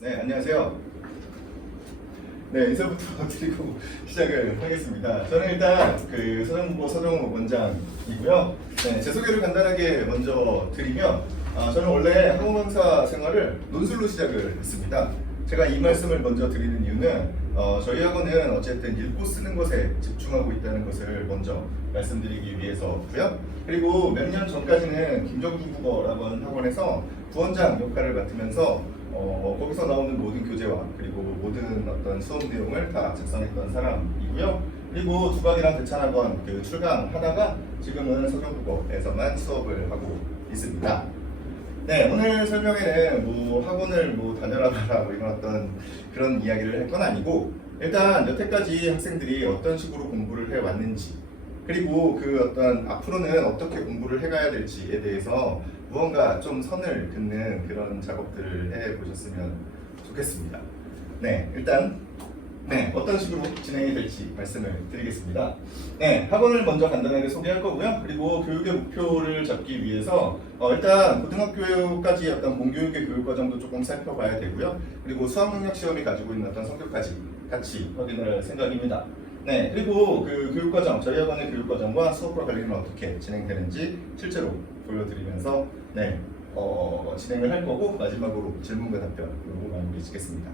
네, 안녕하세요. 네, 인사부터 드리고 시작을 하겠습니다. 저는 일단 서정국어 서정호 원장이고요. 네, 제 소개를 간단하게 먼저 드리면, 저는 원래 학원강사 생활을 논술로 시작을 했습니다. 제가 이 말씀을 먼저 드리는 이유는 저희 학원은 어쨌든 읽고 쓰는 것에 집중하고 있다는 것을 먼저 말씀드리기 위해서고요. 그리고 몇 년 전까지는 김정중국어라고 하는 학원에서 부원장 역할을 맡으면서 거기서 나오는 모든 교재와 그리고 모든 어떤 수업 내용을 다 작성했던 사람이고요. 그리고 두각이랑 대찬학원 출강하다가 지금은 서정국어에서만 수업을 하고 있습니다. 네, 오늘 설명에는 학원을 다녀라 봐라 이런 어떤 그런 이야기를 할 건 아니고, 일단 여태까지 학생들이 어떤 식으로 공부를 해왔는지, 그리고 어떤 앞으로는 어떻게 공부를 해가야 될지에 대해서 무언가 좀 선을 긋는 그런 작업들을 해보셨으면 좋겠습니다. 네, 일단 어떤 식으로 진행이 될지 말씀을 드리겠습니다. 네, 학원을 먼저 간단하게 소개할 거고요. 그리고 교육의 목표를 잡기 위해서 일단 고등학교까지 어떤 공교육의 교육 과정도 조금 살펴봐야 되고요. 그리고 수학능력 시험이 가지고 있는 어떤 성격까지 같이 확인을 할 생각입니다. 네, 그리고 교육과정, 저희 학원의 교육과정과 수업과 관리는 어떻게 진행되는지 실제로 보여드리면서 진행을 할 거고, 마지막으로 질문과 답변 그리고 마무리짓겠습니다.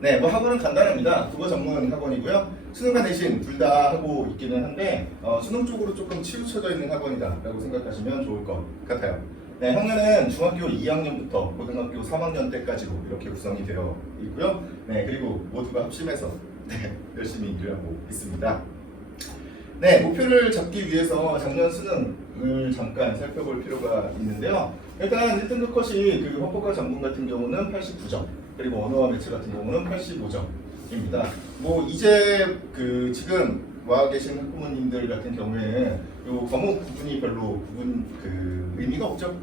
네, 학원은 간단합니다. 국어 전문 학원이고요. 수능과 내신 둘 다 하고 있기는 한데 수능 쪽으로 조금 치우쳐져 있는 학원이다라고 생각하시면 좋을 것 같아요. 네, 학년은 중학교 2학년부터 고등학교 3학년 때까지로 이렇게 구성이 되어 있고요. 네, 그리고 모두가 합심해서 열심히 일을 하고 있습니다. 네, 목표를 잡기 위해서 작년 수능을 잠깐 살펴볼 필요가 있는데요. 일단 1등급 컷이 헌법과 전문 같은 경우는 89점, 그리고 언어와 매체 같은 경우는 85점입니다. 이제 지금 와 계신 학부모님들 같은 경우에는 요 과목 구분이 별로 의미가 없죠.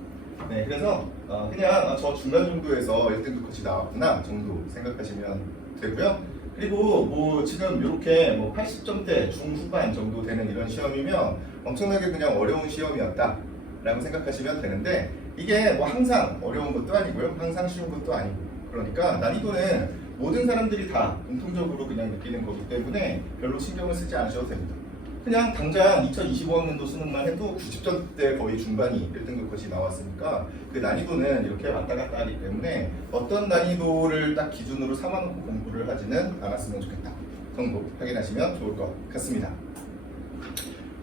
네, 그래서 그냥 저 중간 정도에서 1등급 컷이 나왔구나 정도 생각하시면 되고요. 그리고 지금 이렇게 80점대 중후반 정도 되는 이런 시험이면 엄청나게 그냥 어려운 시험이었다 라고 생각하시면 되는데, 이게 항상 어려운 것도 아니고요, 항상 쉬운 것도 아니고, 그러니까 난이도는 모든 사람들이 다 공통적으로 그냥 느끼는 거기 때문에 별로 신경을 쓰지 않으셔도 됩니다. 그냥 당장 2025학년도 수능만 해도 90점대 거의 중반이 1등급 컷이 나왔으니까 난이도는 이렇게 왔다 갔다 하기 때문에 어떤 난이도를 딱 기준으로 삼아놓고 공부를 하지는 않았으면 좋겠다 정도 확인하시면 좋을 것 같습니다.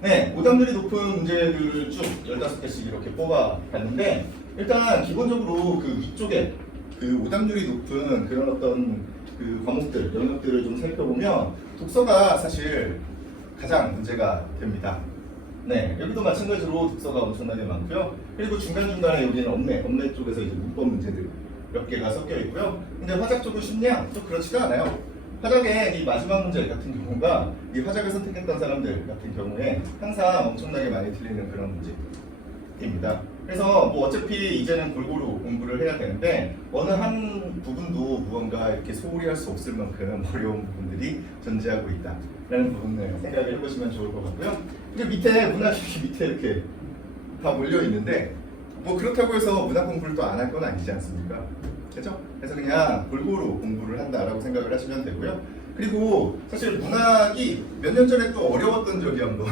네, 오답률이 높은 문제들을 쭉 15개씩 이렇게 뽑아봤는데, 일단 기본적으로 위쪽에 오답률이 높은 그런 어떤 과목들, 영역들을 좀 살펴보면 독서가 사실 가장 문제가 됩니다. 네, 여기도 마찬가지로 독서가 엄청나게 많고요. 그리고 중간중간에 여기는 업내 쪽에서 이제 문법 문제들 몇 개가 섞여 있고요. 근데 화작 쪽은 쉽냐? 또 그렇지가 않아요. 화작의 이 마지막 문제 같은 경우가 이 화작을 선택했던 사람들 같은 경우에 항상 엄청나게 많이 틀리는 그런 문제입니다. 그래서 어차피 이제는 골고루 공부를 해야 되는데 어느 한 부분도 무언가 이렇게 소홀히 할 수 없을 만큼 어려운 부분들이 존재하고 있다라는 부분을 생각을 해보시면 좋을 것 같고요. 근데 밑에 문학이 밑에 이렇게 다 몰려 있는데 그렇다고 해서 문학 공부를 또 안 할 건 아니지 않습니까? 그렇죠? 그래서 그냥 골고루 공부를 한다라고 생각을 하시면 되고요. 그리고 사실 문학이 몇 년 전에 또 어려웠던 적이 한번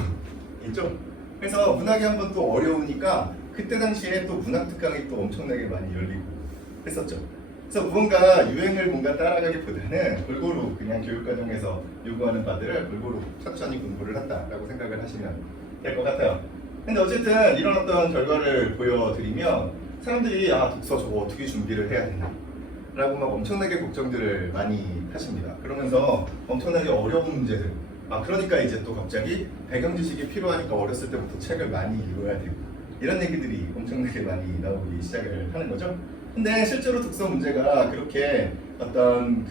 있죠. 그래서 문학이 한번 또 어려우니까 그때 당시에 또 문학 특강이 또 엄청나게 많이 열리고 했었죠. 그래서 무언가 유행을 따라가기보다는 골고루 그냥 교육과정에서 요구하는 바들을 골고루 천천히 공부를 한다라고 생각을 하시면 될 것 같아요. 근데 어쨌든 이런 어떤 결과를 보여드리면 사람들이 독서 저거 어떻게 준비를 해야 되나 라고 엄청나게 걱정들을 많이 하십니다. 그러면서 엄청나게 어려운 문제들, 그러니까 이제 또 갑자기 배경 지식이 필요하니까 어렸을 때부터 책을 많이 읽어야 되고 이런 얘기들이 엄청나게 많이 나오기 시작을 하는 거죠. 근데 실제로 독서 문제가 그렇게 어떤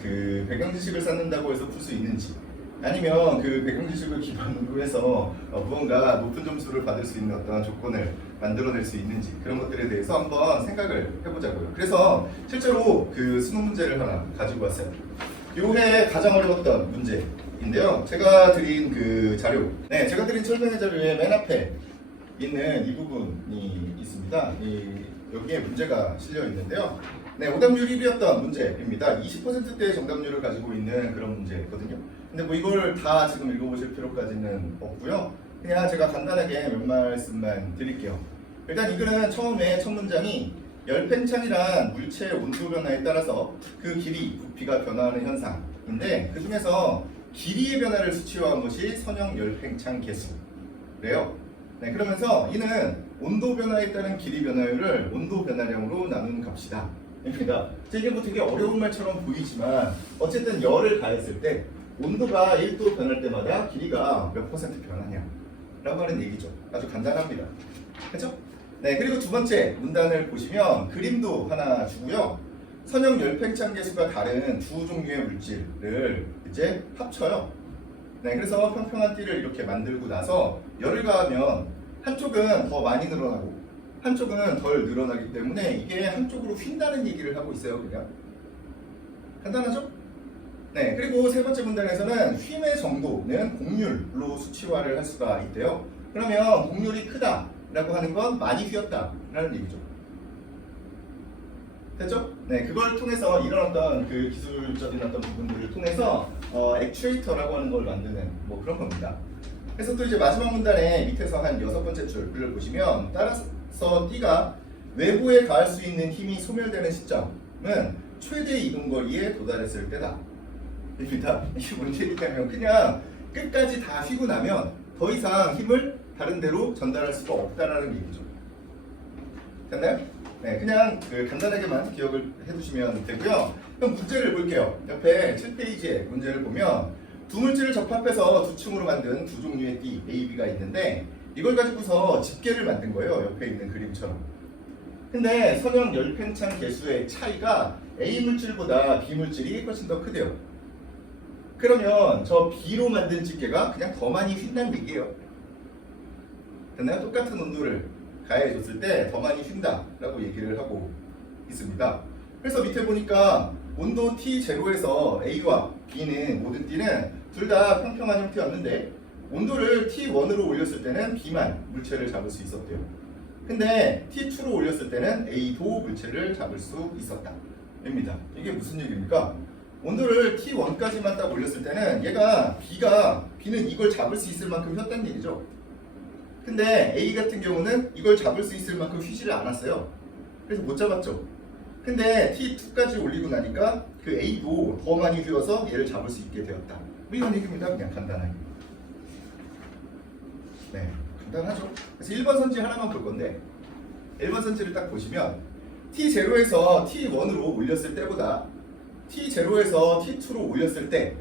배경 지식을 쌓는다고 해서 풀 수 있는지, 아니면 배경 지식을 기반으로 해서 무언가 높은 점수를 받을 수 있는 어떤 조건을 만들어낼 수 있는지, 그런 것들에 대해서 한번 생각을 해보자고요. 그래서 실제로 수능 문제를 하나 가지고 왔어요. 요해 가장 어려웠던 문제인데요. 제가 드린 자료, 제가 드린 설명의 자료의 맨 앞에 있는 이 부분이 있습니다. 여기에 문제가 실려 있는데요. 네, 오답률 1위였던 문제입니다. 20%대의 정답률을 가지고 있는 그런 문제거든요. 근데 뭐 이걸 다 지금 읽어보실 필요까지는 없고요. 그냥 제가 간단하게 몇 말씀만 드릴게요. 일단 이 글은 처음에 첫 문장이 열팽창이란 물체의 온도 변화에 따라서 그 길이, 부피가 변화하는 현상인데 그 중에서 길이의 변화를 수치화한 것이 선형 열팽창 계수래요. 네, 그러면서 이는 온도 변화에 따른 길이 변화율을 온도 변화량으로 나눈 값이다. 입니다. 이게 뭐 되게 어려운 말처럼 보이지만 어쨌든 열을 가했을 때 온도가 1도 변할 때마다 길이가 몇 퍼센트 변하냐 라고 하는 얘기죠. 아주 간단합니다. 그렇죠? 네, 그리고 두 번째 문단을 보시면 그림도 하나 주고요. 선형 열팽창 계수가 다른 두 종류의 물질을 이제 합쳐요. 네, 그래서 평평한 띠를 이렇게 만들고 나서 열을 가하면 한쪽은 더 많이 늘어나고 한쪽은 덜 늘어나기 때문에 이게 한쪽으로 휜다는 얘기를 하고 있어요. 그냥 간단하죠? 네, 그리고 세 번째 문단에서는 휨의 정도는 곡률로 수치화를 할 수가 있대요. 그러면 곡률이 크다라고 하는 건 많이 휘었다라는 얘기죠. 됐죠? 네, 그걸 통해서 이런 어떤 그 기술적인 어떤 부분들을 통해서 액추에이터라고 하는 걸 만드는 뭐 그런 겁니다. 그래서 또 이제 마지막 문단에 밑에서 한 6번째 줄을 보시면 따라서 D가 외부에 가할 수 있는 힘이 소멸되는 시점은 최대 이동거리에 도달했을 때다. 입니다. 이게 뭔 얘기냐면 그냥 끝까지 다 휘고 나면 더 이상 힘을 다른 데로 전달할 수가 없다라는 얘기죠. 됐나요? 네, 그냥 간단하게만 기억을 해두시면 되고요. 그럼 문제를 볼게요. 옆에 7페이지에 문제를 보면 두 물질을 접합해서 두 층으로 만든 두 종류의 띠 A, B가 있는데 이걸 가지고서 집게를 만든 거예요. 옆에 있는 그림처럼. 근데 선형 열팽창 계수의 차이가 A 물질보다 B 물질이 훨씬 더 크대요. 그러면 저 B로 만든 집게가 그냥 더 많이 휜다는 얘기예요. 됐나요? 똑같은 온도를 가해줬을 때 더 많이 휜다라고 얘기를 하고 있습니다. 그래서 밑에 보니까 온도 T0에서 A와 B는 모든 T는 둘 다 평평한 형태였는데 온도를 T1으로 올렸을 때는 B만 물체를 잡을 수 있었대요. 근데 T2로 올렸을 때는 A도 물체를 잡을 수 있었다. 입니다. 이게 무슨 얘기입니까? 온도를 T1까지만 딱 올렸을 때는 B는 이걸 잡을 수 있을 만큼 휘었다는 얘기죠. 근데 A 같은 경우는 이걸 잡을 수 있을 만큼 휘지를 않았어요. 그래서 못 잡았죠. 근데 T2까지 올리고 나니까 그 A도 더 많이 휘어서 얘를 잡을 수 있게 되었다. 뭐 이런 얘기입니다. 그냥 간단하게. 네, 간단하죠. 그래서 1번 선지 하나만 볼 건데 1번 선지를 딱 보시면 T0에서 T1으로 올렸을 때보다 T0에서 T2로 올렸을 때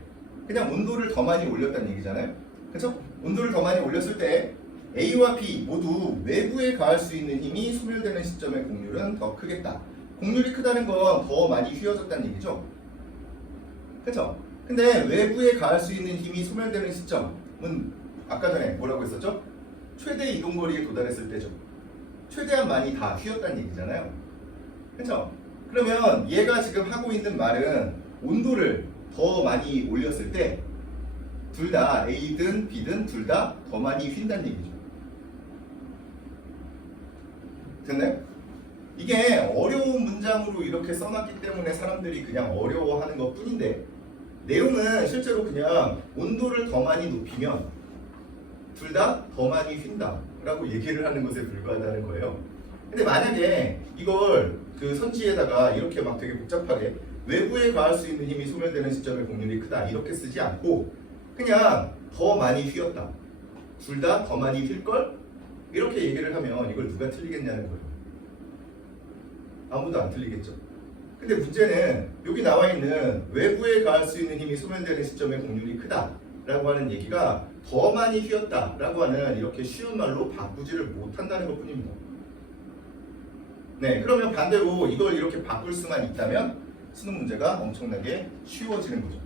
그냥 온도를 더 많이 올렸다는 얘기잖아요. 그렇죠? 온도를 더 많이 올렸을 때 A와 B 모두 외부에 가할 수 있는 힘이 소멸되는 시점의 곡률은 더 크겠다. 곡률이 크다는 건 더 많이 휘어졌다는 얘기죠. 그렇죠? 근데 외부에 가할 수 있는 힘이 소멸되는 시점은 아까 전에 뭐라고 했었죠? 최대 이동거리에 도달했을 때죠. 최대한 많이 다 휘었다는 얘기잖아요. 그렇죠? 그러면 얘가 지금 하고 있는 말은 온도를 더 많이 올렸을 때 둘 다 A든 B든 둘 다 더 많이 휜다는 얘기죠. 됐나요? 이게 어려운 문장으로 이렇게 써놨기 때문에 사람들이 그냥 어려워하는 것 뿐인데 내용은 실제로 그냥 온도를 더 많이 높이면 둘 다 더 많이 휜다 라고 얘기를 하는 것에 불과하다는 거예요. 근데 만약에 이걸 그 선지에다가 이렇게 막 되게 복잡하게 외부에 가할 수 있는 힘이 소멸되는 시점의 곡률이 크다 이렇게 쓰지 않고 그냥 더 많이 휘었다 둘 다 더 많이 휠걸? 이렇게 얘기를 하면 이걸 누가 틀리겠냐는 거예요. 아무도 안 틀리겠죠. 근데 문제는 여기 나와 있는 외부에 가할 수 있는 힘이 소멸되는 시점의 곡률이 크다라고 하는 얘기가 더 많이 휘었다라고 하는 이렇게 쉬운 말로 바꾸지를 못한다는 것 뿐입니다. 네, 그러면 반대로 이걸 이렇게 바꿀 수만 있다면 수능 문제가 엄청나게 쉬워지는 거죠.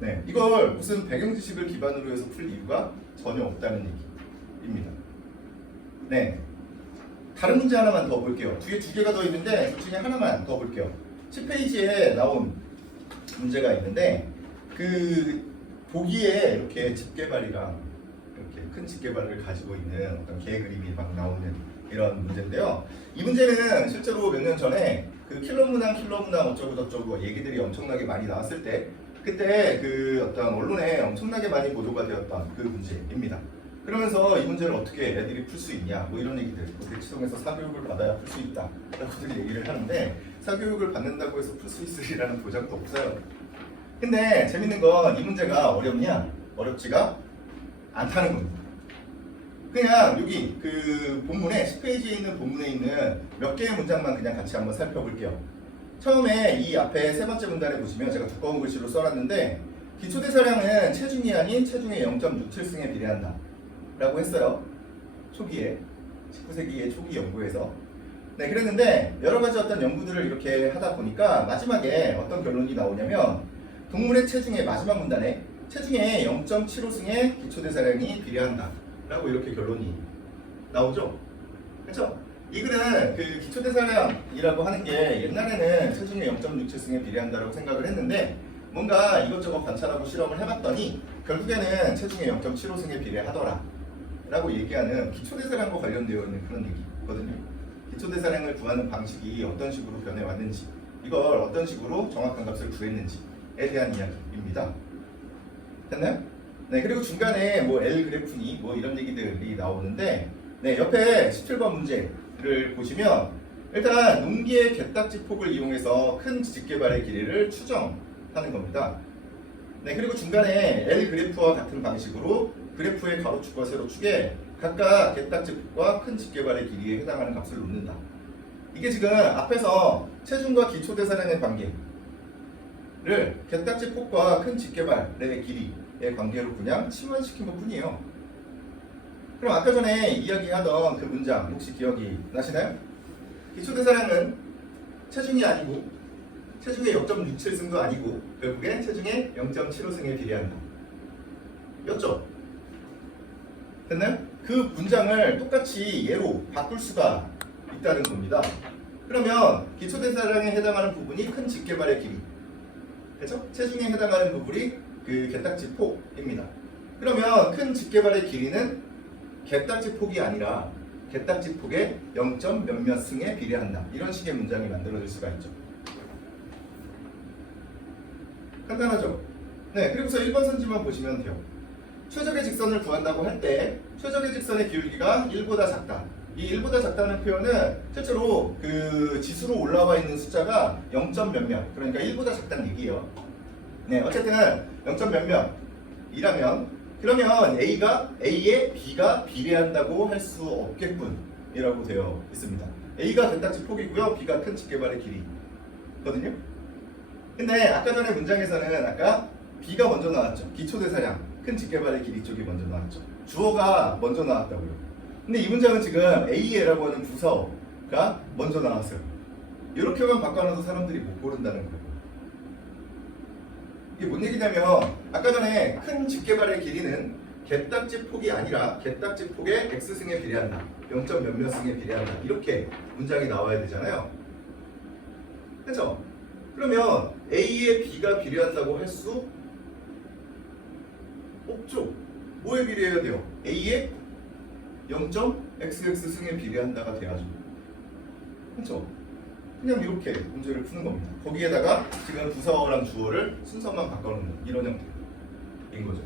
네, 이걸 무슨 배경 지식을 기반으로 해서 풀 이유가 전혀 없다는 얘기입니다. 네, 다른 문제 하나만 더 볼게요. 뒤에 두 개가 더 있는데 둘 중에 하나만 더 볼게요. 10페이지에 나온 문제가 있는데 그 보기에 이렇게 집게발이랑 이렇게 큰 집게발을 가지고 있는 어떤 개 그림이 막 나오는 이런 문제인데요. 이 문제는 실제로 몇 년 전에 그 킬러 문항 어쩌고 저쩌고 얘기들이 엄청나게 많이 나왔을 때 그때 그 어떤 언론에 엄청나게 많이 보도가 되었던 그 문제입니다. 그러면서 이 문제를 어떻게 애들이 풀 수 있냐 뭐 이런 얘기들, 대치동에서 사교육을 받아야 풀 수 있다 라고들 얘기를 하는데 사교육을 받는다고 해서 풀 수 있으리라는 보장도 없어요. 근데 재밌는 건 이 문제가 어렵냐? 어렵지가 않다는 겁니다. 그냥 여기 그 본문에 10페이지에 있는 본문에 있는 몇 개의 문장만 그냥 같이 한번 살펴볼게요. 처음에 이 앞에 세 번째 문단에 보시면 제가 두꺼운 글씨로 써놨는데 기초대사량은 체중이 아닌 체중의 0.67승에 비례한다 라고 했어요. 초기에 19세기의 초기 연구에서 네 그랬는데 여러 가지 어떤 연구들을 이렇게 하다 보니까 마지막에 어떤 결론이 나오냐면 동물의 체중의 마지막 문단에 체중의 0.75승의 기초대사량이 비례한다 라고 이렇게 결론이 나오죠. 그렇죠? 이 글은 그 기초대사량이라고 하는 게 옛날에는 체중의 0.67승에 비례한다고 생각을 했는데 뭔가 이것저것 관찰하고 실험을 해봤더니 결국에는 체중의 0.75승에 비례하더라 라고 얘기하는 기초대사량과 관련되어 있는 그런 얘기거든요. 기초대사량을 구하는 방식이 어떤 식으로 변해왔는지 이걸 어떤 식으로 정확한 값을 구했는지에 대한 이야기입니다. 됐나요? 네, 그리고 중간에 뭐 L 그래프니 뭐 이런 얘기들이 나오는데 네, 옆에 17번 문제를 보시면 일단 농기의 개딱지 폭을 이용해서 큰 직개발의 길이를 추정하는 겁니다. 네, 그리고 중간에 L 그래프와 같은 방식으로 그래프의 가로축과 세로축에 각각 개딱지 폭과 큰 직개발의 길이에 해당하는 값을 놓는다. 이게 지금 앞에서 체중과 기초대사량의 관계를 개딱지 폭과 큰 직개발의 길이의 관계로 그냥 치환시킨 것 뿐이에요. 그럼 아까 전에 이야기하던 그 문장 혹시 기억이 나시나요? 기초대사량은 체중이 아니고 체중의 0.67승도 아니고 결국엔 체중의 0.75승에 비례한다. 였죠? 됐나요? 그 문장을 똑같이 예로 바꿀 수가 있다는 겁니다. 그러면 기초대사량에 해당하는 부분이 큰 직개발의 길이, 그렇죠? 체중에 해당하는 부분이 그 개딱지 폭입니다. 그러면 큰 직개발의 길이는 개딱지 폭이 아니라 개딱지 폭의 0. 몇몇 승에 비례한다. 이런 식의 문장이 만들어질 수가 있죠. 간단하죠? 네, 그리고서 1번 선지만 보시면 돼요. 최적의 직선을 구한다고 할 때 최적의 직선의 기울기가 1보다 작다. 이 1보다 작다는 표현은 실제로 그 지수로 올라와 있는 숫자가 0. 몇몇, 그러니까 1보다 작다는 얘기예요. 네, 어쨌든 0. 몇몇이라면 그러면 A에 B가 비례한다고 할 수 없겠군이라고 되어 있습니다. A가 개딱지 폭이고요, B가 큰 직개발의 길이거든요. 근데 아까 전에 문장에서는 아까 B가 먼저 나왔죠. 기초대사량, 큰 직개발의 길이 쪽이 먼저 나왔죠. 주어가 먼저 나왔다고요. 근데 이 문장은 지금 A라고 하는 부서가 먼저 나왔어요. 이렇게만 바꿔놔도 사람들이 못 고른다는 거예요. 이게 뭔 얘기냐면 아까 전에 큰 직개발의 길이는 개딱지 폭이 아니라 개딱지 폭의 X승에 비례한다. 0. 몇몇 승에 비례한다. 이렇게 문장이 나와야 되잖아요. 그렇죠? 그러면 A에 B가 비례한다고 할 수 없죠. 뭐에 비례해야 돼요? A에 0.xx 승에 비례한다가 돼야죠. 그렇죠? 그냥 이렇게 문제를 푸는 겁니다. 거기에다가 지금 부사어랑 주어를 순서만 바꿔놓는 이런 형태인 거죠.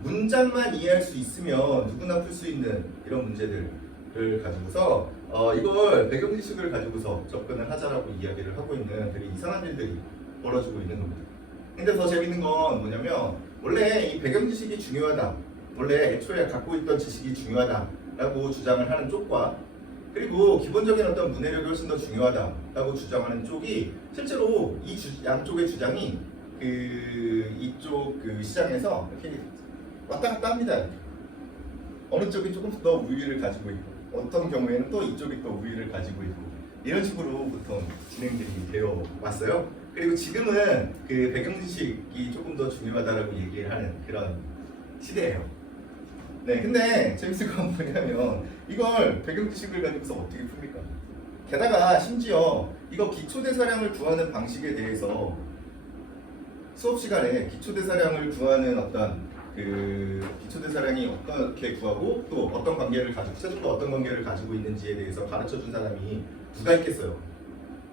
문장만 이해할 수 있으면 누구나 풀 수 있는 이런 문제들을 가지고서 이걸 배경지식을 가지고서 접근을 하자라고 이야기를 하고 있는 되게 이상한 일들이 벌어지고 있는 겁니다. 근데 더 재밌는 건 뭐냐면 원래 이 배경지식이 중요하다, 원래 애초에 갖고 있던 지식이 중요하다라고 주장을 하는 쪽과 그리고 기본적인 어떤 문해력이 훨씬 더 중요하다라고 주장하는 쪽이 실제로 이 양쪽의 주장이 이쪽 시장에서 이렇게 왔다 갔다 합니다. 어느 쪽이 조금 더 우위를 가지고 있고 어떤 경우에는 또 이쪽이 또 우위를 가지고 있고 이런 식으로 보통 진행들이 되어 왔어요. 그리고 지금은 그 배경지식이 조금 더 중요하다라고 얘기를 하는 그런 시대예요. 네, 근데 재밌을 건 뭐냐면 이걸 배경지식을 가지고서 어떻게 풉니까? 게다가 심지어 이거 기초대사량을 구하는 방식에 대해서 수업 시간에 기초대사량을 구하는 어떤 그 기초대사량이 어떻게 구하고 또 어떤 관계를 가지고 세족과 어떤 관계를 가지고 있는지에 대해서 가르쳐준 사람이 누가 있겠어요?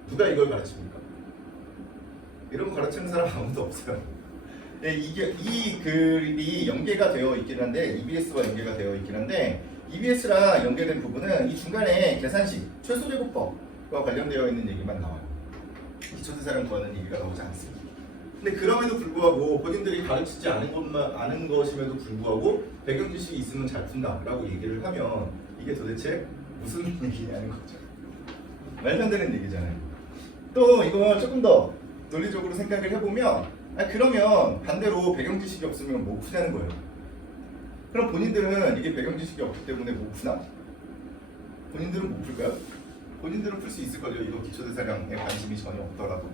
누가 이걸 가르칩니까? 이런 거 가르치는 사람 아무도 없어요. 네, 이게 이 글이 연계가 되어 있긴 한데 EBS와 연계가 되어 있긴 한데 EBS랑 연계된 부분은 이 중간에 계산식 최소제곱법과 관련되어 있는 얘기만 나와요. 기초대사량 구하는 얘기가 나오지 않습니다. 근데 그럼에도 불구하고 본인들이 가르치지 않은 것임에도 불구하고 배경 지식이 있으면 잘 푼다라고 얘기를 하면 이게 도대체 무슨 얘기냐는 거죠. 말도 안 되는 얘기잖아요. 또 이걸 조금 더 논리적으로 생각을 해보면 그러면 반대로 배경 지식이 없으면 못 푸냐는 거예요. 그럼 본인들은 이게 배경 지식이 없기 때문에 못 푸나? 본인들은 못 풀까요? 본인들은 풀 수 있을 거죠. 이거 기초대사량에 관심이 전혀 없더라도.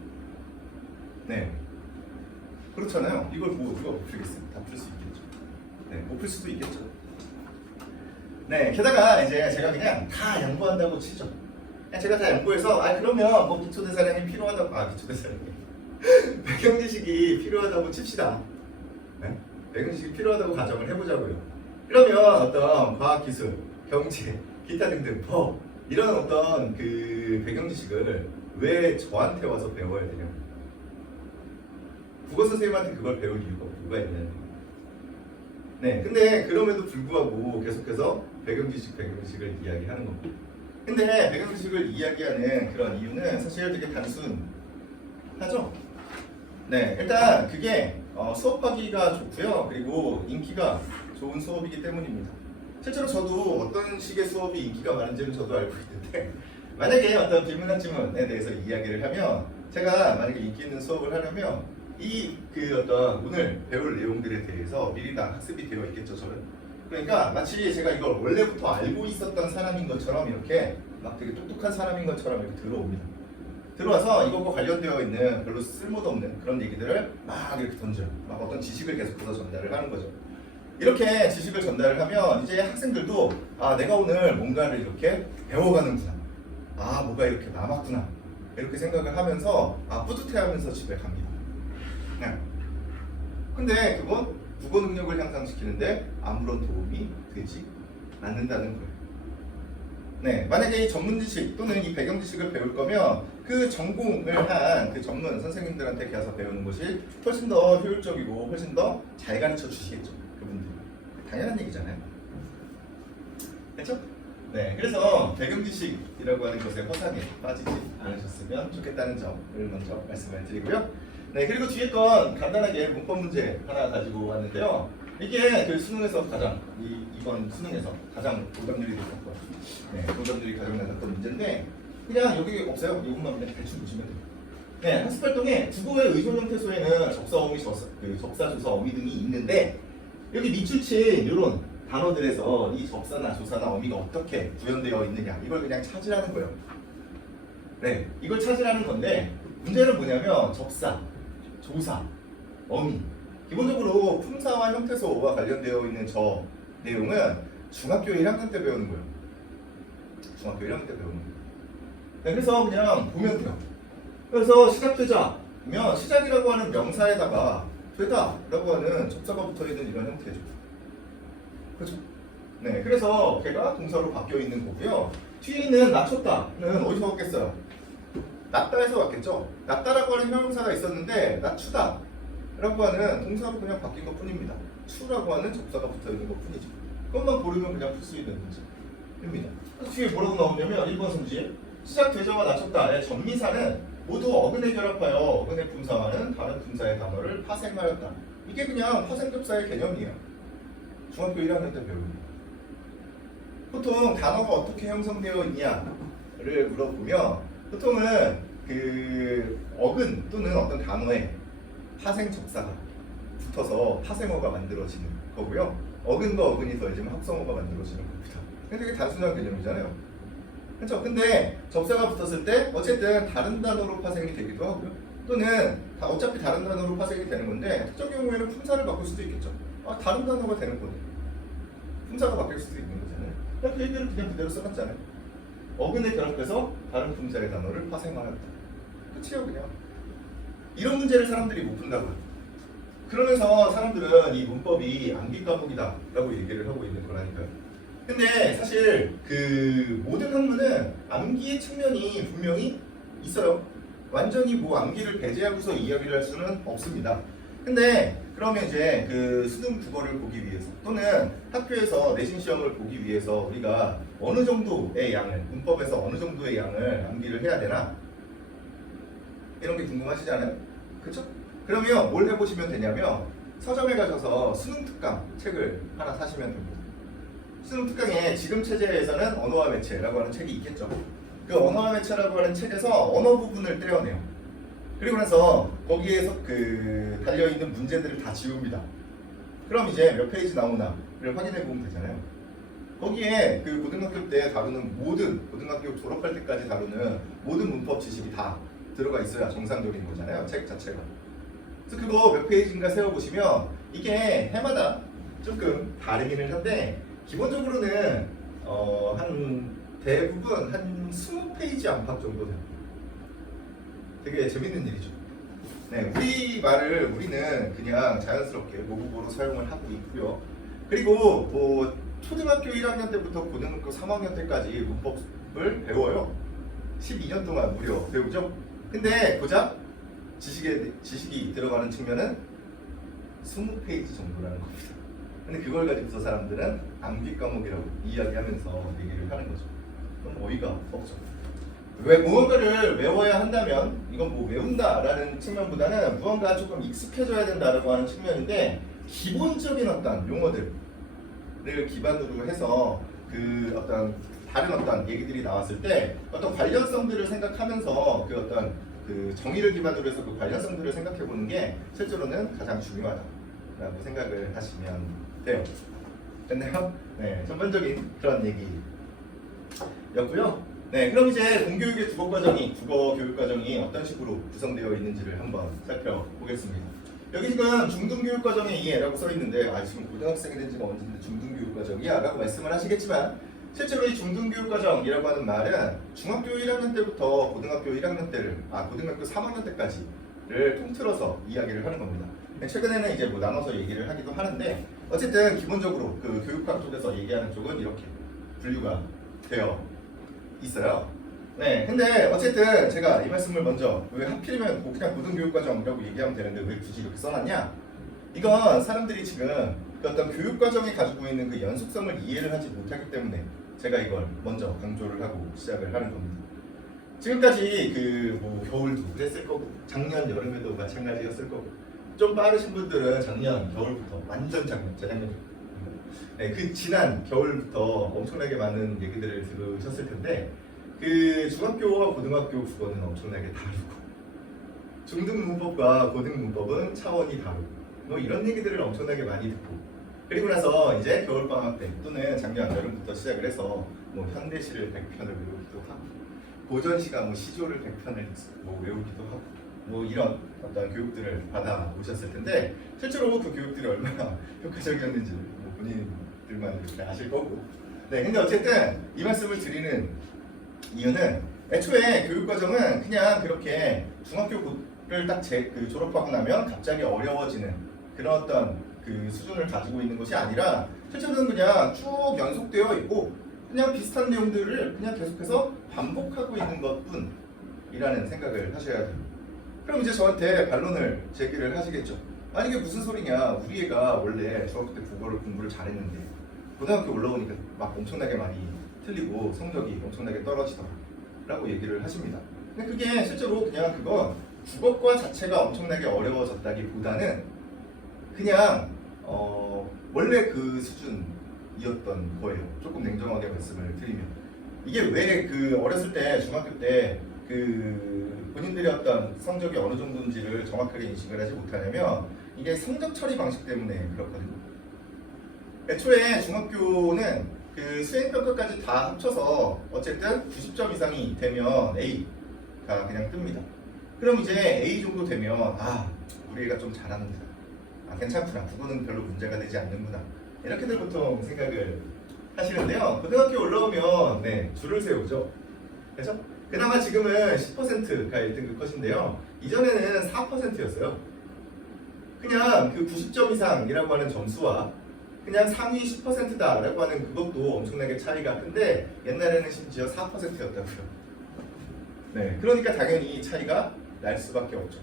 네. 그렇잖아요. 이걸 뭐 누가 못 풀겠어요? 다 풀 수 있겠죠. 네, 못 풀 수도 있겠죠. 네, 게다가 이제 제가 그냥 다 양보한다고 치죠. 제가 다 양보해서 그러면 뭐 기초대사량이 필요하다고 기초대사량이 배경 지식이 필요하다고 칩시다. 네? 배경 지식이 필요하다고 가정을 해보자고요. 그러면 어떤 과학 기술, 경제, 기타 등등 법 이런 어떤 그 배경 지식을 왜 저한테 와서 배워야 되냐고. 국어 선생님한테 그걸 배울 이유가 뭐가 있냐는 거예요. 네, 근데 그럼에도 불구하고 계속해서 배경지식을 이야기하는 겁니다. 근데 배경지식을 이야기하는 그런 이유는 사실 되게 단순하죠. 네, 일단 그게 수업하기가 좋고요. 그리고 인기가 좋은 수업이기 때문입니다. 실제로 저도 어떤 식의 수업이 인기가 많은지는 저도 알고 있는데 만약에 어떤 비문학 지문에 대해서 이야기를 하면 제가 만약에 인기 있는 수업을 하려면 어떤 오늘 배울 내용들에 대해서 미리 다 학습이 되어 있겠죠, 저는. 그러니까 마치 제가 이걸 원래부터 알고 있었던 사람인 것처럼 이렇게 막 되게 똑똑한 사람인 것처럼 이렇게 들어옵니다. 들어와서 이것과 관련되어 있는 별로 쓸모도 없는 그런 얘기들을 막 이렇게 던져요. 막 어떤 지식을 계속해서 전달을 하는 거죠. 이렇게 지식을 전달을 하면 이제 학생들도 내가 오늘 뭔가를 이렇게 배워가는구나. 뭐가 이렇게 남았구나. 이렇게 생각을 하면서 뿌듯해하면서 집에 갑니다. 네. 근데 그건 국어 능력을 향상시키는데 아무런 도움이 되지 않는다는 거예요. 네, 만약에 이 전문 지식 또는 이 배경 지식을 배울 거면 그 전공을 한 그 전문 선생님들한테 가서 배우는 것이 훨씬 더 효율적이고 훨씬 더 잘 가르쳐 주시겠죠. 그분들 당연한 얘기잖아요. 그렇죠? 네, 그래서 배경 지식이라고 하는 것에 허상에 빠지지 않으셨으면 좋겠다는 점을 먼저 말씀을 드리고요. 네, 그리고 뒤에 건 간단하게 문법 문제 하나 가지고 왔는데요. 이게 그 수능에서 가장 이번 수능에서 가장 오답률이 높았고, 오답률이 가장 낮았던 문제인데 그냥 여기 없어요. 이것만 그냥 대충 보시면 돼요. 네, 학습활동에 국어의 의존 형태소에는 접사, 어미, 접사, 조사, 어미 등이 있는데 여기 밑줄 친 이런 단어들에서 이 접사나 조사나 어미가 어떻게 구현되어 있느냐 이걸 그냥 찾으라는 거예요. 네, 이걸 찾으라는 건데 문제는 뭐냐면 접사, 조사, 어미 기본적으로 품사와 형태소와 관련되어 있는 저 내용은 중학교 1학년 때 배우는 거예요. 중학교 1학년 때 배우는 거예요. 네, 그래서 그냥 보면 돼요. 그래서 시작되자면 시작이라고 하는 명사에다가 되다라고 하는 접사가 붙어있는 이런 형태죠. 그렇죠? 네, 그래서 걔가 동사로 바뀌어 있는 거고요. 뒤에 있는 낮췄다는 어디서 왔겠어요? 낮다에서 왔겠죠? 낮다라고 하는 형용사가 있었는데 낮추다 라고 하는 동사로 그냥 바뀐 것 뿐입니다. 추라고 하는 접사가 붙어 있는 것 뿐이죠. 그것만 고르면 그냥 풀 수 있는 문제입니다. 뒤에 뭐라고 나오냐면 1번 성질 시작되자와 낮췄다의 전미사는 모두 어근에 결합하여 어근의 품사와는 다른 품사의 단어를 파생하였다. 이게 그냥 파생접사의 개념이에요. 중학교 1학년 때 배웁니다. 보통 단어가 어떻게 형성되어 있냐를 물어보면 보통은 그 어근 또는 어떤 단어에 파생 접사가 붙어서 파생어가 만들어지는 거고요. 어근과 어근이 더해지면 합성어가 만들어지는 겁니다. 되게 단순한 개념이잖아요. 그렇죠? 근데 접사가 붙었을 때 어쨌든 다른 단어로 파생이 되기도 하고요. 또는 어차피 다른 단어로 파생이 되는 건데 특정 경우에는 품사를 바꿀 수도 있겠죠. 다른 단어가 되는 거네. 품사가 바뀔 수도 있는 거잖아요. 그 얘기를 그냥 그대로 써놨잖아요. 어근에 결합해서 다른 품사의 단어를 파생하였다. 끝이에요 그냥. 이런 문제를 사람들이 못 푼다고요. 그러면서 사람들은 이 문법이 암기 과목이다 라고 얘기를 하고 있는 거라니까요. 근데 사실 그 모든 학문은 암기의 측면이 분명히 있어요. 완전히 뭐 암기를 배제하고서 이야기를 할 수는 없습니다. 근데 그러면 이제 그 수능 국어를 보기 위해서 또는 학교에서 내신 시험을 보기 위해서 우리가 어느 정도의 양을, 문법에서 어느 정도의 양을 암기를 해야 되나? 이런 게 궁금하시지 않아요? 그쵸? 그러면 뭘 해보시면 되냐면 서점에 가셔서 수능 특강 책을 하나 사시면 됩니다. 수능 특강에 지금 체제에서는 언어와 매체라고 하는 책이 있겠죠. 그 언어와 매체라고 하는 책에서 언어 부분을 떼어내요. 그리고 나서 거기에서 그 달려있는 문제들을 다 지웁니다. 그럼 이제 몇 페이지 나오나를 확인해 보면 되잖아요. 거기에 그 고등학교 때 다루는 모든, 고등학교 졸업할 때까지 다루는 모든 문법 지식이 다 들어가 있어야 정상적인 거잖아요. 책 자체가. 그래서 그거 몇 페이지인가 세워보시면 이게 해마다 조금 다르기는 한데 기본적으로는 한 대부분 한 20페이지 안팎 정도 됩니다. 되게 재밌는 일이죠. 네, 우리는 그냥 자연스럽게 모국어로 사용을 하고 있고요. 그리고 뭐 초등학교 1학년 때부터 고등학교 3학년 때까지 문법을 배워요. 12년 동안 무려 배우죠. 근데 고작 지식이 들어가는 측면은 20페이지 정도라는 겁니다. 근데 그걸 가지고서 사람들은 암기 과목이라고 이야기하면서 얘기를 하는 거죠. 그럼 어이가 없죠. 왜 무언가를 외워야 한다면 이건 뭐 외운다라는 측면보다는 무언가 조금 익숙해져야 된다라고 하는 측면인데 기본적인 어떤 용어들을 기반으로 해서 그 어떤 다른 어떤 얘기들이 나왔을 때 어떤 관련성들을 생각하면서 그 어떤 그 정의를 기반으로 해서 그 관련성들을 생각해 보는 게 실제로는 가장 중요하다라고 생각을 하시면 돼요. 됐나요? 네, 전반적인 그런 얘기였고요. 네, 그럼 이제 공교육의 국어 교육 과정이 어떤 식으로 구성되어 있는지를 한번 살펴보겠습니다. 여기 지금 중등교육 과정의 이해라고 써 있는데 지금 고등학생이 된 지가 언제인데 중등교육 과정이야? 라고 말씀을 하시겠지만 실제로 이 중등교육과정이라고 하는 말은 중학교 1학년 때부터 고등학교 1학년 때를 고등학교 3학년 때까지를 통틀어서 이야기를 하는 겁니다. 최근에는 이제 뭐 나눠서 얘기를 하기도 하는데 어쨌든 기본적으로 그 교육학 쪽에서 얘기하는 쪽은 이렇게 분류가 되어 있어요. 네, 근데 어쨌든 제가 이 말씀을 먼저 왜 하필이면 그냥 고등교육과정이라고 얘기하면 되는데 왜 굳이 이렇게 써놨냐? 이건 사람들이 지금 그 어떤 교육과정이 가지고 있는 그 연속성을 이해를 하지 못하기 때문에 제가 이걸 먼저 강조를 하고 시작을 하는 겁니다. 지금까지 그 뭐 겨울도 그랬을 거고 작년 여름에도 마찬가지였을 거고 좀 빠르신 분들은 작년 겨울부터 완전 재작년 네, 그 지난 겨울부터 엄청나게 많은 얘기들을 들으셨을 텐데 그 중학교와 고등학교 국어는 엄청나게 다르고 중등 문법과 고등 문법은 차원이 다르고 뭐 이런 얘기들을 엄청나게 많이 듣고 그리고 나서 이제 겨울방학 때 또는 작년 여름부터 시작을 해서 뭐 현대시를 100편을 외우기도 하고 고전시가 뭐 시조를 100편을 뭐 외우기도 하고 뭐 이런 어떤 교육들을 받아 오셨을 텐데 실제로 그 교육들이 얼마나 효과적이었는지 뭐 본인들만 이렇게 아실 거고 네 근데 어쨌든 이 말씀을 드리는 이유는 애초에 교육과정은 그냥 그렇게 중학교를 딱 졸업하고 나면 갑자기 어려워지는 그런 어떤 그 수준을 가지고 있는 것이 아니라 실제로는 그냥 쭉 연속되어 있고 그냥 비슷한 내용들을 그냥 계속해서 반복하고 있는 것뿐이라는 생각을 하셔야 돼요. 그럼 이제 저한테 반론을 제기를 하시겠죠. 아니 이게 무슨 소리냐? 우리 애가 원래 중학교 때 국어를 공부를 잘했는데 고등학교 올라오니까 막 엄청나게 많이 틀리고 성적이 엄청나게 떨어지더라 라고 얘기를 하십니다. 근데 그게 실제로 그냥 그건 국어과 자체가 엄청나게 어려워졌다기보다는 그냥 원래 그 수준이었던 거예요. 조금 냉정하게 말씀을 드리면 이게 왜 그 어렸을 때 중학교 때 그 본인들의 어떤 성적이 어느 정도인지를 정확하게 인식을 하지 못하냐면 이게 성적 처리 방식 때문에 그렇거든요. 애초에 중학교는 그 수행평가까지 다 합쳐서 어쨌든 90점 이상이 되면 A가 그냥 뜹니다. 그럼 이제 A 정도 되면 우리 애가 좀 잘하는구나. 괜찮구나. 국어는 별로 문제가 되지 않는구나. 이렇게들 보통 생각을 하시는데요. 고등학교 올라오면 줄을 세우죠. 그렇죠? 그나마 지금은 10%가 1등급 컷인데요. 이전에는 4%였어요. 그냥 그 90점 이상이라고 하는 점수와 그냥 상위 10%다라고 하는 그것도 엄청나게 차이가 큰데 옛날에는 심지어 4%였다고요. 네, 그러니까 당연히 차이가 날 수밖에 없죠.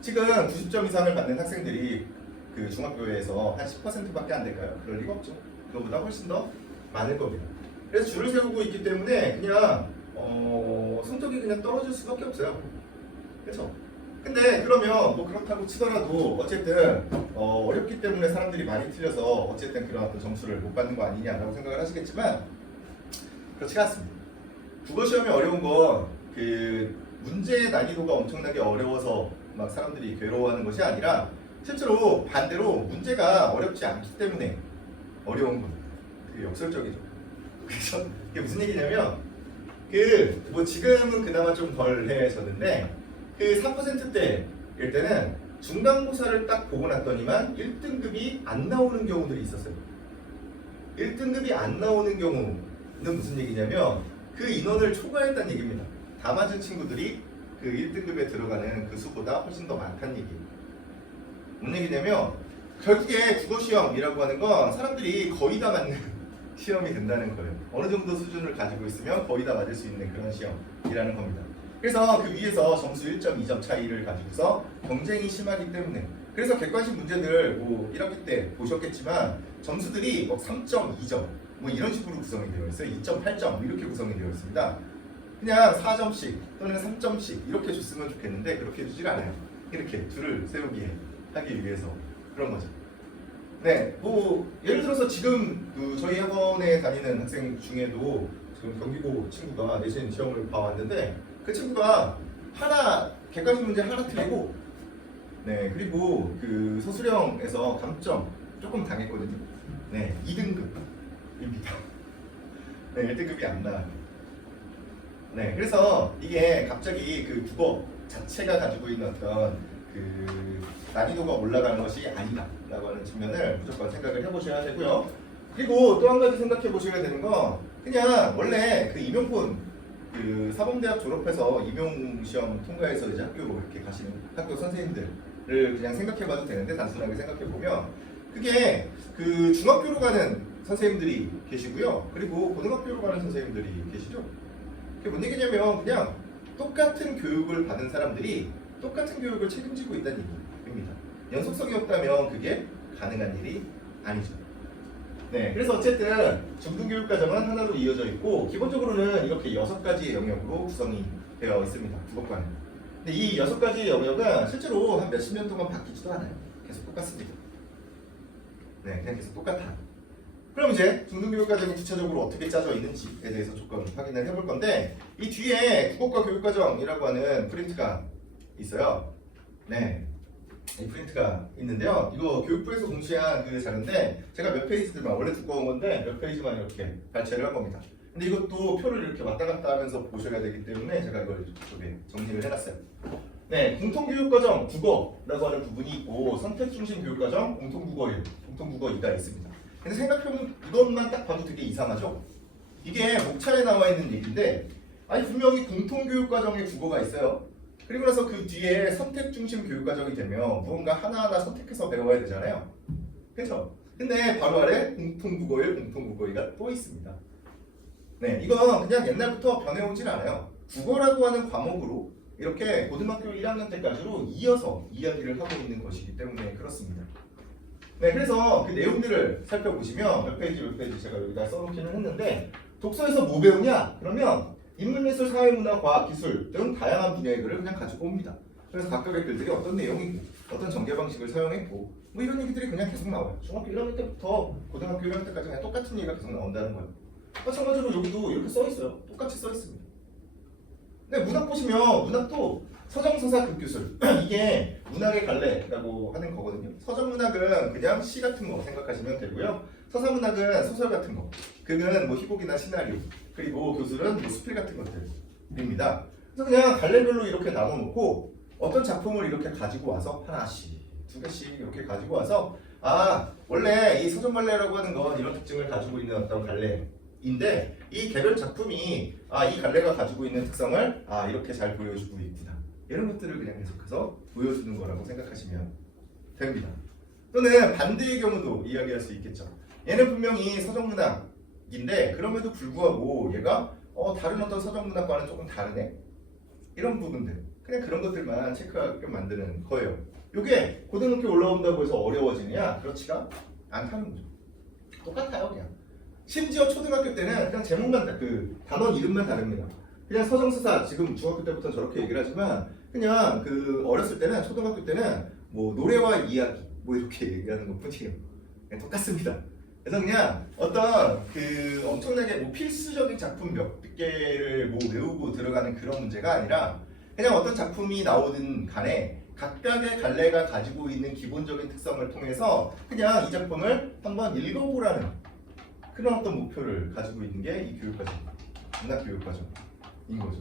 지금 90점 이상을 받는 학생들이 그 중학교에서 한 10%밖에 안 될까요? 그럴 리가 없죠. 그거보다 훨씬 더 많을 겁니다. 그래서 줄을 세우고 있기 때문에 그냥 성적이 그냥 떨어질 수밖에 없어요. 그렇죠? 근데 그러면 뭐 그렇다고 치더라도 어쨌든 어렵기 때문에 사람들이 많이 틀려서 어쨌든 그런 어떤 점수를 못 받는 거 아니냐라고 생각을 하시겠지만 그렇지 않습니다. 국어 시험이 어려운 건 그 문제의 난이도가 엄청나게 어려워서 막 사람들이 괴로워하는 것이 아니라 실제로 반대로 문제가 어렵지 않기 때문에 어려운 건 되게 역설적이죠. 그래서 이게 무슨 얘기냐면 그 뭐 지금은 그나마 좀 덜해졌는데 그 3%대일 때는 중간고사를 딱 보고 났더니만 1등급이 안 나오는 경우들이 있었어요. 1등급이 안 나오는 경우는 무슨 얘기냐면 그 인원을 초과했다는 얘기입니다. 다 맞은 친구들이 그 1등급에 들어가는 그 수보다 훨씬 더 많다는 얘기예요. 무슨 얘기냐면 결국에 국어시험이라고 하는 건 사람들이 거의 다 맞는 시험이 된다는 거예요. 어느 정도 수준을 가지고 있으면 거의 다 맞을 수 있는 그런 시험이라는 겁니다. 그래서 그 위에서 점수 1.2점 차이를 가지고서 경쟁이 심하기 때문에 그래서 객관식 문제들 뭐 1학기 때 보셨겠지만 점수들이 뭐 3.2점 뭐 이런 식으로 구성이 되어 있어요. 2.8점 이렇게 구성이 되어 있습니다. 그냥 4점씩 또는 3점씩 이렇게 줬으면 좋겠는데 그렇게 해주질 않아요. 이렇게 줄을 세우기 하기 위해서 그런 거죠. 네, 뭐 예를 들어서 지금 그 저희 학원에 다니는 학생 중에도 지금 경기고 친구가 내신 시험을 봐왔는데 그 친구가 하나 객관식 문제 하나 틀리고 네 그리고 그 서술형에서 감점 조금 당했거든요. 네, 2등급입니다. 네, 1등급이 안 나와요. 네, 그래서 이게 갑자기 그 국어 자체가 가지고 있는 어떤 그 난이도가 올라가는 것이 아니다라고 하는 측면을 무조건 생각을 해보셔야 되고요. 그리고 또 한 가지 생각해 보셔야 되는 건 그냥 원래 그 임용군 그 사범대학 졸업해서 임용시험 통과해서 이제 학교로 이렇게 가시는 학교 선생님들을 그냥 생각해봐도 되는데 단순하게 생각해보면 그게 그 중학교로 가는 선생님들이 계시고요. 그리고 고등학교로 가는 선생님들이 계시죠. 그게 뭔 얘기냐면 그냥 똑같은 교육을 받은 사람들이 똑같은 교육을 책임지고 있다는 얘기입니다. 연속성이 없다면 그게 가능한 일이 아니죠. 네, 그래서 어쨌든 중등교육과정은 하나로 이어져 있고 기본적으로는 이렇게 6가지의 영역으로 구성이 되어 있습니다. 국어과는. 근데 이 6가지의 영역은 실제로 한 몇십 년 동안 바뀌지도 않아요. 계속 똑같습니다. 네, 그냥 계속 똑같아. 그럼 이제 중등교육과정이 구체적으로 어떻게 짜져 있는지에 대해서 조금 확인을 해볼 건데 이 뒤에 국어과 교육과정이라고 하는 프린트가 있어요. 네, 이 프린트가 있는데요. 이거 교육부에서 공시한 그 자료인데 제가 몇 페이지들만 원래 두꺼운 건데 몇 페이지만 이렇게 발췌를 한 겁니다. 근데 이것도 표를 이렇게 왔다 갔다 하면서 보셔야 되기 때문에 제가 이걸 이쪽에 정리를 해놨어요. 네, 공통교육과정 국어라고 하는 부분이 있고 선택중심 교육과정 공통국어 1, 공통국어 2가 있습니다. 근데 생각해보면 이것만 딱 봐도 되게 이상하죠? 이게 목차에 나와 있는 얘기인데 아니 분명히 공통교육과정에 국어가 있어요. 그리고 나서 그 뒤에 선택중심 교육과정이 되면 무언가 하나하나 선택해서 배워야 되잖아요. 그렇죠? 근데 바로 아래 공통국어 1, 공통국어 2가 또 있습니다. 네, 이건 그냥 옛날부터 변해오진 않아요. 국어라고 하는 과목으로 이렇게 고등학교 1학년 때까지로 이어서 이야기를 하고 있는 것이기 때문에 그렇습니다. 네, 그래서 그 내용들을 살펴보시면 몇 페이지 제가 여기다 써놓기는 했는데 독서에서 뭐 배우냐? 그러면 인문예술, 사회문화, 과학, 기술 등 다양한 분야의 글을 그냥 가지고 옵니다. 그래서 각각의 글들이 어떤 내용이고 어떤 전개 방식을 사용했고 뭐 이런 얘기들이 그냥 계속 나와요. 중학교 1학년 때부터 고등학교 1학년 때까지 그냥 똑같은 얘기가 계속 나온다는 거예요. 마찬가지로 여기도 이렇게 써 있어요. 똑같이 써 있습니다. 근데 문학 보시면 문학도 서정서사 극기술 이게 문학의 갈래라고 하는 거거든요. 서정문학은 그냥 시 같은 거 생각하시면 되고요. 서사문학은 소설 같은 거, 극은 뭐 희곡이나 시나리오, 그리고 교술은 뭐 수필 같은 것들입니다. 그래서 그냥 갈래별로 이렇게 나눠놓고 어떤 작품을 이렇게 가지고 와서 하나씩, 두 개씩 이렇게 가지고 와서 아 원래 이 서정갈래라고 하는 건 이런 특징을 가지고 있는 어떤 갈래인데 이 개별 작품이 이 갈래가 가지고 있는 특성을 이렇게 잘 보여주고 있구나. 이런 것들을 그냥 계속해서 보여주는 거라고 생각하시면 됩니다. 또는 반대의 경우도 이야기할 수 있겠죠. 얘는 분명히 서정문학인데 그럼에도 불구하고 얘가 다른 어떤 서정문학과는 조금 다르네. 이런 부분들. 그냥 그런 것들만 체크하게 만드는 거예요. 이게 고등학교 올라온다고 해서 어려워지느냐? 그렇지가 않다는 거죠. 똑같아요, 그냥. 심지어 초등학교 때는 그냥 제목만 그 단원 이름만 다릅니다. 그냥 서정수사 지금 중학교 때부터 저렇게 얘기를 하지만 그냥 그 어렸을 때는 초등학교 때는 뭐 노래와 이야기 뭐 이렇게 얘기하는 것 뿐이에요. 그냥 똑같습니다. 그래서 그냥 어떤 그 엄청나게 뭐 필수적인 작품 몇 개를 뭐 외우고 들어가는 그런 문제가 아니라 그냥 어떤 작품이 나오든 간에 각각의 갈래가 가지고 있는 기본적인 특성을 통해서 그냥 이 작품을 한번 읽어보라는 그런 어떤 목표를 가지고 있는 게 이 교육과정, 문학교육과정인 거죠.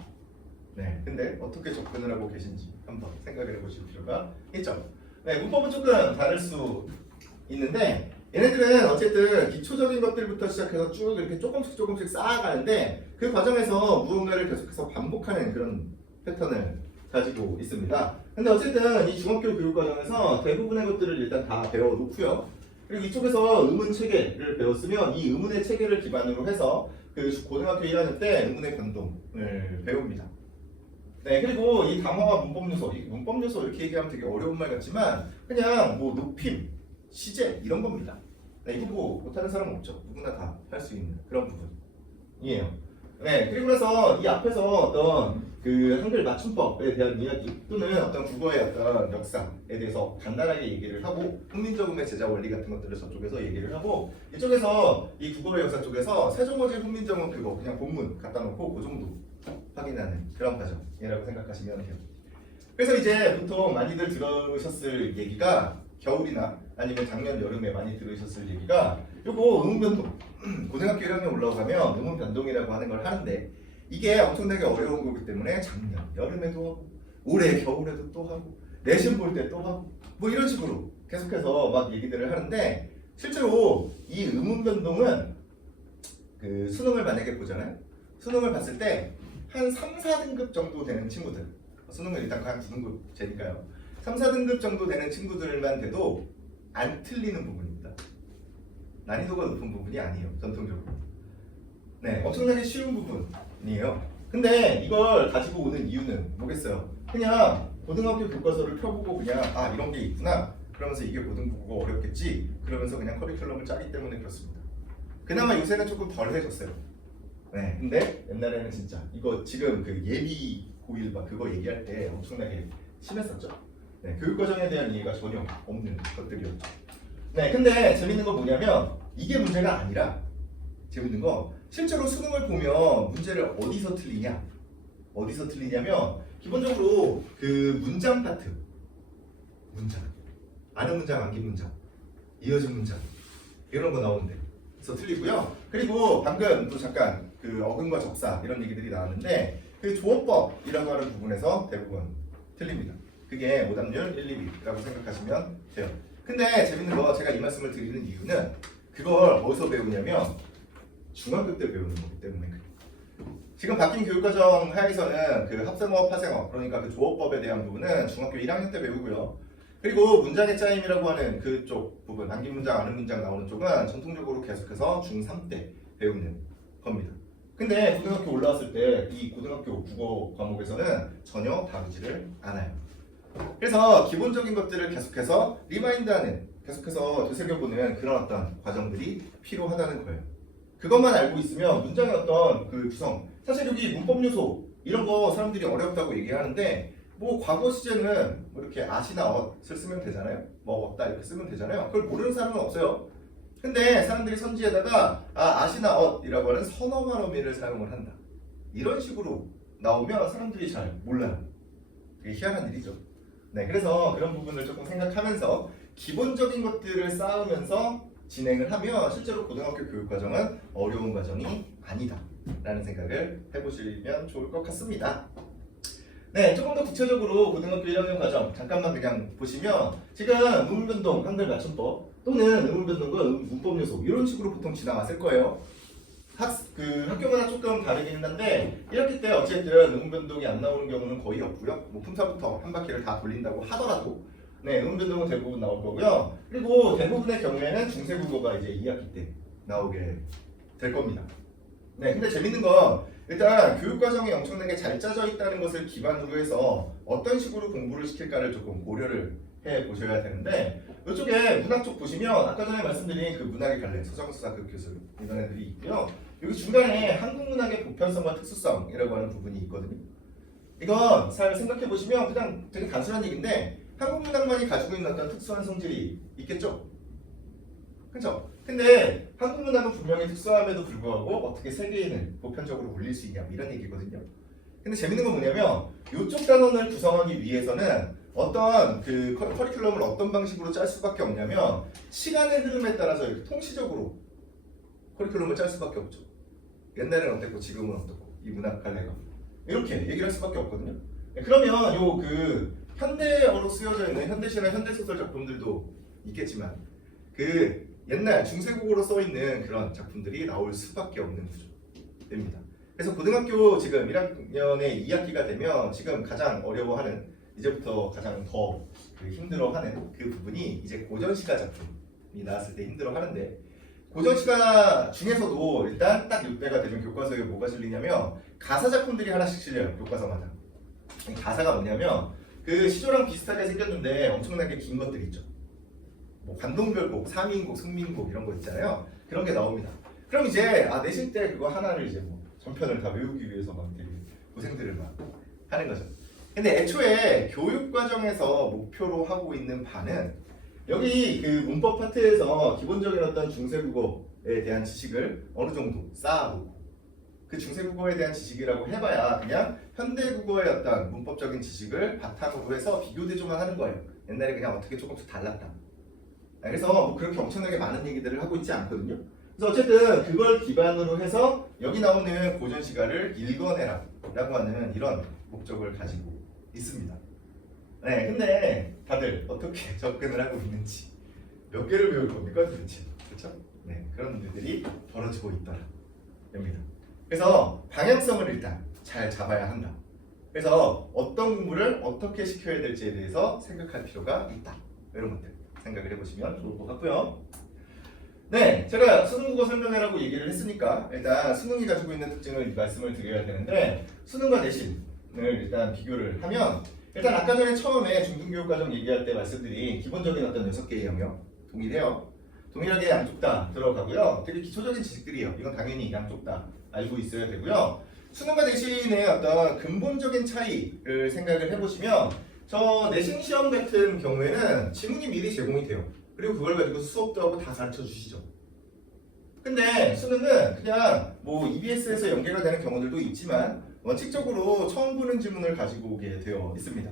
네, 근데 어떻게 접근을 하고 계신지 한번 생각을 해보실 필요가 있죠. 네, 문법은 조금 다를 수 있는데 얘네들은 어쨌든 기초적인 것들부터 시작해서 쭉 이렇게 조금씩 쌓아가는데 그 과정에서 무언가를 계속해서 반복하는 그런 패턴을 가지고 있습니다. 근데 어쨌든 이 중학교 교육과정에서 대부분의 것들을 일단 다 배워놓고요. 그리고 이쪽에서 의문 체계를 배웠으면 이 의문의 체계를 기반으로 해서 그 고등학교 1학년 때 의문의 변동을 배웁니다. 네, 그리고 이 담화와 문법 요소, 이 문법 요소 이렇게 얘기하면 되게 어려운 말 같지만 그냥 뭐 높임, 시제 이런 겁니다. 네, 이거 뭐 못하는 사람 없죠. 누구나 다 할 수 있는 그런 부분이에요. 네, 그리고 나서 이 앞에서 어떤 그 한글 맞춤법에 대한 이야기 또는 어떤 국어의 어떤 역사에 대해서 간단하게 얘기를 하고 훈민정음의 제자 원리 같은 것들을 저쪽에서 얘기를 하고 이쪽에서 이 국어의 역사 쪽에서 세종어제 훈민정음 그거 그냥 본문 갖다 놓고 그 정도 확인하는 그런 과정이라고 생각하시면 돼요. 그래서 이제 보통 많이들 들으셨을 얘기가 겨울이나 아니면 작년 여름에 많이 들으셨을 얘기가 요거 의문변동 고등학교 1학년 올라가면 의문변동이라고 하는 걸 하는데 이게 엄청나게 어려운 거기 때문에 작년 여름에도 하고 올해 겨울에도 또 하고 내신 볼 때 또 하고 뭐 이런 식으로 계속해서 막 얘기들을 하는데 실제로 이 의문변동은 그 수능을 만약에 보잖아요. 수능을 봤을 때 한 3, 4등급 정도 되는 친구들 수능은 일단 한 9등급 제니까요. 3, 4등급 정도 되는 친구들만 돼도 안 틀리는 부분입니다. 난이도가 높은 부분이 아니에요. 전통적으로. 네, 엄청나게 쉬운 부분이에요. 근데 이걸 가지고 오는 이유는 뭐겠어요? 그냥 고등학교 교과서를 펴보고 그냥 아 이런 게 있구나 그러면서 이게 고등국어가 어렵겠지 그러면서 그냥 커리큘럼을 짜기 때문에 그렇습니다. 그나마 요새는 조금 덜 해줬어요. 네, 근데 옛날에는 진짜 이거 지금 그 예비 고1 막 그거 얘기할 때 엄청나게 심했었죠. 네, 교육과정에 대한 이해가 전혀 없는 것들이었죠. 네, 근데 재밌는 건 뭐냐면 이게 문제가 아니라 재밌는 거 실제로 수능을 보면 문제를 어디서 틀리냐면 기본적으로 그 문장 파트 문장 아는 문장 암긴 문장 이어진 문장 이런 거 나오는데 그래서 틀리고요. 그리고 방금 또 잠깐 그 어근과 접사 이런 얘기들이 나왔는데 그 조어법이라고 하는 부분에서 대부분 틀립니다. 그게 오답률 1, 2라고 생각하시면 돼요. 근데 재밌는 거 제가 이 말씀을 드리는 이유는 그걸 어디서 배우냐면 중학교 때 배우는 거기 때문에 그래요. 지금 바뀐 교육과정 하에서는 그 합성어, 파생어 그러니까 그 조어법에 대한 부분은 중학교 1학년 때 배우고요. 그리고 문장의 짜임이라고 하는 그쪽 부분 암긴 문장, 아는 문장 나오는 쪽은 전통적으로 계속해서 중3 때 배우는 겁니다. 근데 고등학교 올라왔을 때 이 고등학교 국어 과목에서는 전혀 다루지를 않아요. 그래서 기본적인 것들을 계속해서 리마인드하는, 계속해서 되새겨보는 그런 어떤 과정들이 필요하다는 거예요. 그것만 알고 있으면 문장의 어떤 그 구성, 사실 여기 문법 요소 이런 거 사람들이 어렵다고 얘기하는데 뭐 과거 시제는 뭐 이렇게 아시나 엇을 쓰면 되잖아요. 먹었다 이렇게 쓰면 되잖아요. 그걸 모르는 사람은 없어요. 근데 사람들이 선지에다가 아시나 엇이라고 하는 선어만 어미를 사용을 한다. 이런 식으로 나오면 사람들이 잘 몰라요. 되게 희한한 일이죠. 네, 그래서 그런 부분을 조금 생각하면서 기본적인 것들을 쌓으면서 진행을 하면 실제로 고등학교 교육과정은 어려운 과정이 아니다 라는 생각을 해보시면 좋을 것 같습니다. 네, 조금 더 구체적으로 고등학교 1학년 과정 잠깐만 그냥 보시면 지금 의문변동, 한글 맞춤법 또는 의문변동과 문법 요소 이런 식으로 보통 지나왔을 거예요. 학교마다 조금 다르긴 한데 1학기 때 어쨌든 의문변동이 안 나오는 경우는 거의 없고요. 뭐 품사부터 한 바퀴를 다 돌린다고 하더라도 네, 음변동은 대부분 나올 거고요. 그리고 대부분의 경우에는 중세국어가 이제 2학기 때 나오게 될 겁니다. 네, 근데 재밌는 건 일단 교육과정이 엄청나게 잘 짜져 있다는 것을 기반으로 해서 어떤 식으로 공부를 시킬까를 조금 고려를 해 보셔야 되는데, 이쪽에 문학 쪽 보시면 아까 전에 말씀드린 그 문학의 갈래, 서정수사급 교수 이런 애들이 있고요. 여기 중간에 한국 문학의 보편성과 특수성이라고 하는 부분이 있거든요. 이건 잘 생각해 보시면 그냥 되게 단순한 얘기인데 한국 문학만이 가지고 있는 어떤 특수한 성질이 있겠죠? 그렇죠? 근데 한국 문학은 분명히 특수함에도 불구하고 어떻게 세계인을 보편적으로 올릴 수 있냐 이런 얘기거든요. 근데 재밌는 건 뭐냐면 이쪽 단원을 구성하기 위해서는 어떤 그 커리큘럼을 어떤 방식으로 짤 수밖에 없냐면 시간의 흐름에 따라서 이렇게 통시적으로 커리큘럼을 짤 수밖에 없죠. 옛날에는 어땠고 지금은 어떻고 이 문학 갈래가 이렇게 얘기를 할 수밖에 없거든요. 그러면 요 그 현대어로 쓰여져 있는 현대시나 현대소설 작품들도 있겠지만 그 옛날 중세국어로 써 있는 그런 작품들이 나올 수밖에 없는 구조입니다. 그래서 고등학교 지금 1학년에 2학기가 되면 지금 가장 어려워하는 이제부터 가장 더 힘들어하는 그 부분이 이제 고전시가 작품이 나왔을 때 힘들어하는데 고전시가 중에서도 일단 딱 이때가 되면 교과서에 뭐가 실리냐면 가사 작품들이 하나씩 실려요. 교과서마다. 가사가 뭐냐면 그 시조랑 비슷하게 생겼는데 엄청나게 긴 것들 있죠. 뭐 관동별곡, 삼인곡, 승민곡 이런 거 있잖아요. 그런 게 나옵니다. 그럼 이제 내신 때 그거 하나를 이제 뭐 전편을 다 외우기 위해서 막 되게 고생들을 막 하는 거죠. 근데 애초에 교육 과정에서 목표로 하고 있는 바는 여기 그 문법 파트에서 기본적인 어떤 중세국어에 대한 지식을 어느 정도 쌓아보고 그 중세국어에 대한 지식이라고 해봐야 그냥 현대국어의 어떤 문법적인 지식을 바탕으로 해서 비교대조만 하는 거예요. 옛날에 그냥 어떻게 조금씩 달랐다. 그래서 뭐 그렇게 엄청나게 많은 얘기들을 하고 있지 않거든요. 그래서 어쨌든 그걸 기반으로 해서 여기 나오는 고전시가를 읽어내라 라고 하는 이런 목적을 가지고 있습니다. 네, 근데 다들 어떻게 접근을 하고 있는지 몇 개를 배울 겁니까 도대체? 그렇죠? 네, 그런 문제들이 벌어지고 있더라 입니다. 그래서 방향성을 일단 잘 잡아야 한다. 그래서 어떤 공부를 어떻게 시켜야 될지에 대해서 생각할 필요가 있다. 이런 것들 생각을 해보시면 좋을 것 같고요. 네, 제가 수능국어 설명회라고 얘기를 했으니까 일단 수능이 가지고 있는 특징을 말씀을 드려야 되는데 수능과 내신을 일단 비교를 하면 일단 아까 전에 처음에 중등교육과정 얘기할 때 말씀드린 기본적인 어떤 6개의 영역 동일해요. 동일하게 양쪽 다 들어가고요. 되게 기초적인 지식들이에요. 이건 당연히 양쪽 다 알고 있어야 되고요. 수능과 내신의 어떤 근본적인 차이를 생각을 해보시면 저 내신 시험 같은 경우에는 지문이 미리 제공이 돼요. 그리고 그걸 가지고 수업도 하고 다 가르쳐 주시죠. 근데 수능은 그냥 뭐 EBS에서 연계가 되는 경우들도 있지만 원칙적으로 처음 보는 지문을 가지고 오게 되어 있습니다.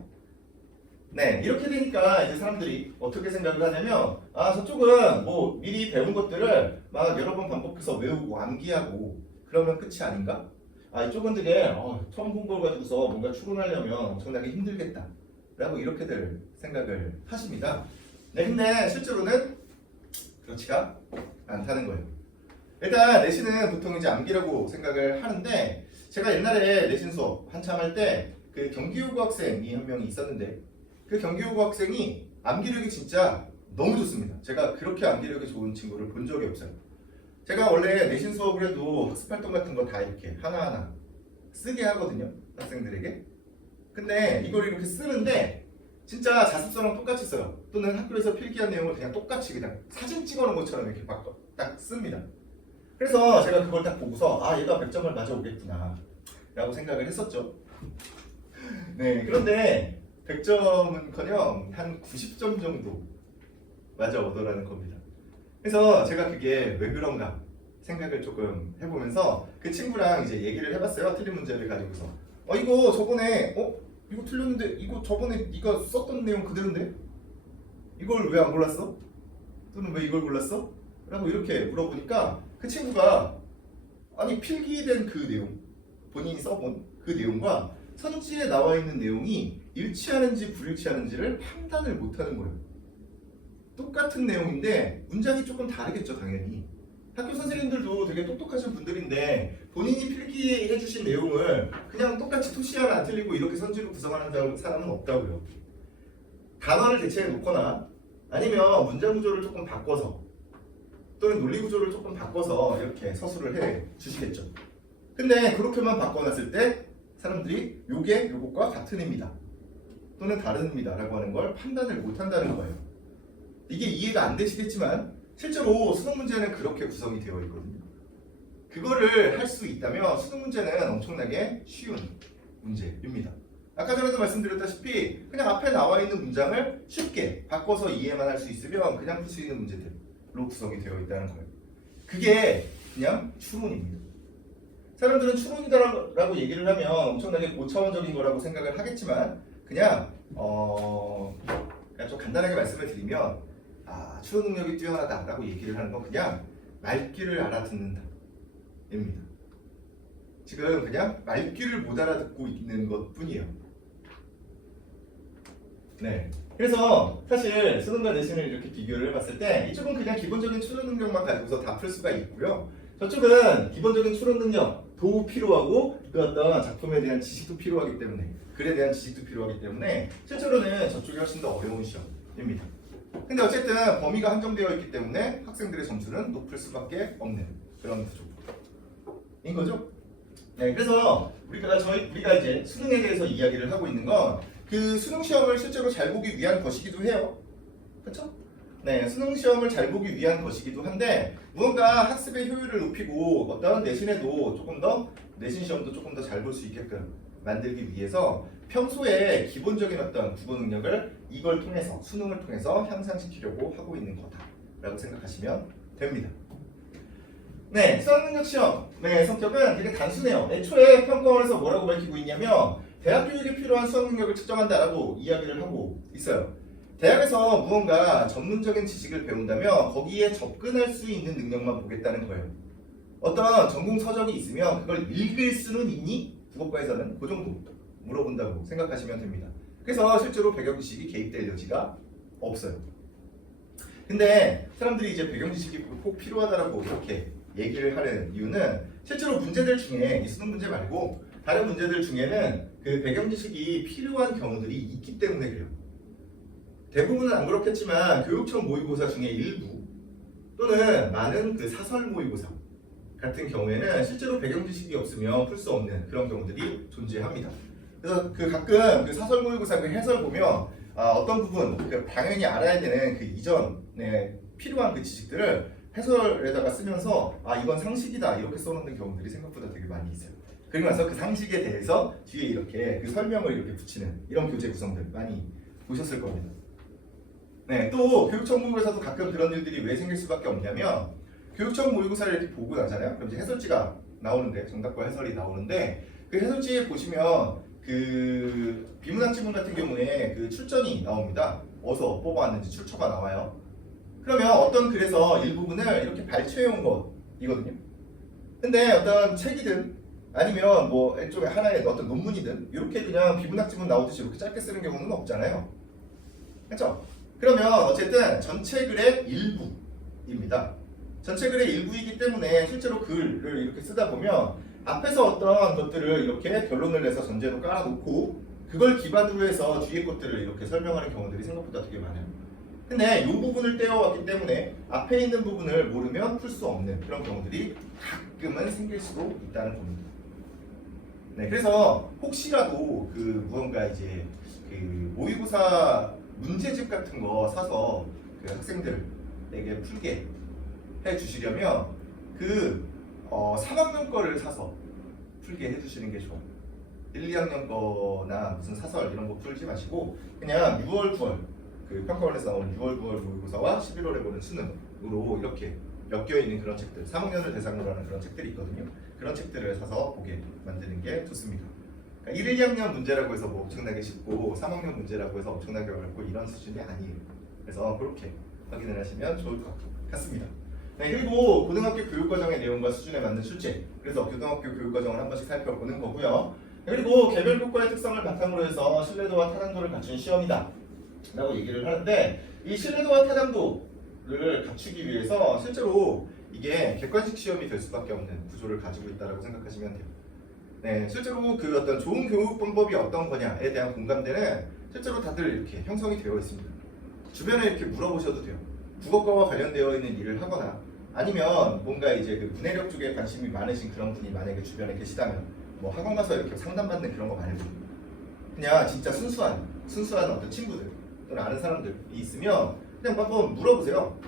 네, 이렇게 되니까 이제 사람들이 어떻게 생각을 하냐면 저쪽은 뭐 미리 배운 것들을 막 여러 번 반복해서 외우고 암기하고 그러면 끝이 아닌가? 이쪽은 되게 처음 본 걸 가지고서 뭔가 추론하려면 엄청나게 힘들겠다 라고 이렇게들 생각을 하십니다. 네, 근데 실제로는 그렇지가 않다는 거예요. 일단 내신은 보통 이제 암기라고 생각을 하는데 제가 옛날에 내신 수업 한참 할 때 그 경기여고 학생이 한 명이 있었는데 그 경기여고 학생이 암기력이 진짜 너무 좋습니다. 제가 그렇게 암기력이 좋은 친구를 본 적이 없어요. 제가 원래 내신 수업을 해도 학습활동 같은 거 다 이렇게 하나하나 쓰게 하거든요. 학생들에게. 근데 이걸 이렇게 쓰는데 진짜 자습서랑 똑같이 써요. 또는 학교에서 필기한 내용을 그냥 똑같이 그냥 사진 찍어놓은 것처럼 이렇게 딱 씁니다. 그래서 제가 그걸 딱 보고서 얘가 100점을 맞아오겠구나 라고 생각을 했었죠. 네, 그런데 100점은커녕 한 90점 정도 맞아오더라는 겁니다. 그래서 제가 그게 왜 그런가 생각을 조금 해보면서 그 친구랑 이제 얘기를 해봤어요. 틀린 문제를 가지고서 이거 저번에 이거 틀렸는데 이거 저번에 네가 썼던 내용 그대로인데 이걸 왜 안 골랐어? 또는 왜 이걸 골랐어? 라고 이렇게 물어보니까 그 친구가 필기된 그 내용 본인이 써본 그 내용과 선지에 나와 있는 내용이 일치하는지 불일치하는지를 판단을 못하는 거예요. 똑같은 내용인데 문장이 조금 다르겠죠, 당연히. 학교 선생님들도 되게 똑똑하신 분들인데 본인이 필기해 주신 내용을 그냥 똑같이 토시 하나 안 틀리고 이렇게 선지로 구성하는 사람은 없다고요. 단어를 대체해 놓거나 아니면 문장 구조를 조금 바꿔서 또는 논리 구조를 조금 바꿔서 이렇게 서술을 해 주시겠죠. 근데 그렇게만 바꿔놨을 때 사람들이 요게 요것과 같은 의미다 또는 다른 의미다 라고 하는 걸 판단을 못한다는 거예요. 이게 이해가 안 되시겠지만 실제로 수능 문제는 그렇게 구성이 되어 있거든요. 그거를 할 수 있다면 수능 문제는 엄청나게 쉬운 문제입니다. 아까 전에도 말씀드렸다시피 그냥 앞에 나와 있는 문장을 쉽게 바꿔서 이해만 할 수 있으면 그냥 풀 수 있는 문제들로 구성이 되어 있다는 거예요. 그게 그냥 추론입니다. 사람들은 추론이다라고 얘기를 하면 엄청나게 고차원적인 거라고 생각을 하겠지만 그냥 좀 간단하게 말씀을 드리면 추론 능력이 뛰어나다라고 얘기를 하는 건 그냥 말귀를 알아듣는다 입니다. 지금 그냥 말귀를 못 알아듣고 있는 것 뿐이에요. 네. 그래서 사실 수능과 내신을 이렇게 비교를 해봤을 때 이쪽은 그냥 기본적인 추론 능력만 가지고서 다 풀 수가 있고요. 저쪽은 기본적인 추론 능력도 필요하고 그 어떤 작품에 대한 지식도 필요하기 때문에 글에 대한 지식도 필요하기 때문에 실제로는 저쪽이 훨씬 더 어려운 시험입니다. 근데 어쨌든 범위가 한정되어 있기 때문에 학생들의 점수는 높을 수밖에 없는 그런 구조인 거죠. 네, 그래서 우리가 이제 수능에 대해서 이야기를 하고 있는 건 그 수능 시험을 실제로 잘 보기 위한 것이기도 해요. 그렇죠? 네, 수능 시험을 잘 보기 위한 것이기도 한데 무언가 학습의 효율을 높이고 어떤 내신에도 조금 더 내신 시험도 조금 더 잘 볼 수 있게끔 만들기 위해서 평소에 기본적인 어떤 국어 능력을 이걸 통해서 수능을 통해서 향상시키려고 하고 있는 거다라고 생각하시면 됩니다. 네, 수학능력 시험 성격은 되게 단순해요. 애초에 평가원에서 뭐라고 밝히고 있냐면 대학 교육에 필요한 수학 능력을 측정한다라고 이야기를 하고 있어요. 대학에서 무언가 전문적인 지식을 배운다면 거기에 접근할 수 있는 능력만 보겠다는 거예요. 어떤 전공 서적이 있으면 그걸 읽을 수는 있니? 국어과에서는 그 정도 물어본다고 생각하시면 됩니다. 그래서 실제로 배경 지식이 개입될 여지가 없어요. 근데 사람들이 이제 배경 지식이 꼭 필요하다라고 이렇게 얘기를 하는 이유는 실제로 문제들 중에 이 수능 문제 말고 다른 문제들 중에는 그 배경 지식이 필요한 경우들이 있기 때문에 그래요. 대부분은 안 그렇겠지만 교육청 모의고사 중에 일부 또는 많은 그 사설 모의고사 같은 경우에는 실제로 배경 지식이 없으면 풀 수 없는 그런 경우들이 존재합니다. 그래서 그 가끔 그 사설 모의고사 그 해설 보면 어떤 부분 그 당연히 알아야 되는 그 이전에 필요한 그 지식들을 해설에다가 쓰면서 이건 상식이다 이렇게 써놓는 경우들이 생각보다 되게 많이 있어요. 그리고 나서 그 상식에 대해서 뒤에 이렇게 그 설명을 이렇게 붙이는 이런 교재 구성들 많이 보셨을 겁니다. 네, 또 교육청 모의고사도 가끔 그런 일들이 왜 생길 수밖에 없냐면 교육청 모의고사를 이렇게 보고 나잖아요. 그럼 이제 해설지가 나오는데 정답과 해설이 나오는데 그 해설지에 보시면 그 비문학 지문 같은 경우에 그 출전이 나옵니다. 어디서 뽑아왔는지 출처가 나와요. 그러면 어떤 글에서 일부분을 이렇게 발췌해온 것이거든요. 근데 어떤 책이든 아니면 뭐 일종의 하나의 어떤 논문이든 이렇게 그냥 비문학 지문 나오듯이 이렇게 짧게 쓰는 경우는 없잖아요. 그렇죠? 그러면 어쨌든 전체 글의 일부입니다. 전체 글의 일부이기 때문에 실제로 글을 이렇게 쓰다 보면 앞에서 어떤 것들을 이렇게 결론을 내서 전제로 깔아놓고 그걸 기반으로 해서 뒤에 것들을 이렇게 설명하는 경우들이 생각보다 되게 많아요. 근데 이 부분을 떼어왔기 때문에 앞에 있는 부분을 모르면 풀 수 없는 그런 경우들이 가끔은 생길 수도 있다는 겁니다. 네, 그래서 혹시라도 그 무언가 이제 그 모의고사 문제집 같은 거 사서 그 학생들에게 풀게 해 주시려면 그 3학년 거를 사서 풀게 해 주시는 게 좋아요. 1, 2학년 거나 무슨 사설 이런 거 풀지 마시고 그냥 6월, 9월 그 평가원에서 나오는 6월, 9월 모의고사와 11월에 보는 수능으로 이렇게 엮여 있는 그런 책들, 3학년을 대상으로 하는 그런 책들이 있거든요. 그런 책들을 사서 보게 만드는 게 좋습니다. 그러니까 1, 2학년 문제라고 해서 뭐 엄청나게 쉽고 3학년 문제라고 해서 엄청나게 어렵고 이런 수준이 아니에요. 그래서 그렇게 확인을 하시면 좋을 것 같습니다. 네, 그리고 고등학교 교육과정의 내용과 수준에 맞는 출제, 그래서 고등학교 교육과정을 한 번씩 살펴보는 거고요. 그리고 개별 교과의 특성을 바탕으로 해서 신뢰도와 타당도를 갖춘 시험이다 라고 얘기를 하는데 이 신뢰도와 타당도를 갖추기 위해서 실제로 이게 객관식 시험이 될 수밖에 없는 구조를 가지고 있다고 생각하시면 돼요. 네, 실제로 그 어떤 좋은 교육 방법이 어떤 거냐에 대한 공감대는 실제로 다들 이렇게 형성이 되어 있습니다. 주변에 이렇게 물어보셔도 돼요. 국어과와 관련되어 있는 일을 하거나 아니면 뭔가 이제 그 문해력 쪽에 관심이 많으신 그런 분이 만약에 주변에 계시다면 뭐 학원 가서 이렇게 상담받는 그런 거 말고 그냥 진짜 순수한 어떤 친구들 또는 아는 사람들이 있으면 그냥 한번 물어보세요.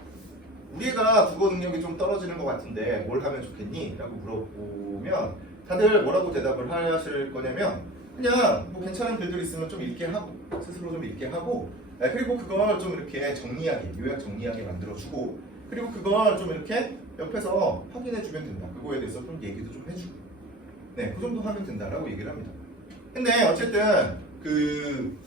우리가 국어 능력이 좀 떨어지는 것 같은데 뭘 하면 좋겠니? 라고 물어보면 다들 뭐라고 대답을 하실 거냐면 그냥 뭐 괜찮은 글들 있으면 좀 읽게 하고 스스로 좀 읽게 하고 그리고 그걸 좀 이렇게 정리하게 요약 정리하게 만들어주고 그리고 그걸 좀 이렇게 옆에서 확인해주면 된다. 그거에 대해서 좀 얘기도 좀 해주고 네, 그 정도 하면 된다라고 얘기를 합니다. 근데 어쨌든 그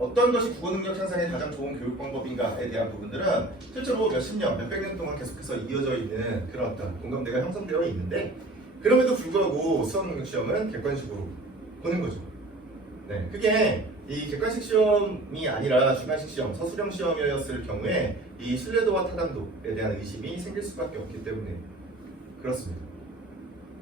어떤 것이 국어 능력 향상에 가장 좋은 교육 방법인가에 대한 부분들은 실제로 몇십 년, 몇백 년 동안 계속해서 이어져 있는 그런 어떤 공감대가 형성되어 있는데 그럼에도 불구하고 수학 능력 시험은 객관식으로 보는 거죠. 네, 그게 이 객관식 시험이 아니라 주관식 시험, 서술형 시험이었을 경우에 이 신뢰도와 타당도에 대한 의심이 생길 수밖에 없기 때문에 그렇습니다.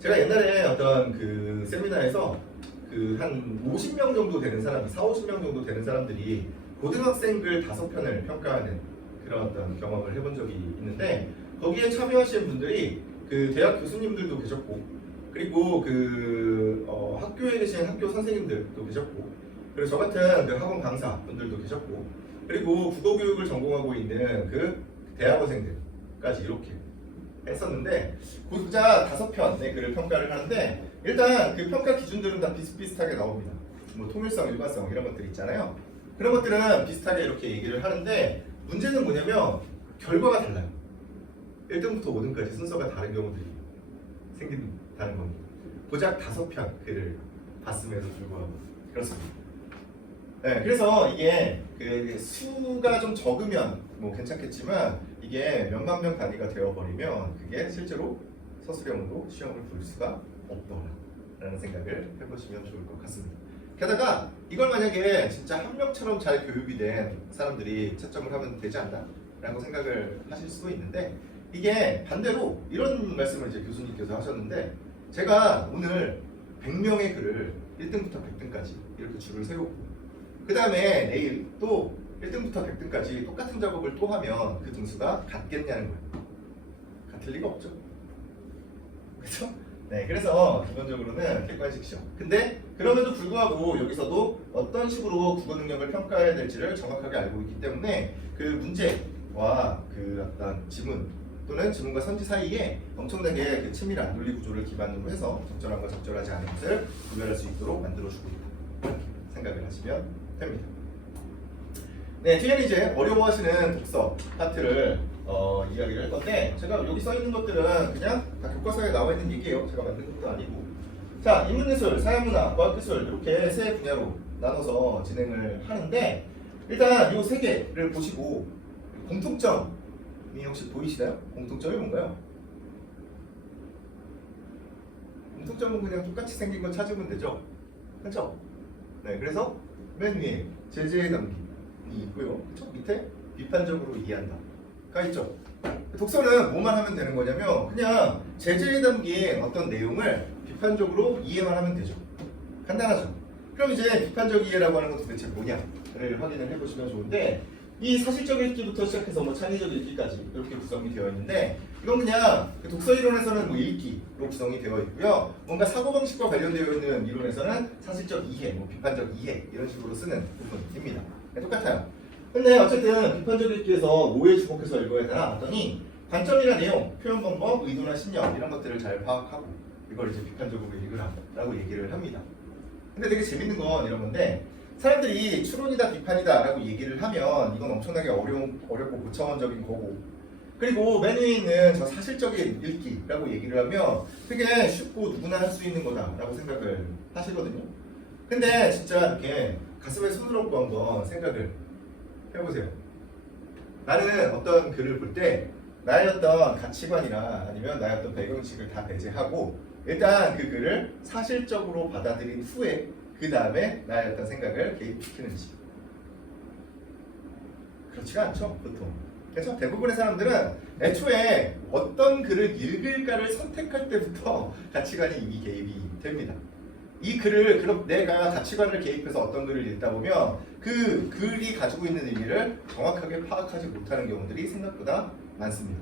제가 옛날에 어떤 그 세미나에서 그 한 50명 정도 되는 사람, 40~50명 정도 되는 사람들이 고등학생 글 5편을 평가하는 그런 어떤 경험을 해본 적이 있는데 거기에 참여하신 분들이 그 대학 교수님들도 계셨고 그리고 그 학교에 계신 학교 선생님들도 계셨고 그리고 저 같은 그 학원 강사 분들도 계셨고 그리고 국어 교육을 전공하고 있는 그 대학원생들까지 이렇게 했었는데 고자 5편의 글을 평가를 하는데 일단 그 평가 기준들은 다 비슷비슷하게 나옵니다. 뭐 통일성, 일관성 이런 것들 있잖아요. 그런 것들은 비슷하게 이렇게 얘기를 하는데 문제는 뭐냐면 결과가 달라요. 1등부터 5등까지 순서가 다른 경우들이 생긴다는 겁니다. 고작 5편 글을 봤음에도 불구하고 그렇습니다. 네, 그래서 이게 그 수가 좀 적으면 뭐 괜찮겠지만 이게 몇만 명 단위가 되어버리면 그게 실제로 서술형으로 시험을 볼 수가 없더라라는 생각을 해보시면 좋을 것 같습니다. 게다가 이걸 만약에 진짜 한 명처럼 잘 교육이 된 사람들이 채점을 하면 되지 않나? 라고 생각을 하실 수도 있는데 이게 반대로 이런 말씀을 이제 교수님께서 하셨는데 제가 오늘 100명의 글을 1등부터 100등까지 이렇게 줄을 세우고 그 다음에 내일 또 1등부터 100등까지 똑같은 작업을 또 하면 그 등수가 같겠냐는 거예요. 같을 리가 없죠. 그렇죠? 네, 그래서 기본적으로는 객관식 시험. 근데 그럼에도 불구하고 여기서도 어떤 식으로 국어 능력을 평가해야 될지를 정확하게 알고 있기 때문에 그 문제와 그 어떤 지문 또는 지문과 선지 사이에 엄청나게 그 친밀한 논리 구조를 기반으로 해서 적절한 과 적절하지 않은 것을 구별할 수 있도록 만들어주고 있다. 이렇게 생각을 하시면 됩니다. 네, 뒤에는 이제 어려워하시는 독서 파트를 이야기를 할 건데 제가 여기 써 있는 것들은 그냥 다 교과서에 나와 있는 얘기예요. 제가 만든 것도 아니고. 자, 인문예술, 사회문화, 과학기술 이렇게 세 분야로 나눠서 진행을 하는데 일단 이 세 개를 보시고 공통점이 혹시 보이시나요? 공통점이 뭔가요? 공통점은 그냥 똑같이 생긴 거 찾으면 되죠. 그렇죠? 네, 그래서 맨 위에 제재의 담기이 있고요. 그쵸? 밑에 비판적으로 이해한다가 있죠. 독서는 뭐만 하면 되는 거냐면 그냥 제재에 담긴 어떤 내용을 비판적으로 이해만 하면 되죠. 간단하죠. 그럼 이제 비판적 이해라고 하는 건 도대체 뭐냐를 확인을 해보시면 좋은데 이 사실적 읽기부터 시작해서 뭐 창의적 읽기까지 이렇게 구성이 되어 있는데 이건 그냥 그 독서 이론에서는 뭐 읽기로 구성이 되어 있고요. 뭔가 사고방식과 관련되어 있는 이론에서는 사실적 이해, 뭐 비판적 이해 이런 식으로 쓰는 부분입니다. 네, 똑같아요. 근데 어쨌든 비판적 읽기에서 뭐에 주목해서 읽어야 되나 봤더니 관점이나 내용, 표현 방법, 의도나 신념 이런 것들을 잘 파악하고 이걸 이제 비판적으로 읽으라라고 얘기를 합니다. 근데 되게 재밌는 건 이런 건데 사람들이 추론이다 비판이다 라고 얘기를 하면 이건 엄청나게 어렵고 고차원적인 거고 그리고 맨 위에 있는 저 사실적인 읽기라고 얘기를 하면 되게 쉽고 누구나 할 수 있는 거다라고 생각을 하시거든요. 근데 진짜 이렇게 가슴에 손을 얹고 한번 생각을 해보세요. 나는 어떤 글을 볼 때 나의 어떤 가치관이나 아니면 나의 어떤 배경식을 다 배제하고 일단 그 글을 사실적으로 받아들인 후에 그 다음에 나의 어떤 생각을 개입시키는지 그렇지가 않죠 보통. 그렇죠? 대부분의 사람들은 애초에 어떤 글을 읽을까를 선택할 때부터 가치관이 이미 개입이 됩니다. 이 글을 그럼 내가 가치관을 개입해서 어떤 글을 읽다 보면 그 글이 가지고 있는 의미를 정확하게 파악하지 못하는 경우들이 생각보다 많습니다.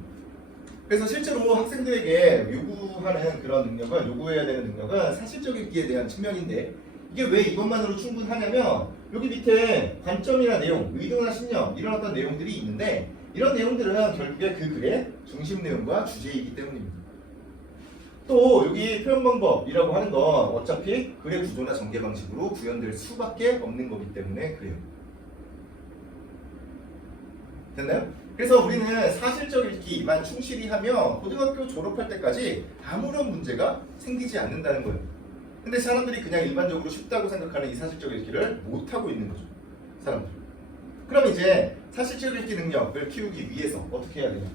그래서 실제로 학생들에게 요구하는 그런 능력은 요구해야 되는 능력은 사실적 읽기에 대한 측면인데 이게 왜 이것만으로 충분하냐면 여기 밑에 관점이나 내용, 의도나 신념 이런 어떤 내용들이 있는데 이런 내용들은 결국에 그 글의 중심 내용과 주제이기 때문입니다. 또 여기 표현 방법이라고 하는 건 어차피 글의 구조나 전개 방식으로 구현될 수밖에 없는 거기 때문에 그래요. 됐나요? 그래서 우리는 사실적 읽기만 충실히 하면 고등학교 졸업할 때까지 아무런 문제가 생기지 않는다는 거예요. 근데 사람들이 그냥 일반적으로 쉽다고 생각하는 이 사실적 읽기를 못하고 있는 거죠. 사람들. 그럼 이제 사실적 읽기 능력을 키우기 위해서 어떻게 해야 되냐?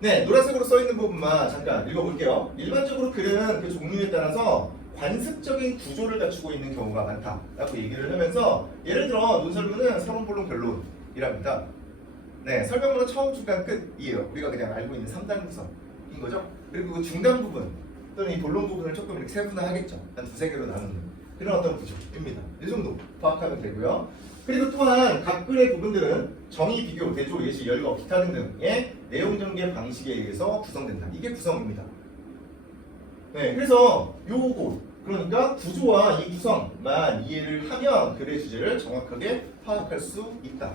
네, 노란색으로 써있는 부분만 잠깐 읽어볼게요. 일반적으로 글은 그 종류에 따라서 관습적인 구조를 갖추고 있는 경우가 많다라고 얘기를 하면서 예를 들어 논설문은 서론, 본론, 결론이랍니다. 네, 설명문은 처음, 중간, 끝이에요. 우리가 그냥 알고 있는 3단 구성인 거죠. 그리고 그 중간 부분 또는 이 본론 부분을 조금 이렇게 세분화하겠죠. 한 두세 개로 나누는 그런 어떤 구조입니다. 이 정도 파악하면 되고요. 그리고 또한 각 글의 부분들은 정의, 비교, 대조, 예시, 열거, 기타 등등의 내용 전개 방식에 의해서 구성된다. 이게 구성입니다. 네, 그래서 요거 그러니까 구조와 이 구성만 이해를 하면 글의 주제를 정확하게 파악할 수 있다.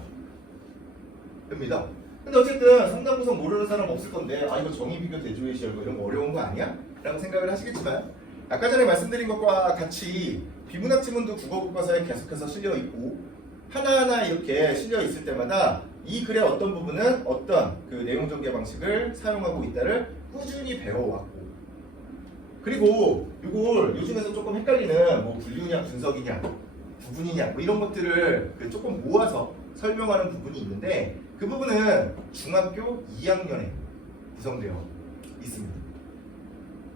됩니다. 근데 어쨌든 상당 구성 모르는 사람 없을 건데 아 이거 정의, 비교, 대조, 예시, 열거 이런 거 어려운 거 아니야? 라고 생각을 하시겠지만 아까 전에 말씀드린 것과 같이 비문학 지문도 국어 교과서에 계속해서 실려 있고 하나하나 이렇게 실려 있을 때마다 이 글의 어떤 부분은 어떤 그 내용 전개 방식을 사용하고 있다를 꾸준히 배워왔고 그리고 이걸 요즘에서 조금 헷갈리는 뭐 분류냐 분석이냐 부분이냐 뭐 이런 것들을 조금 모아서 설명하는 부분이 있는데 그 부분은 중학교 2학년에 구성되어 있습니다.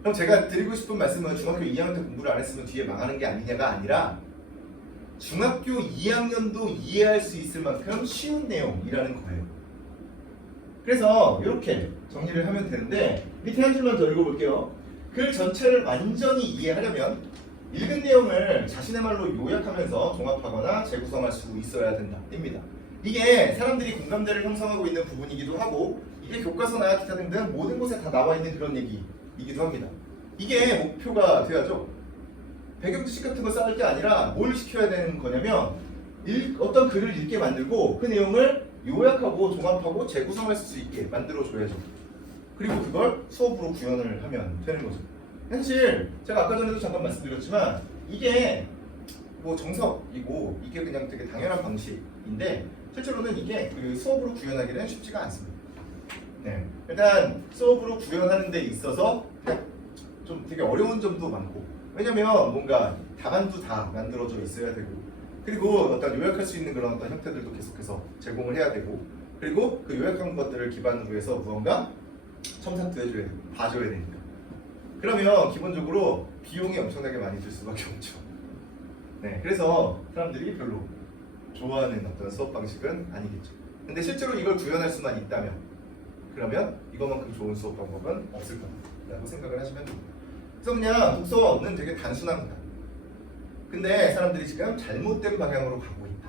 그럼 제가 드리고 싶은 말씀은 중학교 2학년 때 공부를 안 했으면 뒤에 망하는 게 아니냐가 아니라 중학교 2학년도 이해할 수 있을 만큼 쉬운 내용이라는 거예요. 그래서 이렇게 정리를 하면 되는데 밑에 한 줄만 더 읽어볼게요. 글 전체를 완전히 이해하려면 읽은 내용을 자신의 말로 요약하면서 종합하거나 재구성할 수 있어야 된다.입니다. 이게 사람들이 공감대를 형성하고 있는 부분이기도 하고 이게 교과서나 기타 등등 모든 곳에 다 나와 있는 그런 얘기이기도 합니다. 이게 목표가 돼야죠. 배경 지식 같은 거 쌓을 게 아니라 뭘 시켜야 되는 거냐면 어떤 글을 읽게 만들고 그 내용을 요약하고 종합하고 재구성할 수 있게 만들어줘야죠. 그리고 그걸 수업으로 구현을 하면 되는 거죠. 사실 제가 아까 전에도 잠깐 말씀드렸지만 이게 뭐 정석이고 이게 그냥 되게 당연한 방식인데 실제로는 이게 그 수업으로 구현하기는 쉽지가 않습니다. 네, 일단 수업으로 구현하는 데 있어서 좀 되게 어려운 점도 많고 왜냐면 뭔가 답안도 다 만들어져 있어야 되고 그리고 어떤 요약할 수 있는 그런 어떤 형태들도 계속해서 제공을 해야 되고 그리고 그 요약한 것들을 기반으로 해서 무언가 첨삭도 해줘야 되고 봐줘야 되니까 그러면 기본적으로 비용이 엄청나게 많이 들 수밖에 없죠. 네, 그래서 사람들이 별로 좋아하는 어떤 수업 방식은 아니겠죠. 근데 실제로 이걸 구현할 수만 있다면 그러면 이것만큼 좋은 수업 방법은 없을 거라고 생각을 하시면 됩니다. 그래서 그냥 독서는 되게 단순합니다. 근데 사람들이 지금 잘못된 방향으로 가고 있다.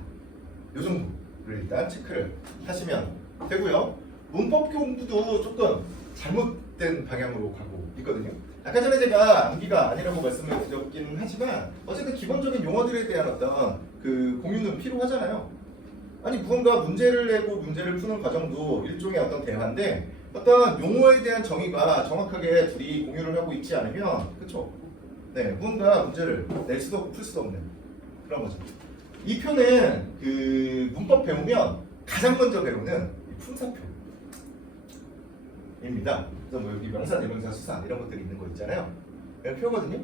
이 정도를 일단 체크를 하시면 되고요. 문법 공부도 조금 잘못된 방향으로 가고 있거든요. 아까 전에 제가 암기가 아니라고 말씀을 드렸긴 하지만 어쨌든 기본적인 용어들에 대한 어떤 그 공유는 필요하잖아요. 아니 무언가 문제를 내고 문제를 푸는 과정도 일종의 어떤 대화인데 어떤 용어에 대한 정의가 정확하게 둘이 공유를 하고 있지 않으면 그쵸? 네, 무언가 문제를 낼 수도 없고 풀 수도 없는 그런 거죠. 이 표는 그 문법 배우면 가장 먼저 배우는 품사표입니다. 그래서 뭐 여기 명사, 대명사, 수사 이런 것들이 있는 거 있잖아요. 이런 표거든요.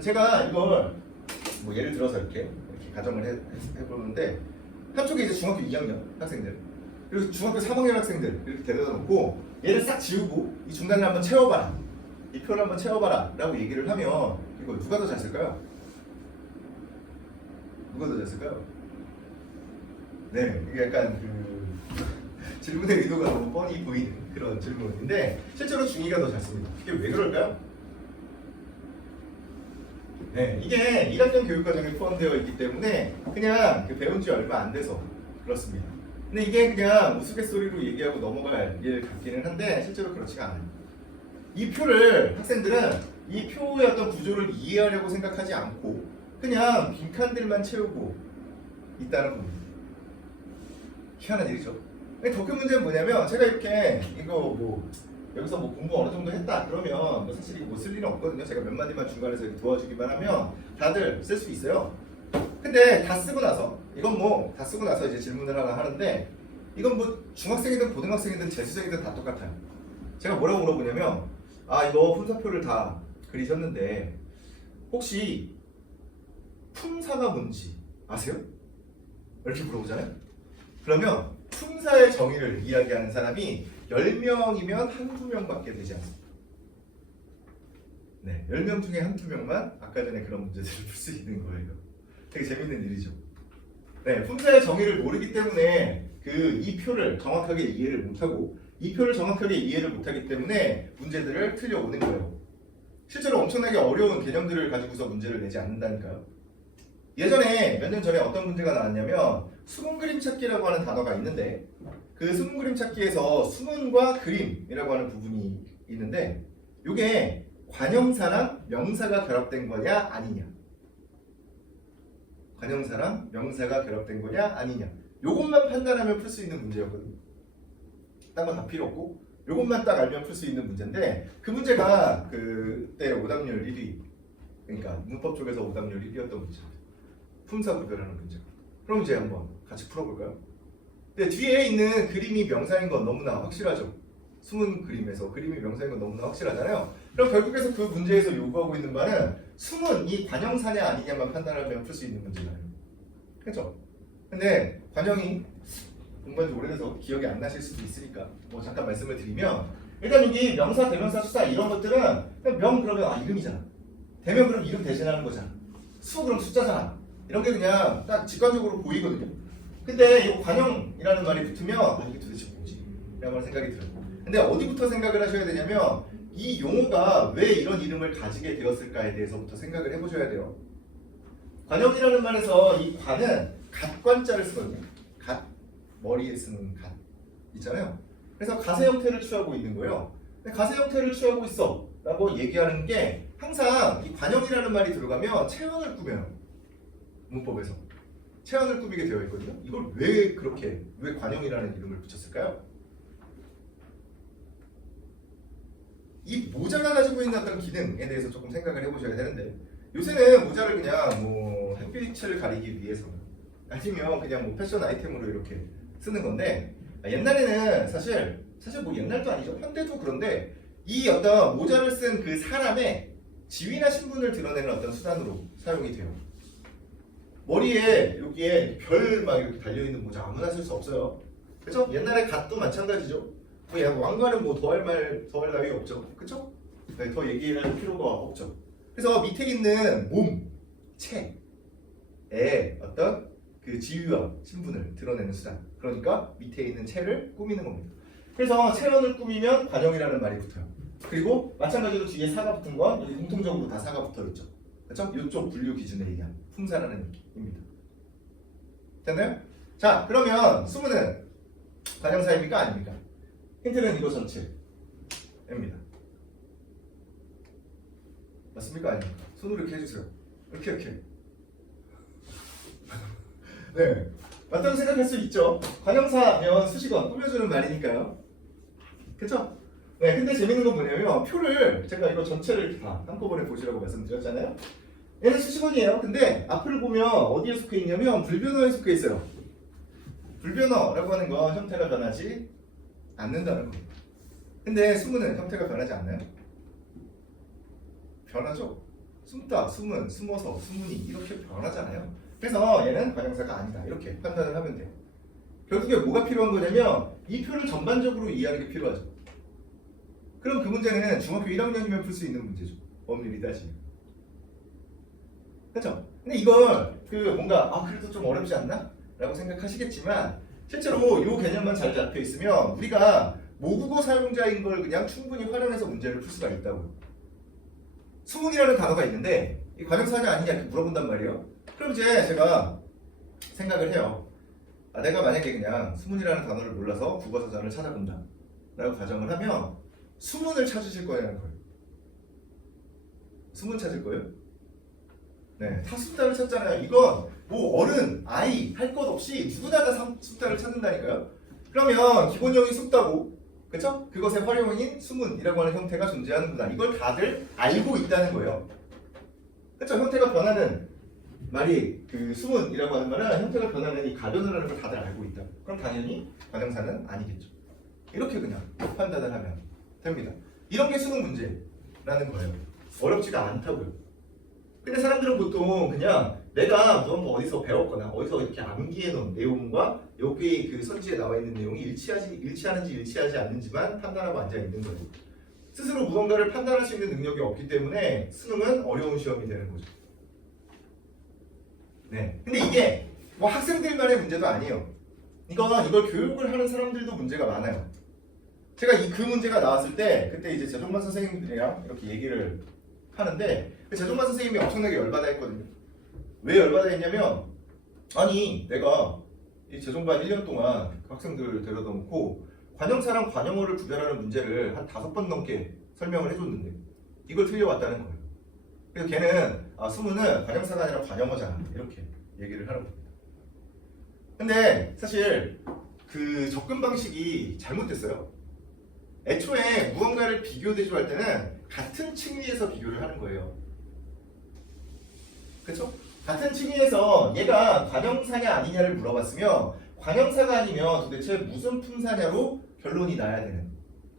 제가 이걸 뭐 예를 들어서 이렇게 가정을 해보는데 한쪽에 이제 중학교 2학년 학생들 그리고 중학교 3학년 학생들 이렇게 데려다 놓고 얘를 싹 지우고 이 중간을 한번 채워봐라 이 표를 한번 채워봐라 라고 얘기를 하면 이거 누가 더 잘 쓸까요? 누가 더 잘 쓸까요? 네, 이게 약간 그 질문의 의도가 너무 뻔히 보이는 그런 질문인데 실제로 중2가 더 잘 씁니다. 이게 왜 그럴까요? 네, 이게 1학년 교육과정에 포함되어 있기 때문에 그냥 배운 지 얼마 안 돼서 그렇습니다. 근데 이게 그냥 우스갯소리로 얘기하고 넘어갈 일 같기는 한데 실제로 그렇지가 않아요. 이 표를 학생들은 이 표의 어떤 구조를 이해하려고 생각하지 않고 그냥 빈칸들만 채우고 있다는 겁니다. 희한한 일이죠. 더 큰 문제는 뭐냐면 제가 이렇게 이거 뭐 여기서 뭐 공부 어느 정도 했다 그러면 뭐 사실 이거 뭐 쓸 일은 없거든요. 제가 몇 마디만 중간에서 이렇게 도와주기만 하면 다들 쓸 수 있어요. 근데 다 쓰고 나서 이건 뭐 다 쓰고 나서 이제 질문을 하나 하는데 이건 뭐 중학생이든 고등학생이든 재수생이든 다 똑같아요. 제가 뭐라고 물어보냐면 아 이거 품사표를 다 그리셨는데 혹시 품사가 뭔지 아세요? 이렇게 물어보잖아요. 그러면 품사의 정의를 이야기하는 사람이 10명이면 한두 명밖에 되지 않습니다. 네, 10명 중에 한두 명만 아까 전에 그런 문제들을 풀 수 있는 거예요. 되게 재밌는 일이죠. 네, 품사의 정의를 모르기 때문에 이 표를 정확하게 이해를 못하고 이 표를 정확하게 이해를 못하기 때문에 문제들을 틀려오는 거예요. 실제로 엄청나게 어려운 개념들을 가지고서 문제를 내지 않는다니까요. 예전에 몇 년 전에 어떤 문제가 나왔냐면 수문 그림 찾기라고 하는 단어가 있는데 그 수문 그림 찾기에서 수문과 그림이라고 하는 부분이 있는데 이게 관형사랑 명사가 결합된 거냐 아니냐, 관형사랑 명사가 결합된 거냐 아니냐, 요것만 판단하면 풀 수 있는 문제였거든요. 딴 건 다 필요 없고 요것만 딱 알면 풀 수 있는 문제인데 그 문제가 그때 오답률 1위, 그러니까 문법 쪽에서 오답률 1위였던 문제입니다. 품사 구별하는 문제. 그럼 이제 한번 같이 풀어볼까요? 근데 뒤에 있는 그림이 명사인 건 너무나 확실하죠. 수문 그림에서 그림이 명사인 건 너무나 확실하잖아요. 그럼 결국에서 그 문제에서 요구하고 있는 바는 수문이 관형사냐 아니냐만 판단하면 풀 수 있는 문제잖아요. 그렇죠? 근데 관형이 공부한 지 오래돼서 기억이 안 나실 수도 있으니까 뭐 잠깐 말씀을 드리면 일단 여기 명사, 대명사, 수사 이런 것들은 그냥 명 그러면 아 이름이잖아. 대명 그럼 이름 대신하는 거잖아. 수 그럼 숫자잖아. 이런 게 그냥 딱 직관적으로 보이거든요. 근데 이 관형이라는 말이 붙으면 아 이게 도대체 뭐지? 라는 생각이 들어요. 근데 어디부터 생각을 하셔야 되냐면 이 용어가 왜 이런 이름을 가지게 되었을까에 대해서부터 생각을 해보셔야 돼요. 관형이라는 말에서 이 관은 갓관자를 쓰거든요. 갓, 머리에 쓰는 갓 있잖아요. 그래서 가세 형태를 취하고 있는 거예요. 근데 가세 형태를 취하고 있어 라고 얘기하는 게 항상 이 관형이라는 말이 들어가면 체형을 꾸며요. 문법에서 체형을 꾸미게 되어 있거든요. 이걸 왜 관형이라는 이름을 붙였을까요? 이 모자가 가지고 있는 어떤 기능에 대해서 조금 생각을 해보셔야 되는데 요새는 모자를 그냥 뭐 햇빛을 가리기 위해서 아니면 그냥 뭐 패션 아이템으로 이렇게 쓰는 건데 옛날에는 사실 뭐 옛날도 아니죠. 현대도 그런데 이 어떤 모자를 쓴 그 사람의 지위나 신분을 드러내는 어떤 수단으로 사용이 돼요. 머리에 여기에 별 막 이렇게 달려있는 모자 아무나 쓸 수 없어요. 그죠? 옛날에 갓도 마찬가지죠. 뭐 왕관은 뭐 더할 나위 없죠. 그쵸? 네, 더 얘기할 필요가 없죠. 그래서 밑에 있는 몸, 체의 어떤 그 지위와 신분을 드러내는 수단. 그러니까 밑에 있는 체를 꾸미는 겁니다. 그래서 체원을 꾸미면 관형이라는 말이 붙어요. 그리고 마찬가지로 뒤에 사가 붙은 건 여기 공통적으로 다 사가 붙어 있죠. 그렇죠? 이쪽 분류 기준에 의한 품사라는 얘기입니다. 됐나요? 자, 그러면 수문은 관형사입니까? 아닙니까? 힌트는 이거 전체입니다. 맞습니까? 아닙니까? 손으로 이렇게 해주세요. 이렇게. 네, 맞다고 생각할 수 있죠. 관형사면 수식어, 꾸며주는 말이니까요. 그쵸? 네, 근데 재밌는 건 뭐냐면 표를 제가 이거 전체를 다 한꺼번에 보시라고 말씀드렸잖아요. 얘는 수식어이에요. 근데 앞을 보면 어디에 속해 있냐면 불변어에 속해 있어요. 불변어라고 하는 건 형태가 변하지 않는다는 겁니다. 근데 수문은 형태가 변하지 않나요? 변하죠. 숨다, 숨은, 숨어서, 수문이 이렇게 변하잖아요. 그래서 얘는 관형사가 아니다. 이렇게 판단을 하면 돼요. 결국에 뭐가 필요한 거냐면 이 표를 전반적으로 이해하는 게 필요하죠. 그럼 그 문제는 중학교 1학년이면 풀 수 있는 문제죠. 엄밀히 따지면. 그렇죠? 근데 이걸 뭔가 그래도 좀 어렵지 않나? 라고 생각하시겠지만 실제로 이 개념만 잘 잡혀 있으면 우리가 모국어 사용자인 걸 그냥 충분히 활용해서 문제를 풀 수가 있다고요. 수문이라는 단어가 있는데 이 관용사냐 아니냐 이렇게 물어본단 말이에요. 그럼 이제 제가 생각을 해요. 내가 만약에 그냥 수문이라는 단어를 몰라서 국어사전을 찾아본다 라고 가정을 하면 수문을 찾으실 거냐는 거예요. 수문 찾을 거예요? 네, 다 숫자를 찾잖아요. 이건 뭐 어른, 아이 할 것 없이 누구나 다 숫자를 찾는다니까요. 그러면 기본형이 숫자고, 그렇죠? 그것의 활용인 수문이라고 하는 형태가 존재하는구나. 이걸 다들 알고 있다는 거예요. 그렇죠? 형태가 변하는 말이 그 수문이라고 하는 말은 형태가 변하는 이 가변을 하는 걸 다들 알고 있다. 그럼 당연히 관형사는 아니겠죠. 이렇게 그냥 판단을 하면 됩니다. 이런 게 수능 문제라는 거예요. 어렵지가 않다고요. 근데 사람들은 보통 그냥 내가 뭐 어디서 배웠거나 어디서 이렇게 암기해 놓은 내용과 여기 그 선지에 나와 있는 내용이 일치하는지 일치하지 않는지만 판단하고 앉아 있는 거예요. 스스로 무언가를 판단할 수 있는 능력이 없기 때문에 수능은 어려운 시험이 되는 거죠. 네. 근데 이게 뭐 학생들만의 문제도 아니에요. 이걸 교육을 하는 사람들도 문제가 많아요. 제가 그 문제가 나왔을 때 그때 이제 재종반 선생님들이랑 이렇게 얘기를 하는데 그 재종반 선생님이 엄청나게 열받아 했거든요. 왜 열받아 했냐면 아니 내가 이 재종반 1년 동안 그 학생들 데려다 놓고 관형사랑 관형어를 구별하는 문제를 한 5번 넘게 설명을 해줬는데 이걸 틀려왔다는 거예요. 그래서 걔는 수문은 관형사가 아니라 관형어잖아 이렇게 얘기를 하는 겁니다. 근데 사실 그 접근 방식이 잘못됐어요. 애초에 무언가를 비교 대조할 때는 같은 층위에서 비교를 하는 거예요. 그렇죠? 같은 층위에서 얘가 관형사냐 아니냐를 물어봤으면 관형사가 아니면 도대체 무슨 품사냐로 결론이 나야 되는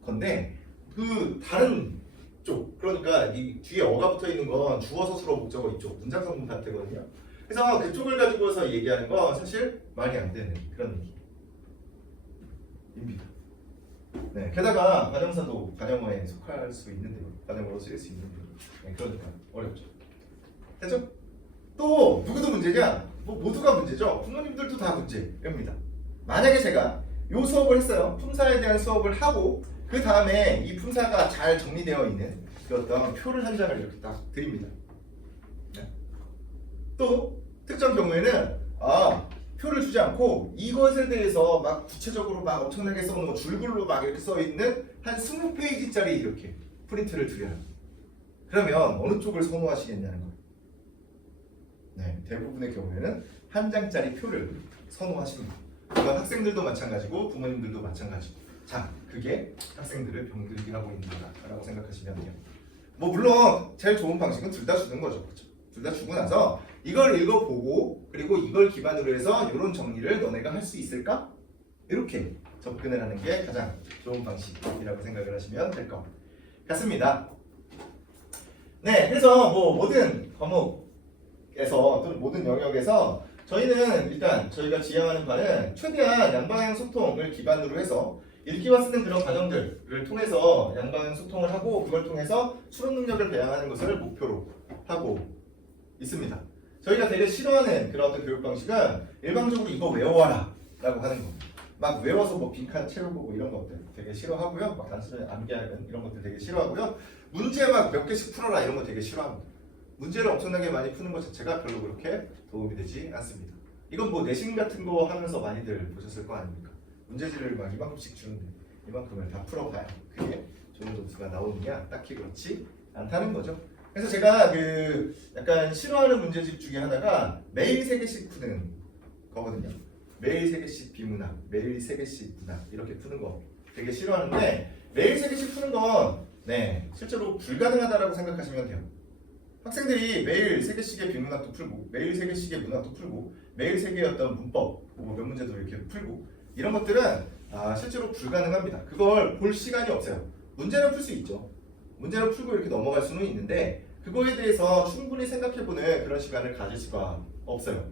건데 그 다른 쪽 그러니까 이 뒤에 어가 붙어 있는 건 주어 서술어 목적어 이쪽 문장성분 파트거든요. 그래서 그쪽을 가지고서 얘기하는 건 사실 말이 안 되는 그런 얘기입니다. 네, 게다가 관형사도 관형어에 속할 수 있는데요. 관형어로 쓰일 수 있는데요. 네, 그러니까 어렵죠. 됐죠? 또 누구도 문제냐? 뭐 모두가 문제죠. 부모님들도 다 문제입니다. 만약에 제가 요 수업을 했어요. 품사에 대한 수업을 하고 그 다음에 이 품사가 잘 정리되어 있는 그 어떤 표를 한 장을 이렇게 딱 드립니다. 네. 또 특정 경우에는 표를 주지 않고 이것에 대해서 막 구체적으로 막 엄청나게 써놓은 거 줄글로 막 이렇게 써 있는 한 20페이지짜리 이렇게 프린트를 드려요. 그러면 어느 쪽을 선호하시겠냐는 거예요. 네, 대부분의 경우에는 한 장짜리 표를 선호하십니다. 이건 학생들도 마찬가지고 부모님들도 마찬가지고. 자, 그게 학생들을 병들게 하고 있는 거다라고 생각하시면 돼요. 뭐 물론 제일 좋은 방식은 둘 다 주는 거죠. 그렇죠? 둘 다 주고 나서 이걸 읽어보고 그리고 이걸 기반으로 해서 이런 정리를 너네가 할 수 있을까? 이렇게 접근을 하는 게 가장 좋은 방식이라고 생각을 하시면 될 것 같습니다. 네, 그래서 뭐 모든 과목에서 또는 모든 영역에서 저희는 일단 저희가 지향하는 바는 최대한 양방향 소통을 기반으로 해서 읽기와 쓰는 그런 과정들을 통해서 양방향 소통을 하고 그걸 통해서 수론 능력을 배양하는 것을 목표로 하고 있습니다. 저희가 되게 싫어하는 그런 어떤 교육 방식은 일방적으로 이거 외워와라 라고 하는 거. 막 외워서 뭐 빈칸 채우고 뭐 이런 것들 되게 싫어하고요. 막 단순히 암기하는 이런 것들 되게 싫어하고요. 문제 막 몇 개씩 풀어라 이런 거 되게 싫어합니다. 문제를 엄청나게 많이 푸는 것 자체가 별로 그렇게 도움이 되지 않습니다. 이건 뭐 내신 같은 거 하면서 많이들 보셨을 거 아닙니까? 문제지를 막 이만큼씩 주는데 이만큼을 다 풀어봐야 그게 좋은 점수가 나오느냐? 딱히 그렇지 않다는 거죠. 그래서 제가 그 약간 싫어하는 문제집 중에 하나가 매일 3개씩 푸는 거거든요. 매일 3개씩 비문학, 매일 3개씩 문학 이렇게 푸는 거 되게 싫어하는데 매일 3개씩 푸는 건 네, 실제로 불가능하다라고 생각하시면 돼요. 학생들이 매일 3개씩의 비문학도 풀고 매일 3개씩의 문학도 풀고 매일 3개의 어떤 문법 몇 문제도 이렇게 풀고 이런 것들은 실제로 불가능합니다. 그걸 볼 시간이 없어요. 문제는 풀 수 있죠. 문제를 풀고 이렇게 넘어갈 수는 있는데 그거에 대해서 충분히 생각해보는 그런 시간을 가질 수가 없어요.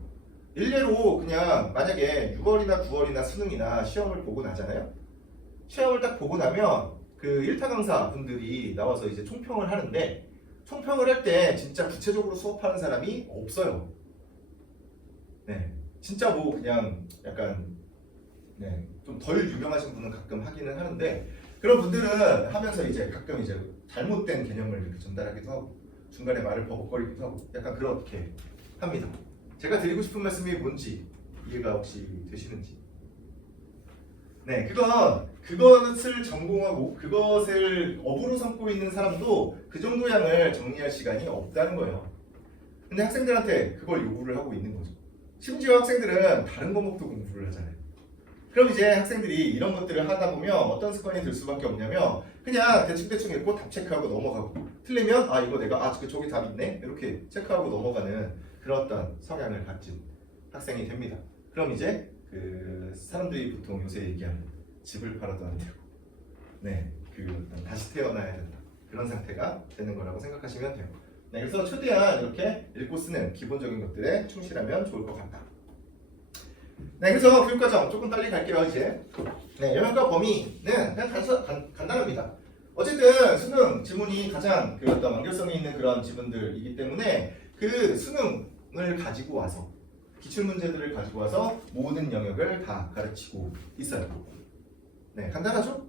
일례로 그냥 만약에 6월이나 9월이나 수능이나 시험을 보고 나잖아요. 시험을 딱 보고 나면 그 1타 강사 분들이 나와서 이제 총평을 하는데 총평을 할 때 진짜 구체적으로 수업하는 사람이 없어요. 네, 진짜 뭐 그냥 약간 네, 좀 덜 유명하신 분은 가끔 하기는 하는데 그런 분들은 하면서 이제 가끔 이제 잘못된 개념을 이렇게 전달하기도 하고 중간에 말을 버벅거리기도 하고 약간 그렇게 합니다. 제가 드리고 싶은 말씀이 뭔지 이해가 혹시 되시는지? 네, 그것을 전공하고 그것을 업으로 삼고 있는 사람도 그 정도 양을 정리할 시간이 없다는 거예요. 근데 학생들한테 그걸 요구를 하고 있는 거죠. 심지어 학생들은 다른 과목도 공부를 하잖아요. 그럼 이제 학생들이 이런 것들을 하다 보면 어떤 습관이 들 수밖에 없냐면 그냥 대충 읽고 답 체크하고 넘어가고 틀리면 아 이거 내가 저기 답 있네 이렇게 체크하고 넘어가는 그런 어떤 성향을 가진 학생이 됩니다. 그럼 이제 그 사람들이 보통 요새 얘기하는 집을 팔아도 안 되고 다시 태어나야 된다 그런 상태가 되는 거라고 생각하시면 돼요. 네, 그래서 최대한 이렇게 읽고 쓰는 기본적인 것들에 충실하면 좋을 것 같다. 네, 그래서 교육과정 조금 빨리 갈게요 이제. 네, 영역과 범위는 그냥 간단합니다. 어쨌든 수능 지문이 가장 그 어떤 완결성이 있는 그런 지문들이기 때문에 그 수능을 가지고 와서 기출 문제들을 가지고 와서 모든 영역을 다 가르치고 있어요. 네, 간단하죠?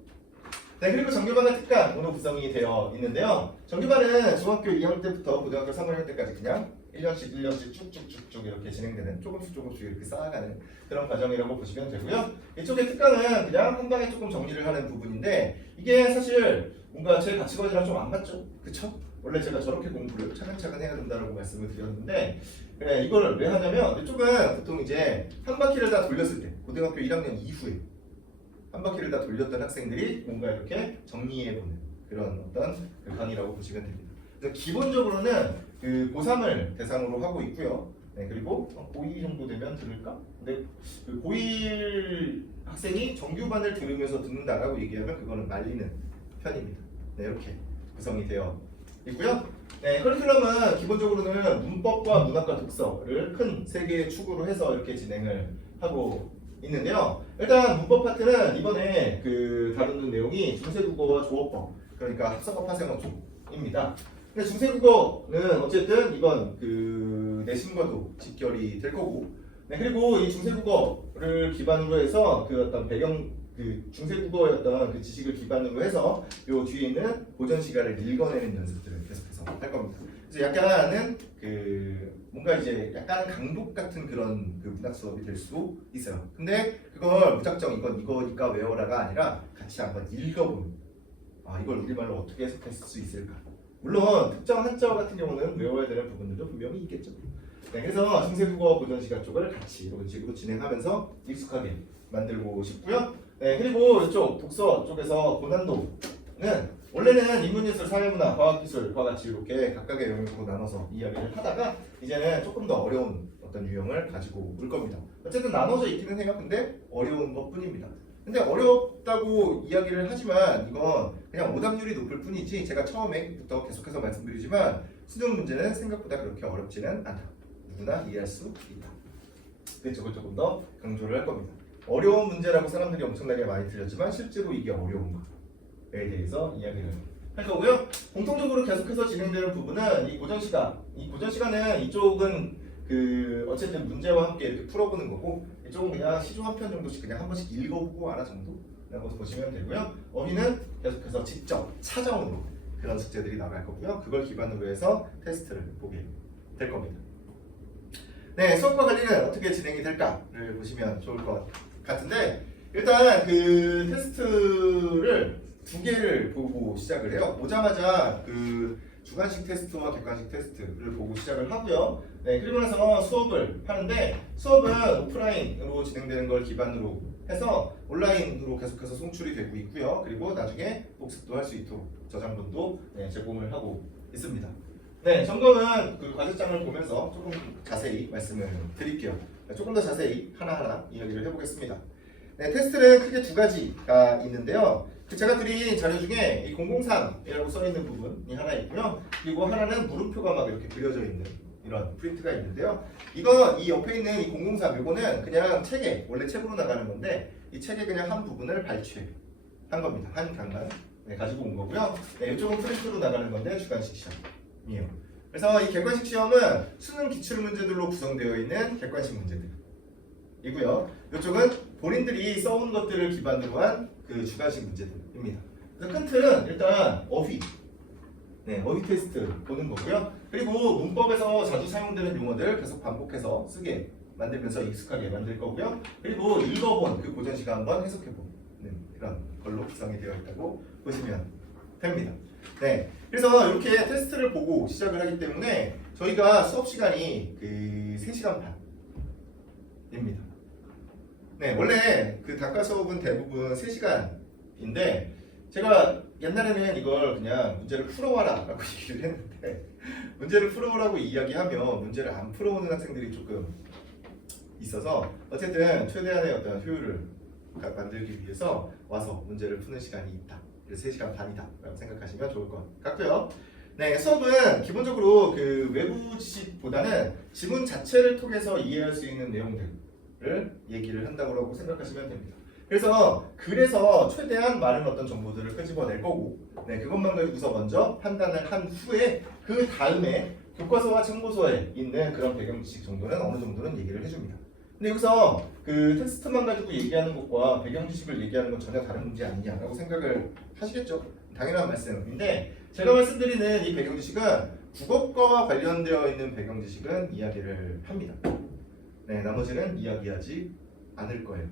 네, 그리고 정규반과 특강으로 구성이 되어 있는데요. 정규반은 중학교 2학년 때부터 고등학교 3학년 때까지 그냥 1년씩 쭉쭉쭉쭉 이렇게 진행되는 조금씩 이렇게 쌓아가는 그런 과정이라고 보시면 되고요. 이쪽의 특강은 그냥 한 방에 조금 정리를 하는 부분인데 이게 사실 뭔가 제 가치관이랑 좀 안 맞죠? 그쵸? 원래 제가 저렇게 공부를 차근차근 해야 된다고 말씀을 드렸는데 그래, 이걸 왜 하냐면 이쪽은 보통 이제 한 바퀴를 다 돌렸을 때 고등학교 1학년 이후에 한 바퀴를 다 돌렸던 학생들이 뭔가 이렇게 정리해보는 그런 어떤 강의라고 보시면 됩니다. 그래서 기본적으로는 그 고3을 대상으로 하고 있고요. 네, 그리고 고2 정도 되면 들을까? 근데 그 고1 학생이 정규반을 들으면서 듣는다라고 얘기하면 그거는 말리는 편입니다. 네, 이렇게 구성이 되어 있고요. 네, 커리큘럼은 기본적으로는 문법과 문학과 독서를 큰 세 개의 축으로 해서 이렇게 진행을 하고 있는데요. 일단 문법 파트는 이번에 그 다루는 내용이 중세국어와 조어법, 그러니까 합성어 파생어 쪽입니다. 근데 중세국어는 어쨌든 이번 그 내신과도 직결이 될 거고, 네, 그리고 이 중세국어를 기반으로 해서 그 어떤 그 중세국어의 어떤 그 지식을 기반으로 해서 요 뒤에 있는 고전 시가를 읽어내는 연습들을 계속해서 할 겁니다. 그래서 약간은 그 뭔가 이제 약간 강독 같은 그런 그 문학 수업이 될 수도 있어요. 근데 그걸 무작정 이거니까 외워라가 아니라 같이 한번 읽어보는. 이걸 우리말로 어떻게 해석할 수 있을까? 물론 특정 한자어 같은 경우는 외워야 되는 부분들도 분명히 있겠죠. 네, 그래서 중세국어 고전 시가 쪽을 같이 이런 식으로 진행하면서 익숙하게 만들고 싶고요. 네, 그리고 이쪽 독서 쪽에서 고난도는 원래는 인문예술, 사회문화, 과학기술과 같이 이렇게 각각의 영역으로 나눠서 이야기를 하다가 이제는 조금 더 어려운 어떤 유형을 가지고 올 겁니다. 어쨌든 나눠져 있기는 해요. 근데 어려운 것 뿐입니다. 근데 어렵다고 이야기를 하지만 이건 그냥 오답률이 높을 뿐이지 제가 처음에부터 계속해서 말씀드리지만 수능 문제는 생각보다 그렇게 어렵지는 않다. 누구나 이해할 수 있다. 그쪽을 조금 더 강조를 할 겁니다. 어려운 문제라고 사람들이 엄청나게 많이 들렸지만 실제로 이게 어려운가에 대해서 이야기를 할 거고요. 공통적으로 계속해서 진행되는 부분은 이 고전 시간은 이쪽은 그 어쨌든 문제와 함께 이렇게 풀어보는 거고 이쪽은 그냥 시조 한 편 정도씩 그냥 한 번씩 읽어보고 알아 정도라고 보시면 되고요. 어휘는 계속해서 직접 찾아오는 그런 숙제들이 나갈 거고요. 그걸 기반으로 해서 테스트를 보게 될 겁니다. 네, 수업과 관리는 어떻게 진행이 될까를 보시면 좋을 것 같은데 일단 그 테스트를 두 개를 보고 시작을 해요. 오자마자 그 주관식 테스트와 객관식 테스트를 보고 시작을 하고요. 네, 그리고 나서 수업을 하는데 수업은 오프라인으로 진행되는 걸 기반으로 해서 온라인으로 계속해서 송출이 되고 있고요. 그리고 나중에 복습도 할 수 있도록 저장본도 제공을 하고 있습니다. 네, 점검은 그 과제장을 보면서 조금 자세히 말씀을 드릴게요. 조금 더 자세히 하나하나 이야기를 해보겠습니다. 네, 테스트는 크게 두 가지가 있는데요. 제가 드린 자료 중에 이 003이라고 써있는 부분이 하나 있고요. 그리고 하나는 물음표가 막 이렇게 그려져 있는 이런 프린트가 있는데요. 이 옆에 있는 이 003 이거는 그냥 책에 원래 책으로 나가는 건데 이 책의 그냥 한 부분을 발췌한 겁니다. 한 강만 가지고 온 거고요. 네, 이쪽은 프린트로 나가는 건데 주관식 시험이에요. 그래서 이 객관식 시험은 수능 기출 문제들로 구성되어 있는 객관식 문제들. 문제들이고요. 이쪽은 본인들이 써온 것들을 기반으로 한 그 주관식 문제들입니다. 그래서 큰 틀은 일단 어휘, 어휘 테스트 보는 거고요. 그리고 문법에서 자주 사용되는 용어들 계속 반복해서 쓰게 만들면서 익숙하게 만들 거고요. 그리고 읽어본 그 고전 시간 한번 해석해보는 이런 걸로 구성이 되어 있다고 보시면 됩니다. 네, 그래서 이렇게 테스트를 보고 시작을 하기 때문에 저희가 수업 시간이 그 3시간 반입니다. 네, 원래 그 단과 수업은 대부분 3시간인데 제가 옛날에는 이걸 그냥 문제를 풀어와라 라고 얘기를 했는데 문제를 풀어오라고 이야기하면 문제를 안 풀어오는 학생들이 조금 있어서 어쨌든 최대한의 어떤 효율을 만들기 위해서 와서 문제를 푸는 시간이 있다. 그래서 3시간 반이다 라고 생각하시면 좋을 것 같고요. 네, 수업은 기본적으로 그 외부 지식보다는 지문 자체를 통해서 이해할 수 있는 내용들을 얘기를 한다고 생각하시면 됩니다. 그래서 최대한 많은 어떤 정보들을 끄집어낼 거고 그것만 가지고서 먼저 판단을 한 후에 그 다음에 교과서와 참고서에 있는 그런 배경 지식 정도는 어느 정도는 얘기를 해줍니다. 근데 여기서 그 텍스트만 가지고 얘기하는 것과 배경 지식을 얘기하는 건 전혀 다른 문제 아니냐라고 생각을 하시겠죠? 당연한 말씀인데 제가 말씀드리는 이 배경 지식은 국어과 관련되어 있는 배경 지식은 이야기를 합니다. 네, 나머지는 이야기하지 않을 거예요.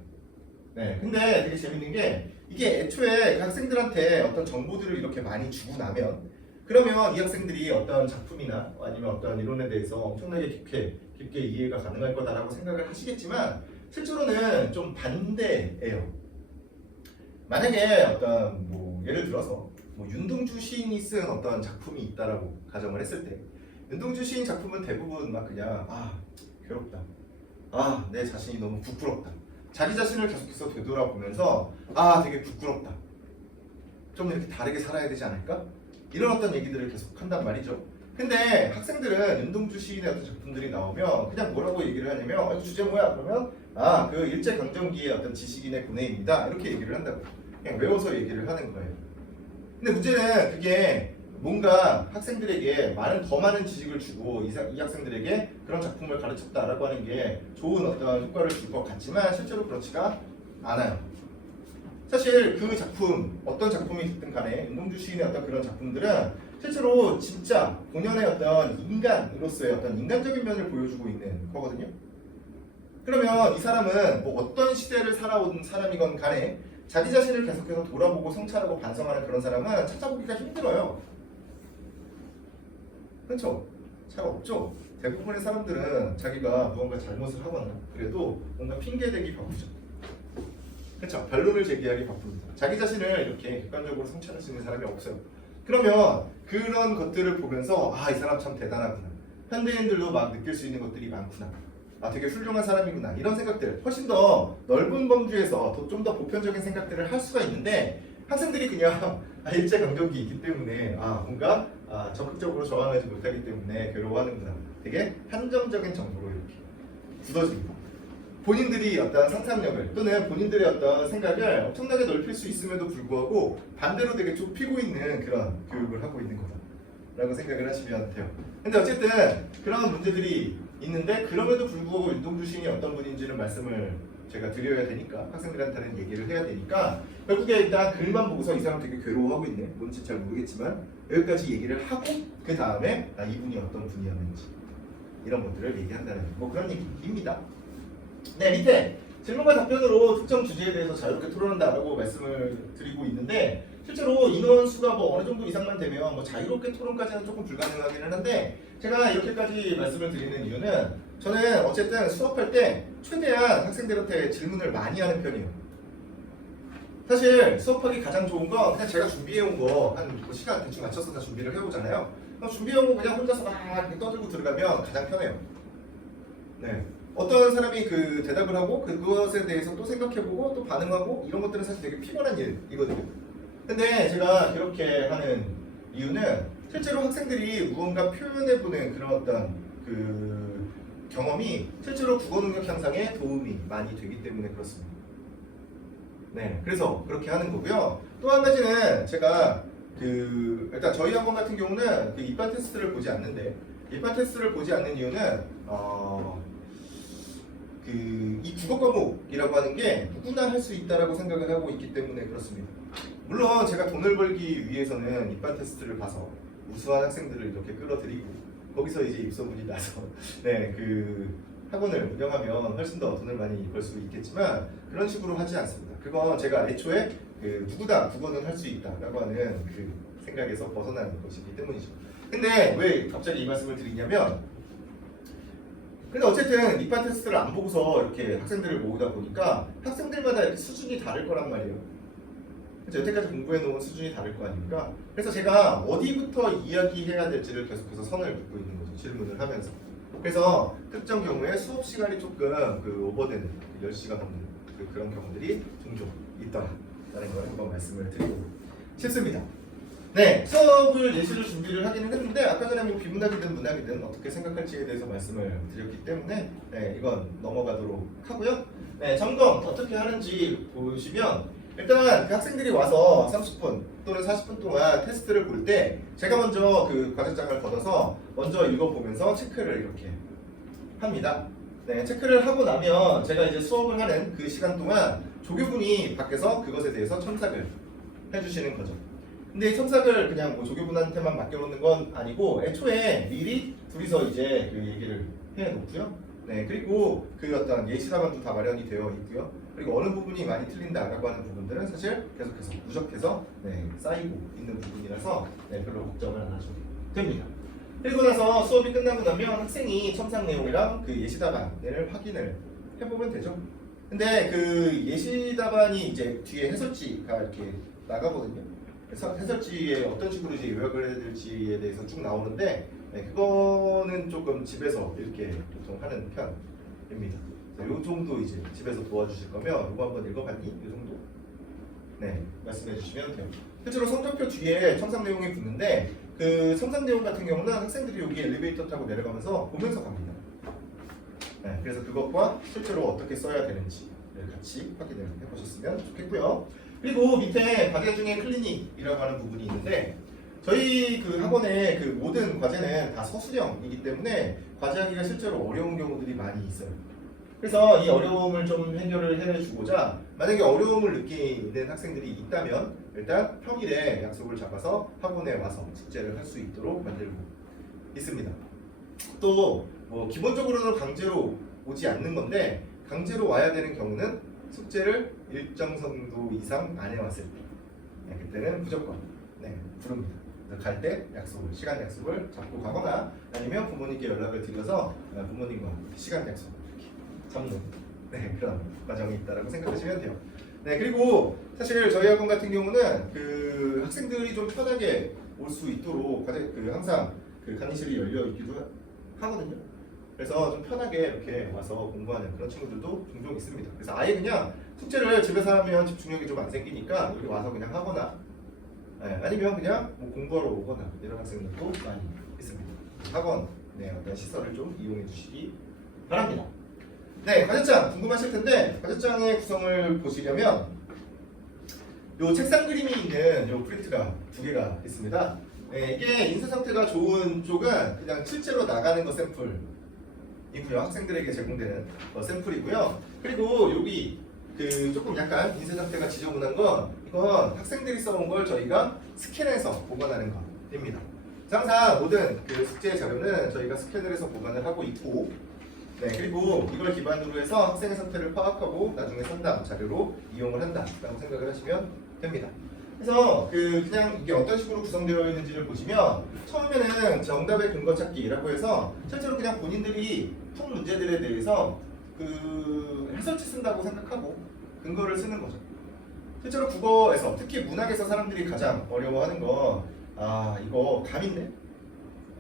네, 근데 되게 재밌는 게 이게 애초에 학생들한테 어떤 정보들을 이렇게 많이 주고 나면 그러면 이 학생들이 어떤 작품이나 아니면 어떤 이론에 대해서 엄청나게 깊게 이해가 가능할 거다라고 생각을 하시겠지만 실제로는 좀 반대예요. 만약에 어떤 예를 들어서 윤동주 시인이 쓴 어떤 작품이 있다라고 가정을 했을 때 윤동주 시인 작품은 대부분 막 그냥 괴롭다, 내 자신이 너무 부끄럽다, 자기 자신을 계속해서 되돌아보면서 되게 부끄럽다, 좀 이렇게 다르게 살아야 되지 않을까? 이런 어떤 얘기들을 계속 한단 말이죠. 근데 학생들은 윤동주 시인의 어떤 작품들이 나오면 그냥 뭐라고 얘기를 하냐면 주제 뭐야? 그러면 그 일제강점기의 어떤 지식인의 고뇌입니다. 이렇게 얘기를 한다고. 그냥 외워서 얘기를 하는 거예요. 근데 문제는 그게 뭔가 학생들에게 더 많은 지식을 주고 이 학생들에게 그런 작품을 가르쳤다라고 하는 게 좋은 어떤 효과를 줄 것 같지만 실제로 그렇지가 않아요. 사실 그 작품, 어떤 작품이 됐든 간에 윤동주 시인의 어떤 그런 작품들은 실제로 진짜 본연의 어떤 인간으로서의 어떤 인간적인 면을 보여주고 있는 거거든요. 그러면 이 사람은 어떤 시대를 살아온 사람이건 간에 자기 자신을 계속해서 돌아보고 성찰하고 반성하는 그런 사람은 찾아보기가 힘들어요. 그렇죠? 잘 없죠? 대부분의 사람들은 자기가 무언가 잘못을 하거나 그래도 뭔가 핑계대기 바쁘죠. 그렇죠? 반론을 제기하기 바쁩니다. 자기 자신을 이렇게 객관적으로 성찰할 수 있는 사람이 없어요. 그러면 그런 것들을 보면서 이 사람 참 대단하구나, 현대인들도 막 느낄 수 있는 것들이 많구나, 되게 훌륭한 사람이구나, 이런 생각들, 훨씬 더 넓은 범주에서 좀 더 보편적인 생각들을 할 수가 있는데 학생들이 그냥 일제강점기 있기 때문에 뭔가 적극적으로 저항하지 못하기 때문에 괴로워하는구나, 되게 한정적인 정보로 이렇게 굳어집니다. 본인들이 어떤 상상력을 또는 본인들의 어떤 생각을 엄청나게 넓힐 수 있음에도 불구하고 반대로 되게 좁히고 있는 그런 교육을 하고 있는 거다라고 생각을 하시면 돼요. 근데 어쨌든 그런 문제들이 있는데 그럼에도 불구하고 윤동주 시인이 어떤 분인지를 말씀을 제가 드려야 되니까 학생들한테는 얘기를 해야 되니까 결국에 일단 글만 보고서 이 사람 되게 괴로워하고 있네, 뭔지 잘 모르겠지만 여기까지 얘기를 하고 그 다음에 이분이 어떤 분이었는지 이런 것들을 얘기한다는 그런 얘기입니다. 네, 밑에 질문과 답변으로 특정 주제에 대해서 자유롭게 토론한다라고 말씀을 드리고 있는데 실제로 인원수가 어느 정도 이상만 되면 자유롭게 토론까지는 조금 불가능하기는 한데 제가 이렇게까지 말씀을 드리는 이유는 저는 어쨌든 수업할 때 최대한 학생들한테 질문을 많이 하는 편이에요. 사실 수업하기 가장 좋은 건 그냥 제가 준비해온 거 한 시간 대충 맞춰서 다 준비를 해오잖아요. 준비해온 거 그냥 혼자서 막 떠들고 들어가면 가장 편해요. 네. 어떤 사람이 그 대답을 하고 그것에 대해서 또 생각해보고 또 반응하고 이런 것들은 사실 되게 피곤한 일이거든요. 근데 제가 그렇게 하는 이유는 실제로 학생들이 무언가 표현해보는 그런 어떤 그 경험이 실제로 국어 능력 향상에 도움이 많이 되기 때문에 그렇습니다. 네, 그래서 그렇게 하는 거고요. 또 한 가지는 제가 일단 저희 학원 같은 경우는 그 입반 테스트를 보지 않는데 입반 테스트를 보지 않는 이유는 이 국어 과목이라고 하는 게 누구나 할 수 있다라고 생각을 하고 있기 때문에 그렇습니다. 물론 제가 돈을 벌기 위해서는 입반 테스트를 봐서 우수한 학생들을 이렇게 끌어들이고 거기서 이제 입소문이 나서 그 학원을 운영하면 훨씬 더 돈을 많이 벌 수 있겠지만 그런 식으로 하지 않습니다. 그건 제가 애초에 누구나 국어는 할 수 있다라고 하는 그 생각에서 벗어나는 것이기 때문이죠. 근데 왜 갑자기 이 말씀을 드리냐면 근데 어쨌든 입반 테스트를 안 보고서 이렇게 학생들을 모으다 보니까 학생들마다 이렇게 수준이 다를 거란 말이에요. 그래서 여태까지 공부해 놓은 수준이 다를 거 아닙니까? 그래서 제가 어디부터 이야기해야 될지를 계속해서 선을 긋고 있는 거죠. 질문을 하면서. 그래서 특정 경우에 수업 시간이 조금 오버되는 10시간 넘는 그런 경우들이 종종 있다라는 걸 한번 말씀을 드리고 싶습니다. 네, 수업을 예시로 준비를 하기는 했는데 아까 전에 뭐 비문학이든 문학이든 어떻게 생각할지에 대해서 말씀을 드렸기 때문에 이건 넘어가도록 하고요. 네, 점검 어떻게 하는지 보시면 일단 그 학생들이 와서 30분 또는 40분 동안 테스트를 볼 때 제가 먼저 그 과제장을 걷어서 먼저 읽어보면서 체크를 이렇게 합니다. 네, 체크를 하고 나면 제가 이제 수업을 하는 그 시간 동안 조교분이 밖에서 그것에 대해서 첨삭을 해주시는 거죠. 근데 이 첨삭을 그냥 뭐 조교분한테만 맡겨놓는 건 아니고 애초에 미리 둘이서 이제 그 얘기를 해놓고요. 네, 그리고 그 어떤 예시답안도 다 마련이 되어 있고요. 그리고 어느 부분이 많이 틀린다라고 하는 부분들은 사실 계속해서 누적해서 쌓이고 있는 부분이라서 별로 걱정을 안 하셔도 됩니다. 그리고 나서 수업이 끝나고 나면 학생이 첨삭 내용이랑 그 예시답안을 확인을 해보면 되죠. 근데 그 예시답안이 이제 뒤에 해설지가 이렇게 나가거든요. 그래서 해설지에 어떤 식으로 이제 요약을 해야 될지에 대해서 쭉 나오는데 그거는 조금 집에서 이렇게 보통 하는 편입니다. 요 정도 이제 집에서 도와주실 거면 이거 한번 읽어봤니? 이 정도? 네, 말씀해 주시면 돼요. 실제로 성적표 뒤에 첨삭 내용이 붙는데 그 첨삭 내용 같은 경우는 학생들이 여기 엘리베이터 타고 내려가면서 보면서 갑니다. 네, 그래서 그것과 실제로 어떻게 써야 되는지를 같이 확인을 해보셨으면 좋겠고요. 그리고 밑에 과제 중에 클리닉이라고 하는 부분이 있는데 저희 그 학원의 그 모든 과제는 다 서술형이기 때문에 과제하기가 실제로 어려운 경우들이 많이 있어요. 그래서 이 어려움을 좀 해결을 해주고자 만약에 어려움을 느끼는 학생들이 있다면 일단 평일에 약속을 잡아서 학원에 와서 숙제를 할 수 있도록 만들고 있습니다. 또 뭐 기본적으로는 강제로 오지 않는 건데 강제로 와야 되는 경우는 숙제를 일정 정도 이상 안 해왔을 때 그때는 무조건 부릅니다. 갈 때 시간 약속을 잡고 가거나 아니면 부모님께 연락을 드려서 부모님과 시간 약속 이렇게 잡는 그런 과정이 있다라고 생각하시면 돼요. 그리고 사실 저희 학원 같은 경우는 그 학생들이 좀 편하게 올 수 있도록 항상 그 강의실이 열려 있기도 하거든요. 그래서 좀 편하게 이렇게 와서 공부하는 그런 친구들도 종종 있습니다. 그래서 아예 그냥 숙제를 집에서 하면 집중력이 좀 안 생기니까 여기 와서 그냥 하거나 아니면 그냥 뭐 공부하러 오거나 이런 학생들도 많이 있습니다. 학원 어떤 시설을 좀 이용해 주시기 바랍니다. 과제장 궁금하실 텐데 과제장의 구성을 보시려면 요 책상 그림이 있는 요 프린트가 두 개가 있습니다. 이게 인쇄 상태가 좋은 쪽은 그냥 실제로 나가는 거 샘플이고요. 학생들에게 제공되는 샘플이고요. 그리고 여기 그 조금 약간 인쇄 상태가 지저분한 건 이건 학생들이 써온 걸 저희가 스캔해서 보관하는 겁니다. 항상 모든 그 숙제 자료는 저희가 스캔을 해서 보관을 하고 있고 그리고 이걸 기반으로 해서 학생의 상태를 파악하고 나중에 상담 자료로 이용을 한다라고 생각을 하시면 됩니다. 그래서 그냥 이게 어떤 식으로 구성되어 있는지를 보시면 처음에는 정답의 근거 찾기라고 해서 실제로 그냥 본인들이 푼 문제들에 대해서 그 해설지 쓴다고 생각하고 근거를 쓰는 거죠. 실제로 국어에서 특히 문학에서 사람들이 가장 어려워하는 건 이거 감인데?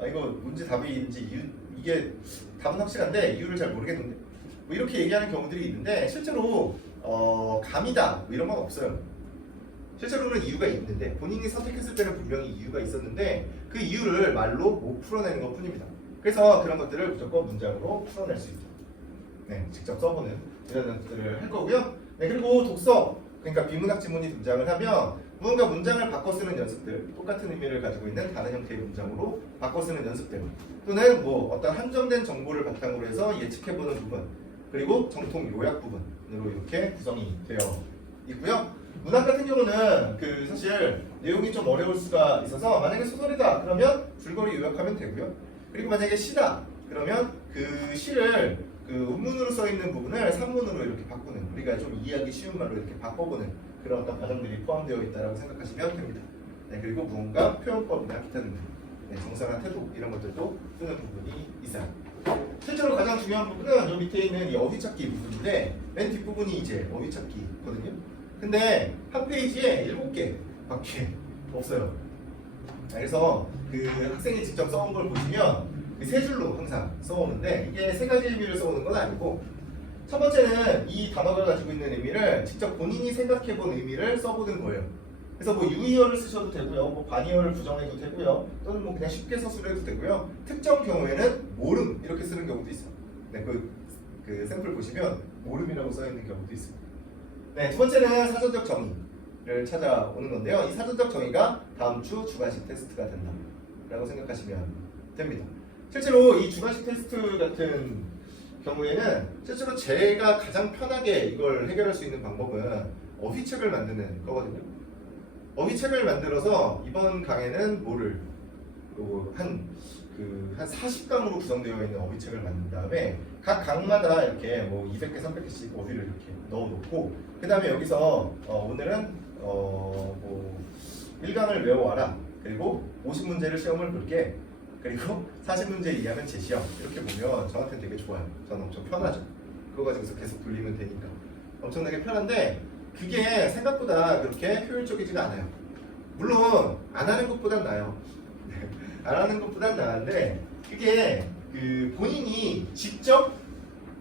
이거 문제 답인지 이게 답은 확실한데 이유를 잘 모르겠는데? 뭐 이렇게 얘기하는 경우들이 있는데 실제로 감이다 뭐 이런 건 없어요. 실제로는 이유가 있는데 본인이 선택했을 때는 분명히 이유가 있었는데 그 이유를 말로 못 풀어내는 것 뿐입니다. 그래서 그런 것들을 무조건 문장으로 풀어낼 수 있도록 직접 써보는 이런 연습들을 할 거고요. 그리고 독서, 그러니까 비문학 지문이 등장을 하면 무언가 문장을 바꿔 쓰는 연습들, 똑같은 의미를 가지고 있는 다른 형태의 문장으로 바꿔 쓰는 연습들, 또는 뭐 어떤 한정된 정보를 바탕으로 해서 예측해보는 부분, 그리고 정통 요약 부분으로 이렇게 구성이 되어 있고요. 문학 같은 경우는 그 사실 내용이 좀 어려울 수가 있어서 만약에 소설이다 그러면 줄거리 요약하면 되고요. 그리고 만약에 시다 그러면 그 시를 그 음문으로 써 있는 부분을 산문으로 이렇게 바꾸는, 우리가 좀 이해하기 쉬운 말로 이렇게 바꿔보는 그런 어떤 과정들이 포함되어 있다고 생각하시면 됩니다. 네, 그리고 무언가 표현법이나 기타 등등 정상한 태도 이런 것들도 쓰는 부분이 있어요. 실제로 가장 중요한 부분은 요 밑에 있는 이 어휘 찾기 부분인데 맨 뒷부분이 이제 어휘 찾기거든요. 근데 한 페이지에 7개밖에 없어요. 그래서 그 학생이 직접 써온 걸 보시면 그 세 줄로 항상 써오는데 이게 세 가지 의미를 써오는 건 아니고, 첫 번째는 이 단어가 가지고 있는 의미를 직접 본인이 생각해본 의미를 써보는 거예요. 그래서 뭐 유의어를 쓰셔도 되고요, 뭐 반의어를 부정해도 되고요, 또는 뭐 그냥 쉽게 서술해도 되고요. 특정 경우에는 모름 이렇게 쓰는 경우도 있어요. 네, 그 샘플 보시면 모름이라고 써 있는 경우도 있습니다. 네, 두 번째는 사전적 정의를 찾아오는 건데요. 이 사전적 정의가 다음 주 주관식 테스트가 된다라고 생각하시면 됩니다. 실제로 이 주관식 테스트 같은 경우에는 실제로 제가 가장 편하게 이걸 해결할 수 있는 방법은 어휘책을 만드는 거거든요. 어휘책을 만들어서 이번 강에는 뭐를 한 40강으로 구성되어 있는 어휘책을 만든 다음에 각 강마다 이렇게 뭐 200개, 300개씩 어휘를 이렇게 넣어놓고, 그 다음에 여기서 오늘은 뭐 1강을 외워와라. 그리고 50문제를 시험을 볼게. 그리고 40문제 이하면 재시험. 이렇게 보면 저한테는 되게 좋아요. 저는 엄청 편하죠. 그거 가지고서 계속 돌리면 되니까 엄청나게 편한데, 그게 생각보다 그렇게 효율적이지가 않아요. 물론 안 하는 것보단 나아요. 안 하는 것보단 나은데, 그게 그 본인이 직접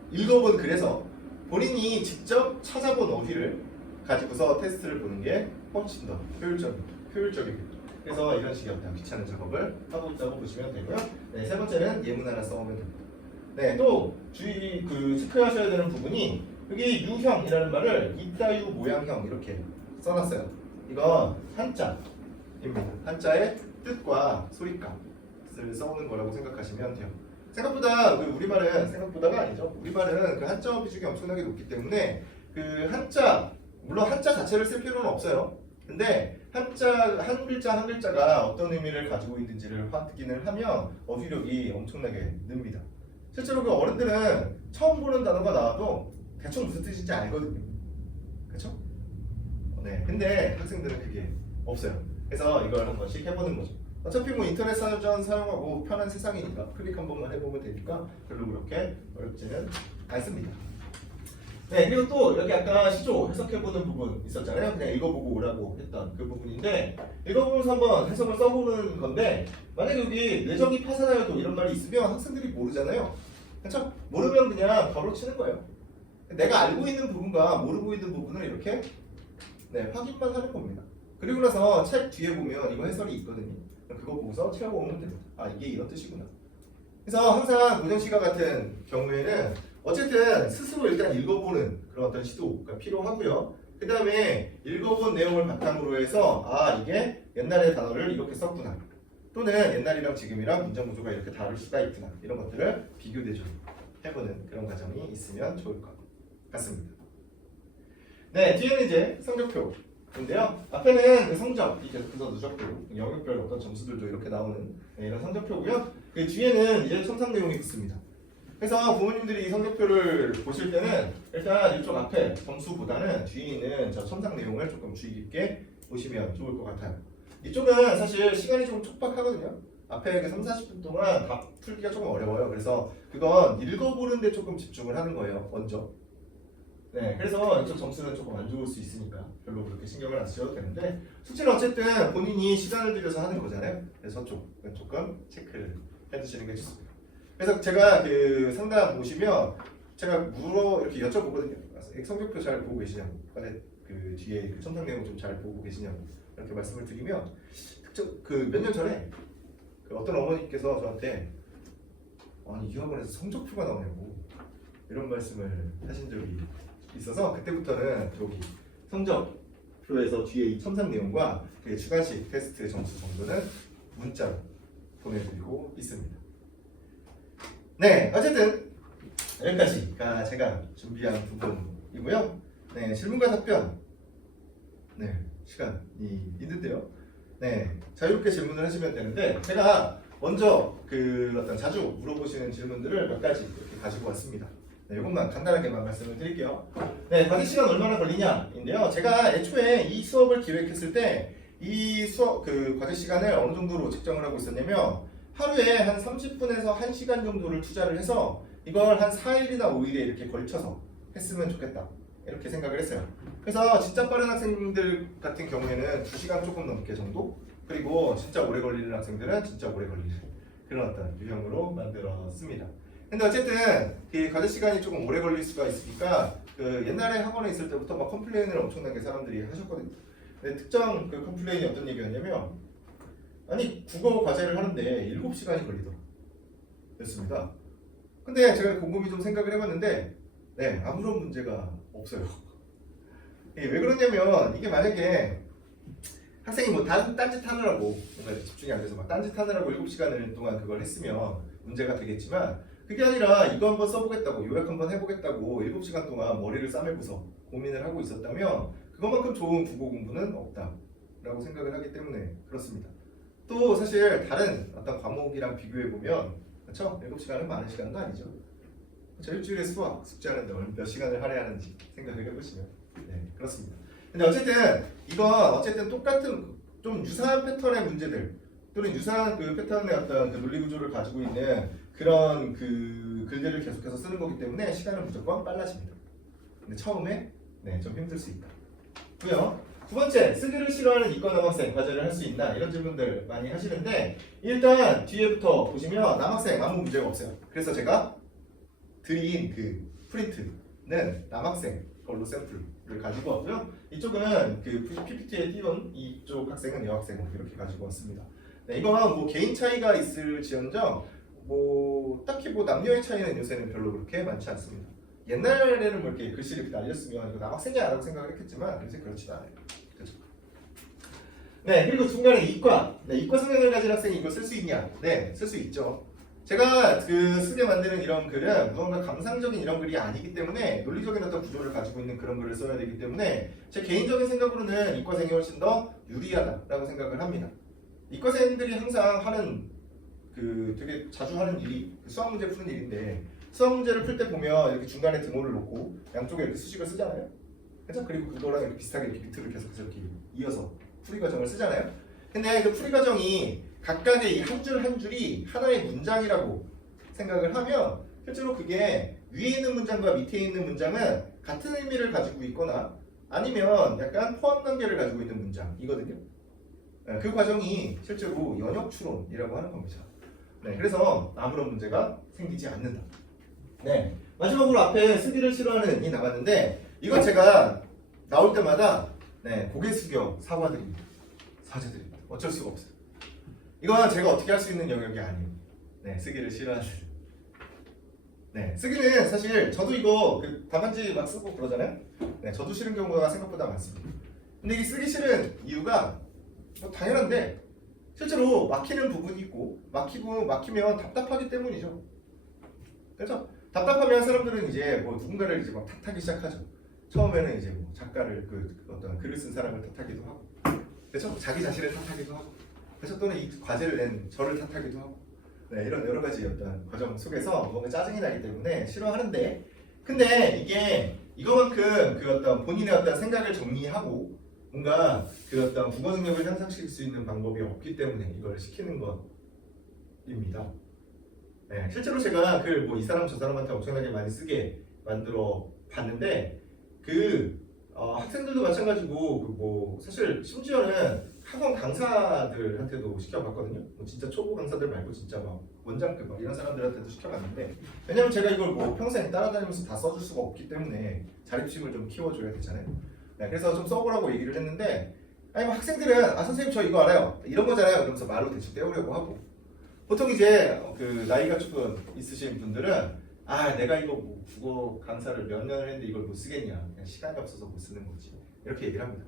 읽어본 글에서 본인이 직접 찾아본 어휘를 가지고서 테스트를 보는 게 훨씬 더 효율적입니다. 그래서 이런 식의 어떤 귀찮은 작업을 하고 있다고 보시면 되고요. 네, 세 번째는 예문 하나 써오면 됩니다. 네, 또 체크하셔야 되는 부분이 여기 유형이라는 말을 이따유 모양형 이렇게 써놨어요. 이건 한자입니다. 한자의 뜻과 소리값을 써오는 거라고 생각하시면 돼요. 생각보다 생각보다가 아니죠. 우리말은 그 한자어 비중이 엄청나게 높기 때문에 그 한자, 물론 한자 자체를 쓸 필요는 없어요. 근데 한 글자 한 글자가 어떤 의미를 가지고 있는지를 확인을 하면 어휘력이 엄청나게 늡니다. 실제로 그 어른들은 처음 보는 단어가 나와도 대충 무슨 뜻인지 알거든요. 그렇죠? 네. 근데 학생들은 그게 없어요. 그래서 이걸 한 번씩 해보는 거죠. 어차피 뭐 인터넷 사전 사용하고 편한 세상이니까 클릭 한 번만 해보면 되니까 별로 그렇게 어렵지는 않습니다. 네, 그리고 또 여기 아까 시조 해석해보는 부분 있었잖아요. 그냥 읽어보고 오라고 했던 그 부분인데, 읽어보면서 한번 해석을 써보는 건데, 만약에 여기 뇌정이 파산하여도 이런 말이 있으면 학생들이 모르잖아요. 그렇죠? 모르면 그냥 바로 치는 거예요. 내가 알고 있는 부분과 모르고 있는 부분을 이렇게 확인만 하는 겁니다. 그리고 나서 책 뒤에 보면 이거 해설이 있거든요. 그거 보고서 채워보면 됩니다. 아, 이게 이런 뜻이구나. 그래서 항상 노정시가 같은 경우에는 어쨌든 스스로 일단 읽어보는 그런 어떤 시도가 필요하고요. 그 다음에 읽어본 내용을 바탕으로 해서 아, 이게 옛날의 단어를 이렇게 썼구나, 또는 옛날이랑 지금이랑 문장 구조가 이렇게 다를 수가 있구나, 이런 것들을 비교 대조 해보는 그런 과정이 있으면 좋을 것 같습니다. 네, 뒤에는 이제 성적표인데요. 앞에는 그 성적이 계속해서 누적표, 영역별 어떤 점수들도 이렇게 나오는 이런 성적표고요. 그 뒤에는 이제 첨삭 내용이 붙습니다. 그래서 부모님들이 이 성적표를 보실 때는 일단 이쪽 앞에 점수보다는 뒤에 있는 저 첨삭 내용을 조금 주의 깊게 보시면 좋을 것 같아요. 이쪽은 사실 시간이 좀 촉박하거든요. 앞에 그 3, 40분 동안 다 풀기가 조금 어려워요. 그래서 그건 읽어보는 데 조금 집중을 하는 거예요, 먼저. 네, 그래서 이쪽 점수는 조금 안 좋을 수 있으니까 별로 그렇게 신경을 안 쓰셔도 되는데, 숙제는 어쨌든 본인이 시간을 들여서 하는 거잖아요. 그래서 조금 체크를 해두시는 게 좋습니다. 그래서 제가 그 상담 보시면 제가 이렇게 여쭤보거든요. 성적표 잘 보고 계시냐고, 그 뒤에 그 첨삭 내용 좀 잘 보고 계시냐고 이렇게 말씀을 드리면, 그 몇 년 전에 그 어떤 어머니께서 저한테 아니 유학원에서 성적표가 나오냐고 이런 말씀을 하신 적이 있어서, 그때부터는 여기 성적표에서 뒤에 이 첨삭 내용과 그 주관식 테스트 점수 정도는 문자로 보내드리고 있습니다. 네, 어쨌든 여기까지가 제가 준비한 부분이고요. 네, 질문과 답변. 네, 시간이 있는데요. 네, 자유롭게 질문을 하시면 되는데 제가 먼저 그 어떤 자주 물어보시는 질문들을 몇 가지 이렇게 가지고 왔습니다. 네, 이것만 간단하게만 말씀을 드릴게요. 네, 과제 시간 얼마나 걸리냐인데요. 제가 애초에 이 수업을 기획했을 때 이 수업 그 과제 시간을 어느 정도로 측정을 하고 있었냐면 하루에 한 30분에서 1시간 정도를 투자를 해서 이걸 한 4일이나 5일에 이렇게 걸쳐서 했으면 좋겠다. 이렇게 생각을 했어요. 그래서 진짜 빠른 학생들 같은 경우에는 2시간 조금 넘게 정도, 그리고 진짜 오래 걸리는 학생들은 진짜 오래 걸리는 그런 어떤 유형으로 만들었습니다. 근데 어쨌든 그 과제 시간이 조금 오래 걸릴 수가 있으니까 그 옛날에 학원에 있을 때부터 막 컴플레인을 엄청나게 사람들이 하셨거든요. 근데 특정 그 컴플레인이 어떤 얘기였냐면, 아니 국어 과제를 하는데 7시간이 걸리더라 였습니다. 근데 제가 곰곰이 좀 생각을 해봤는데 네, 아무런 문제가 없어요. 왜 그러냐면 이게 만약에 학생이 뭐 딴짓 하느라고 뭔가 집중이 안 돼서 막 딴짓 하느라고 7시간을 동안 그걸 했으면 문제가 되겠지만, 그게 아니라 이거 한번 써보겠다고, 요약 한번 해보겠다고 7시간 동안 머리를 싸매고서 고민을 하고 있었다면 그것만큼 좋은 국어 공부는 없다라고 생각을 하기 때문에 그렇습니다. 또 사실 다른 어떤 과목이랑 비교해보면 그렇죠? 7시간은 많은 시간도 아니죠. 저 일주일에 수학 숙제하는데 몇 시간을 할애하는지 생각을 해보시면 네, 그렇습니다. 근데 어쨌든 이건 어쨌든 똑같은 좀 유사한 패턴의 문제들 또는 유사한 그 패턴의 어떤 그 논리 구조를 가지고 있는 그런 그 글들을 계속해서 쓰는 거기 때문에 시간은 무조건 빨라집니다. 근데 처음에 네, 좀 힘들 수 있다. 고요. 두 번째, 쓰기를 싫어하는 이과 남학생 과제를 할 수 있나? 이런 질문들 많이 하시는데 일단 뒤에부터 보시면 남학생 아무 문제가 없어요. 그래서 제가 드린 그 프린트는 남학생 걸로 샘플을 가지고 왔고요. 이쪽은 그 PPT에 띄운 이쪽 학생은 여학생 이렇게 가지고 왔습니다. 네, 이건 뭐 개인 차이가 있을지언정 뭐 딱히 뭐 남녀의 차이는 요새는 별로 그렇게 많지 않습니다. 옛날에는 뭐 이렇게 글씨를 이렇게 날렸으면 이거 남학생이야 라고 생각을 했겠지만 요새 그렇지도 않아요. 그렇죠? 네, 그리고 중간에 이과. 네, 이과 성향을 가진 학생이 이걸 쓸 수 있냐? 네, 쓸 수 있죠. 제가 그 쓰게 만드는 이런 글은 무언가 감상적인 이런 글이 아니기 때문에 논리적인 어떤 구조를 가지고 있는 그런 글을 써야 되기 때문에 제 개인적인 생각으로는 이과생이 훨씬 더 유리하다라고 생각을 합니다. 이과생들이 항상 하는 그 되게 자주 하는 일이 수학 문제 푸는 일인데, 수학 문제를 풀 때 보면 이렇게 중간에 등호를 놓고 양쪽에 이렇게 수식을 쓰잖아요. 그렇죠? 그리고 그거랑 이렇게 비슷하게 이렇게 비트를 계속해서 이렇게 이어서 풀이 과정을 쓰잖아요. 근데 그 풀이 과정이 각각의 이 한 줄 한 줄이 하나의 문장이라고 생각을 하면 실제로 그게 위에 있는 문장과 밑에 있는 문장은 같은 의미를 가지고 있거나 아니면 약간 포함 관계를 가지고 있는 문장이거든요. 그 과정이 실제로 연역 추론이라고 하는 겁니다. 네, 그래서 아무런 문제가 생기지 않는다. 네, 마지막으로 앞에 쓰기를 싫어하는 이 나왔는데 이건 제가 나올 때마다 네, 고개 숙여 사과드립니다. 사죄드립니다. 어쩔 수가 없어요. 이건 제가 어떻게 할 수 있는 영역이 아니에요. 네, 쓰기를 싫어하는. 네, 쓰기는 사실 저도 이거 그 답안지 막 쓰고 그러잖아요. 네, 저도 싫은 경우가 생각보다 많습니다. 근데 이 쓰기 싫은 이유가 뭐 당연한데 실제로 막히는 부분이 있고 막히면 답답하기 때문이죠. 그렇죠? 답답하면 사람들은 이제 뭐 누군가를 이제 막 탓하기 시작하죠. 처음에는 이제 뭐 작가를 그 어떤 글을 쓴 사람을 탓하기도 하고, 그렇죠? 자기 자신을 탓하기도 하고, 그래서 또는 이 과제를 낸 저를 탓하기도 하고, 네, 이런 여러 가지 어떤 과정 속에서 뭔가 짜증이 나기 때문에 싫어하는데, 근데 이게 이거만큼 그 어떤 본인의 어떤 생각을 정리하고 뭔가 그 어떤 국어 능력을 향상시킬 수 있는 방법이 없기 때문에 이걸 시키는 것입니다. 네, 실제로 제가 글 뭐 이 사람 저 사람한테 엄청나게 많이 쓰게 만들어 봤는데 학생들도 마찬가지고 그 뭐 사실 심지어는 학원 강사들한테도 시켜봤거든요. 뭐 진짜 초보 강사들 말고 진짜 막 원장급 막 이런 사람들한테도 시켜봤는데, 왜냐면 제가 이걸 뭐 평생 따라다니면서 다 써줄 수가 없기 때문에 자립심을 좀 키워줘야 되잖아요. 네, 그래서 좀 써보라고 얘기를 했는데, 아니 뭐 학생들은 아 선생님 저 이거 알아요 이런 거잖아요 이러면서 말로 대충 떼우려고 하고, 보통 이제 그 나이가 조금 있으신 분들은 아 내가 이거 뭐 국어 강사를 몇 년을 했는데 이걸 못 쓰겠냐, 그냥 시간이 없어서 못 쓰는 거지 이렇게 얘기를 합니다.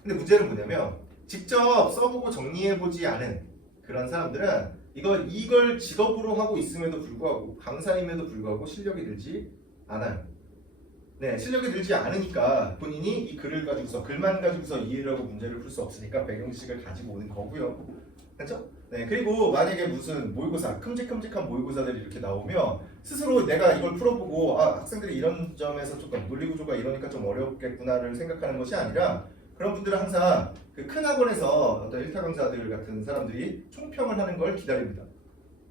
근데 문제는 뭐냐면 직접 써보고 정리해보지 않은 그런 사람들은 이걸 직업으로 하고 있음에도 불구하고 강사임에도 불구하고 실력이 늘지 않아요. 네, 실력이 늘지 않으니까 본인이 이 글을 가지고서 글만 가지고서 이해를 하고 문제를 풀 수 없으니까 배경지식을 가지고 오는 거고요. 그렇죠? 네, 그리고 만약에 무슨 모의고사, 큼직큼직한 모의고사들이 이렇게 나오면 스스로 내가 이걸 풀어보고 학생들이 이런 점에서 조금 논리구조가 이러니까 좀 어렵겠구나를 생각하는 것이 아니라 그런 분들은 항상 그 큰 학원에서 어떤 일타 강사들 같은 사람들이 총평을 하는 걸 기다립니다.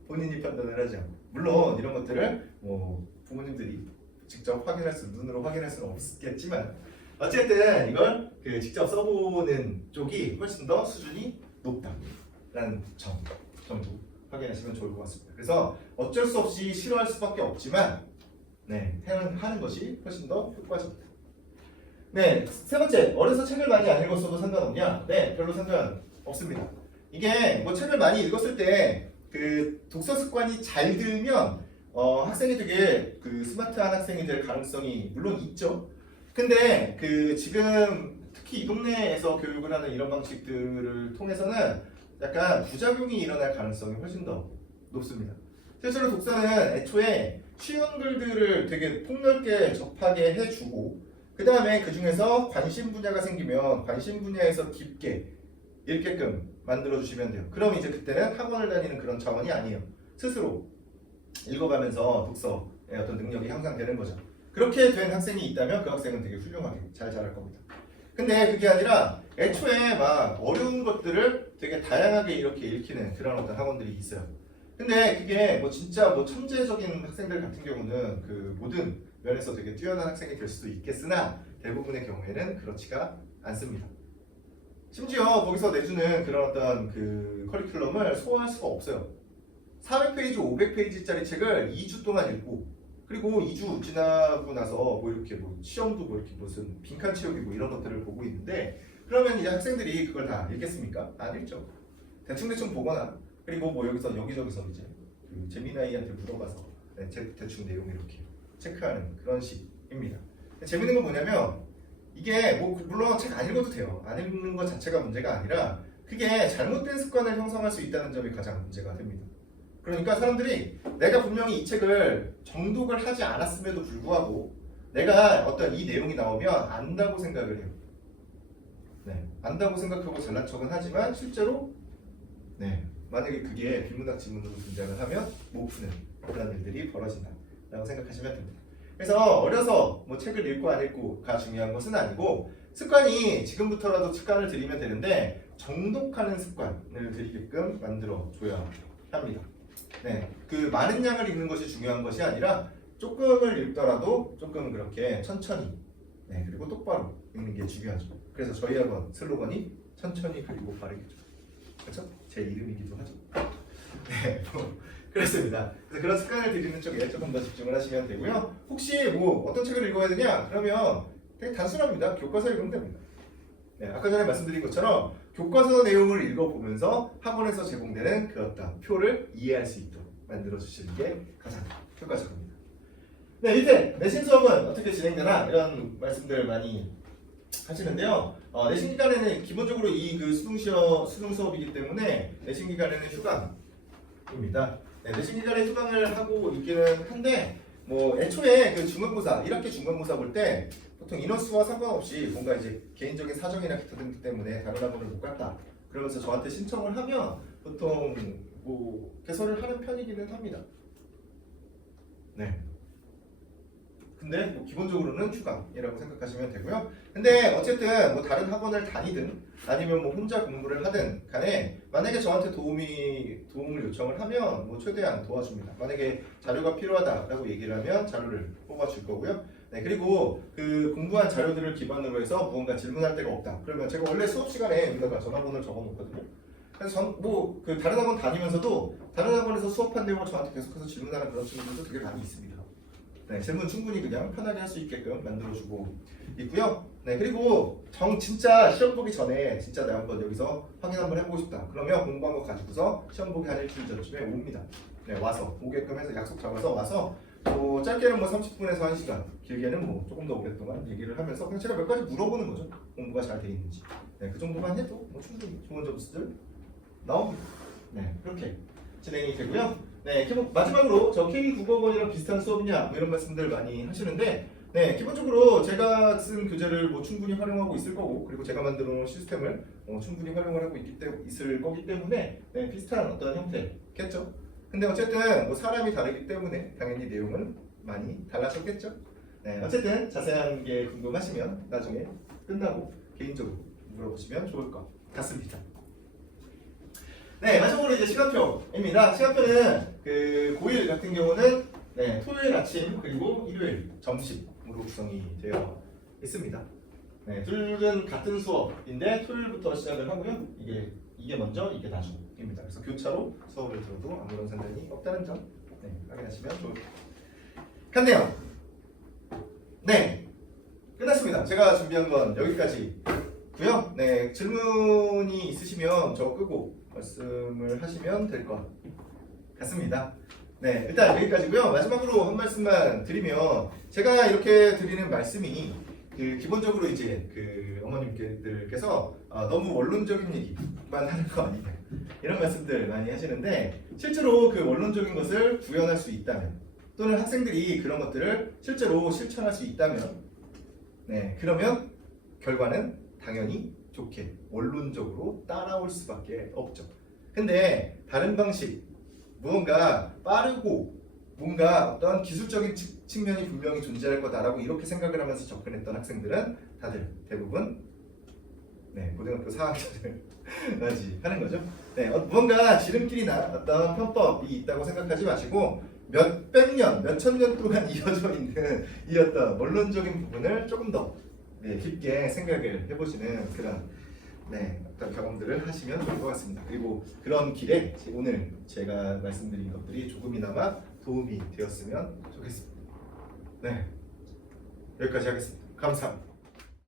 본인이 판단을 하지 않고. 물론 이런 것들을 뭐 부모님들이 직접 눈으로 확인할 수는 없겠지만 어쨌든 이걸 그 직접 써보는 쪽이 훨씬 더 수준이 높다라는 점 정도 확인하시면 좋을 것 같습니다. 그래서 어쩔 수 없이 싫어할 수밖에 없지만 하는 것이 훨씬 더 효과적이다. 네, 세 번째, 어려서 책을 많이 안 읽었어도 상관없냐? 네, 별로 상관없습니다. 이게 뭐 책을 많이 읽었을 때 그 독서 습관이 잘 들면 학생이 되게 그 스마트한 학생이 될 가능성이 물론 있죠. 근데 그 지금 특히 이 동네에서 교육을 하는 이런 방식들을 통해서는 약간 부작용이 일어날 가능성이 훨씬 더 높습니다. 실제로 독서는 애초에 쉬운 글들을 되게 폭넓게 접하게 해주고 그 다음에 그 중에서 관심 분야가 생기면 관심 분야에서 깊게 읽게끔 만들어주시면 돼요. 그럼 이제 그때는 학원을 다니는 그런 차원이 아니에요. 스스로 읽어가면서 독서의 어떤 능력이 향상되는 거죠. 그렇게 된 학생이 있다면 그 학생은 되게 훌륭하게 잘 자랄 겁니다. 근데 그게 아니라 애초에 막 어려운 것들을 되게 다양하게 이렇게 읽히는 그런 어떤 학원들이 있어요. 근데 그게 뭐 진짜 뭐 천재적인 학생들 같은 경우는 그 모든 면에서 되게 뛰어난 학생이 될 수도 있겠으나 대부분의 경우에는 그렇지가 않습니다. 심지어 거기서 내주는 그런 어떤 그 커리큘럼을 소화할 수가 없어요. 400페이지, 500페이지짜리 책을 2주 동안 읽고 그리고 2주 지나고 나서 뭐 이렇게 뭐 시험도 뭐 이렇게 무슨 빈칸 채우기 뭐 이런 것들을 보고 있는데 그러면 이제 학생들이 그걸 다 읽겠습니까? 안 읽죠. 대충 보거나 그리고 뭐 여기저기서 이제 그 재미나이한테 물어봐서 대충 내용 이렇게 체크하는 그런 식입니다. 재밌는 건 뭐냐면 이게 뭐 물론 책 안 읽어도 돼요. 안 읽는 것 자체가 문제가 아니라 그게 잘못된 습관을 형성할 수 있다는 점이 가장 문제가 됩니다. 그러니까 사람들이 내가 분명히 이 책을 정독을 하지 않았음에도 불구하고 내가 어떤 이 내용이 나오면 안다고 생각을 해요. 안다고 생각하고 잘난 척은 하지만 실제로 만약에 그게 비문학 지문으로 등장을 하면 못 푸는 그런 일들이 벌어진다라고 생각하시면 됩니다. 그래서 어려서 뭐 책을 읽고 안 읽고가 중요한 것은 아니고 습관이 지금부터라도 습관을 들이면 되는데 정독하는 습관을 들이게끔 만들어줘야 합니다. 그 많은 양을 읽는 것이 중요한 것이 아니라 조금을 읽더라도 조금 그렇게 천천히 그리고 똑바로 읽는 게 중요하죠. 그래서 저희 학원 슬로건이 천천히 그리고 빠르게죠. 그렇죠? 제 이름이기도 하죠. 그렇습니다. 그래서 그런 습관을 들이는 쪽에 조금 더 집중을 하시면 되고요. 혹시 뭐 어떤 책을 읽어야 되냐? 그러면 되게 단순합니다. 교과서 읽으면 됩니다. 아까 전에 말씀드린 것처럼 교과서 내용을 읽어보면서 학원에서 제공되는 그 어떤 표를 이해할 수 있도록 만들어 주시는 게 가장 효과적입니다. 이제 내신 수업은 어떻게 진행되나 이런 말씀들 많이 하시는데요. 내신 기간에는 기본적으로 이 그 수능 수업이기 때문에 내신 기간에는 휴강입니다. 내신 기간에 휴강을 하고 있기는 한데 뭐 애초에 그 중간고사 1학기 중간고사 볼 때 보통 인원수와 상관없이 뭔가 이제 개인적인 사정이나 기타 등등 때문에 다른 학원을 못 갔다 그러면서 저한테 신청을 하면 보통 뭐 개설을 하는 편이기는 합니다. 근데 뭐 기본적으로는 휴강이라고 생각하시면 되고요. 근데 어쨌든 뭐 다른 학원을 다니든 아니면 뭐 혼자 공부를 하든 간에 만약에 저한테 도움을 요청을 하면 뭐 최대한 도와줍니다. 만약에 자료가 필요하다라고 얘기를 하면 자료를 뽑아줄 거고요. 그리고 그 공부한 자료들을 기반으로 해서 무언가 질문할 데가 없다. 그러면 제가 원래 수업 시간에 여기다가 전화번호를 적어놓거든요. 그래서 뭐 그 다른 학원 다니면서도 다른 학원에서 수업한 내용을 저한테 계속해서 질문하는 그런 친구들도 되게 많이 있습니다. 질문 충분히 그냥 편하게 할 수 있게끔 만들어주고 있고요. 그리고 진짜 시험 보기 전에 진짜 내가 한번 여기서 확인 한번 해보고 싶다. 그러면 공부한 거 가지고서 시험 보기 한 일주일 전쯤에 옵니다. 와서 오게끔 해서 약속 잡아서 와서 뭐 짧게는 뭐 30분에서 1시간, 길게는 뭐 조금 더 오랫동안 얘기를 하면서 그냥 제가 몇 가지 물어보는 거죠. 공부가 잘 돼 있는지. 그 정도만 해도 뭐 충분히 좋은 점수들 나옵니다. 그렇게 진행이 되고요. 네, 마지막으로 저 K 국어원이랑 비슷한 수업이냐 뭐 이런 말씀들 많이 하시는데 네, 기본적으로 제가 쓴 교재를 뭐 충분히 활용하고 있을 거고 그리고 제가 만들어 놓은 시스템을 충분히 활용을 하고 있을 거기 때문에 네, 비슷한 어떤 형태겠죠. 근데 어쨌든 뭐 사람이 다르기 때문에 당연히 내용은 많이 달라졌겠죠. 네, 어쨌든 자세한 게 궁금하시면 나중에 끝나고 개인적으로 물어보시면 좋을 것 같습니다. 네, 마지막으로 이제 시간표입니다. 시간표는 그 고1 같은 경우는 네, 토요일 아침 그리고 일요일 점심으로 구성이 되어 있습니다. 네, 둘은 같은 수업인데 토요일부터 시작을 하고요. 이게 먼저 이게 나중입니다. 그래서 교차로 수업을 들어도 아무런 상관이 없다는 점 네, 확인하시면 좋을 것 같네요. 네, 끝났습니다. 제가 준비한 건 여기까지고요. 네, 질문이 있으시면 저 끄고 말씀을 하시면 될 것 같습니다. 네, 일단 여기까지고요. 마지막으로 한 말씀만 드리면 제가 이렇게 드리는 말씀이 그 기본적으로 이제 그 어머님들께서 너무 원론적인 얘기만 하는 거 아니냐 이런 말씀들 많이 하시는데 실제로 그 원론적인 것을 구현할 수 있다면 또는 학생들이 그런 것들을 실제로 실천할 수 있다면 네, 그러면 결과는 당연히 좋게 원론적으로 따라올 수밖에 없죠. 근데 다른 방식, 무언가 빠르고 뭔가 어떤 기술적인 측면이 분명히 존재할 거다라고 이렇게 생각을 하면서 접근했던 학생들은 다들 대부분 네, 고등학교 4학년을 맞이하는 거죠. 네, 무언가 지름길이나 어떤 편법이 있다고 생각하지 마시고 몇백 년, 몇천 년 동안 이어져 있는 이 어떤 원론적인 부분을 조금 더 네, 깊게 생각을 해보시는 그런 네, 어떤 경험들을 하시면 좋을 것 같습니다. 그리고 그런 길에 오늘 제가 말씀드린 것들이 조금이나마 도움이 되었으면 좋겠습니다. 네, 여기까지 하겠습니다. 감사합니다.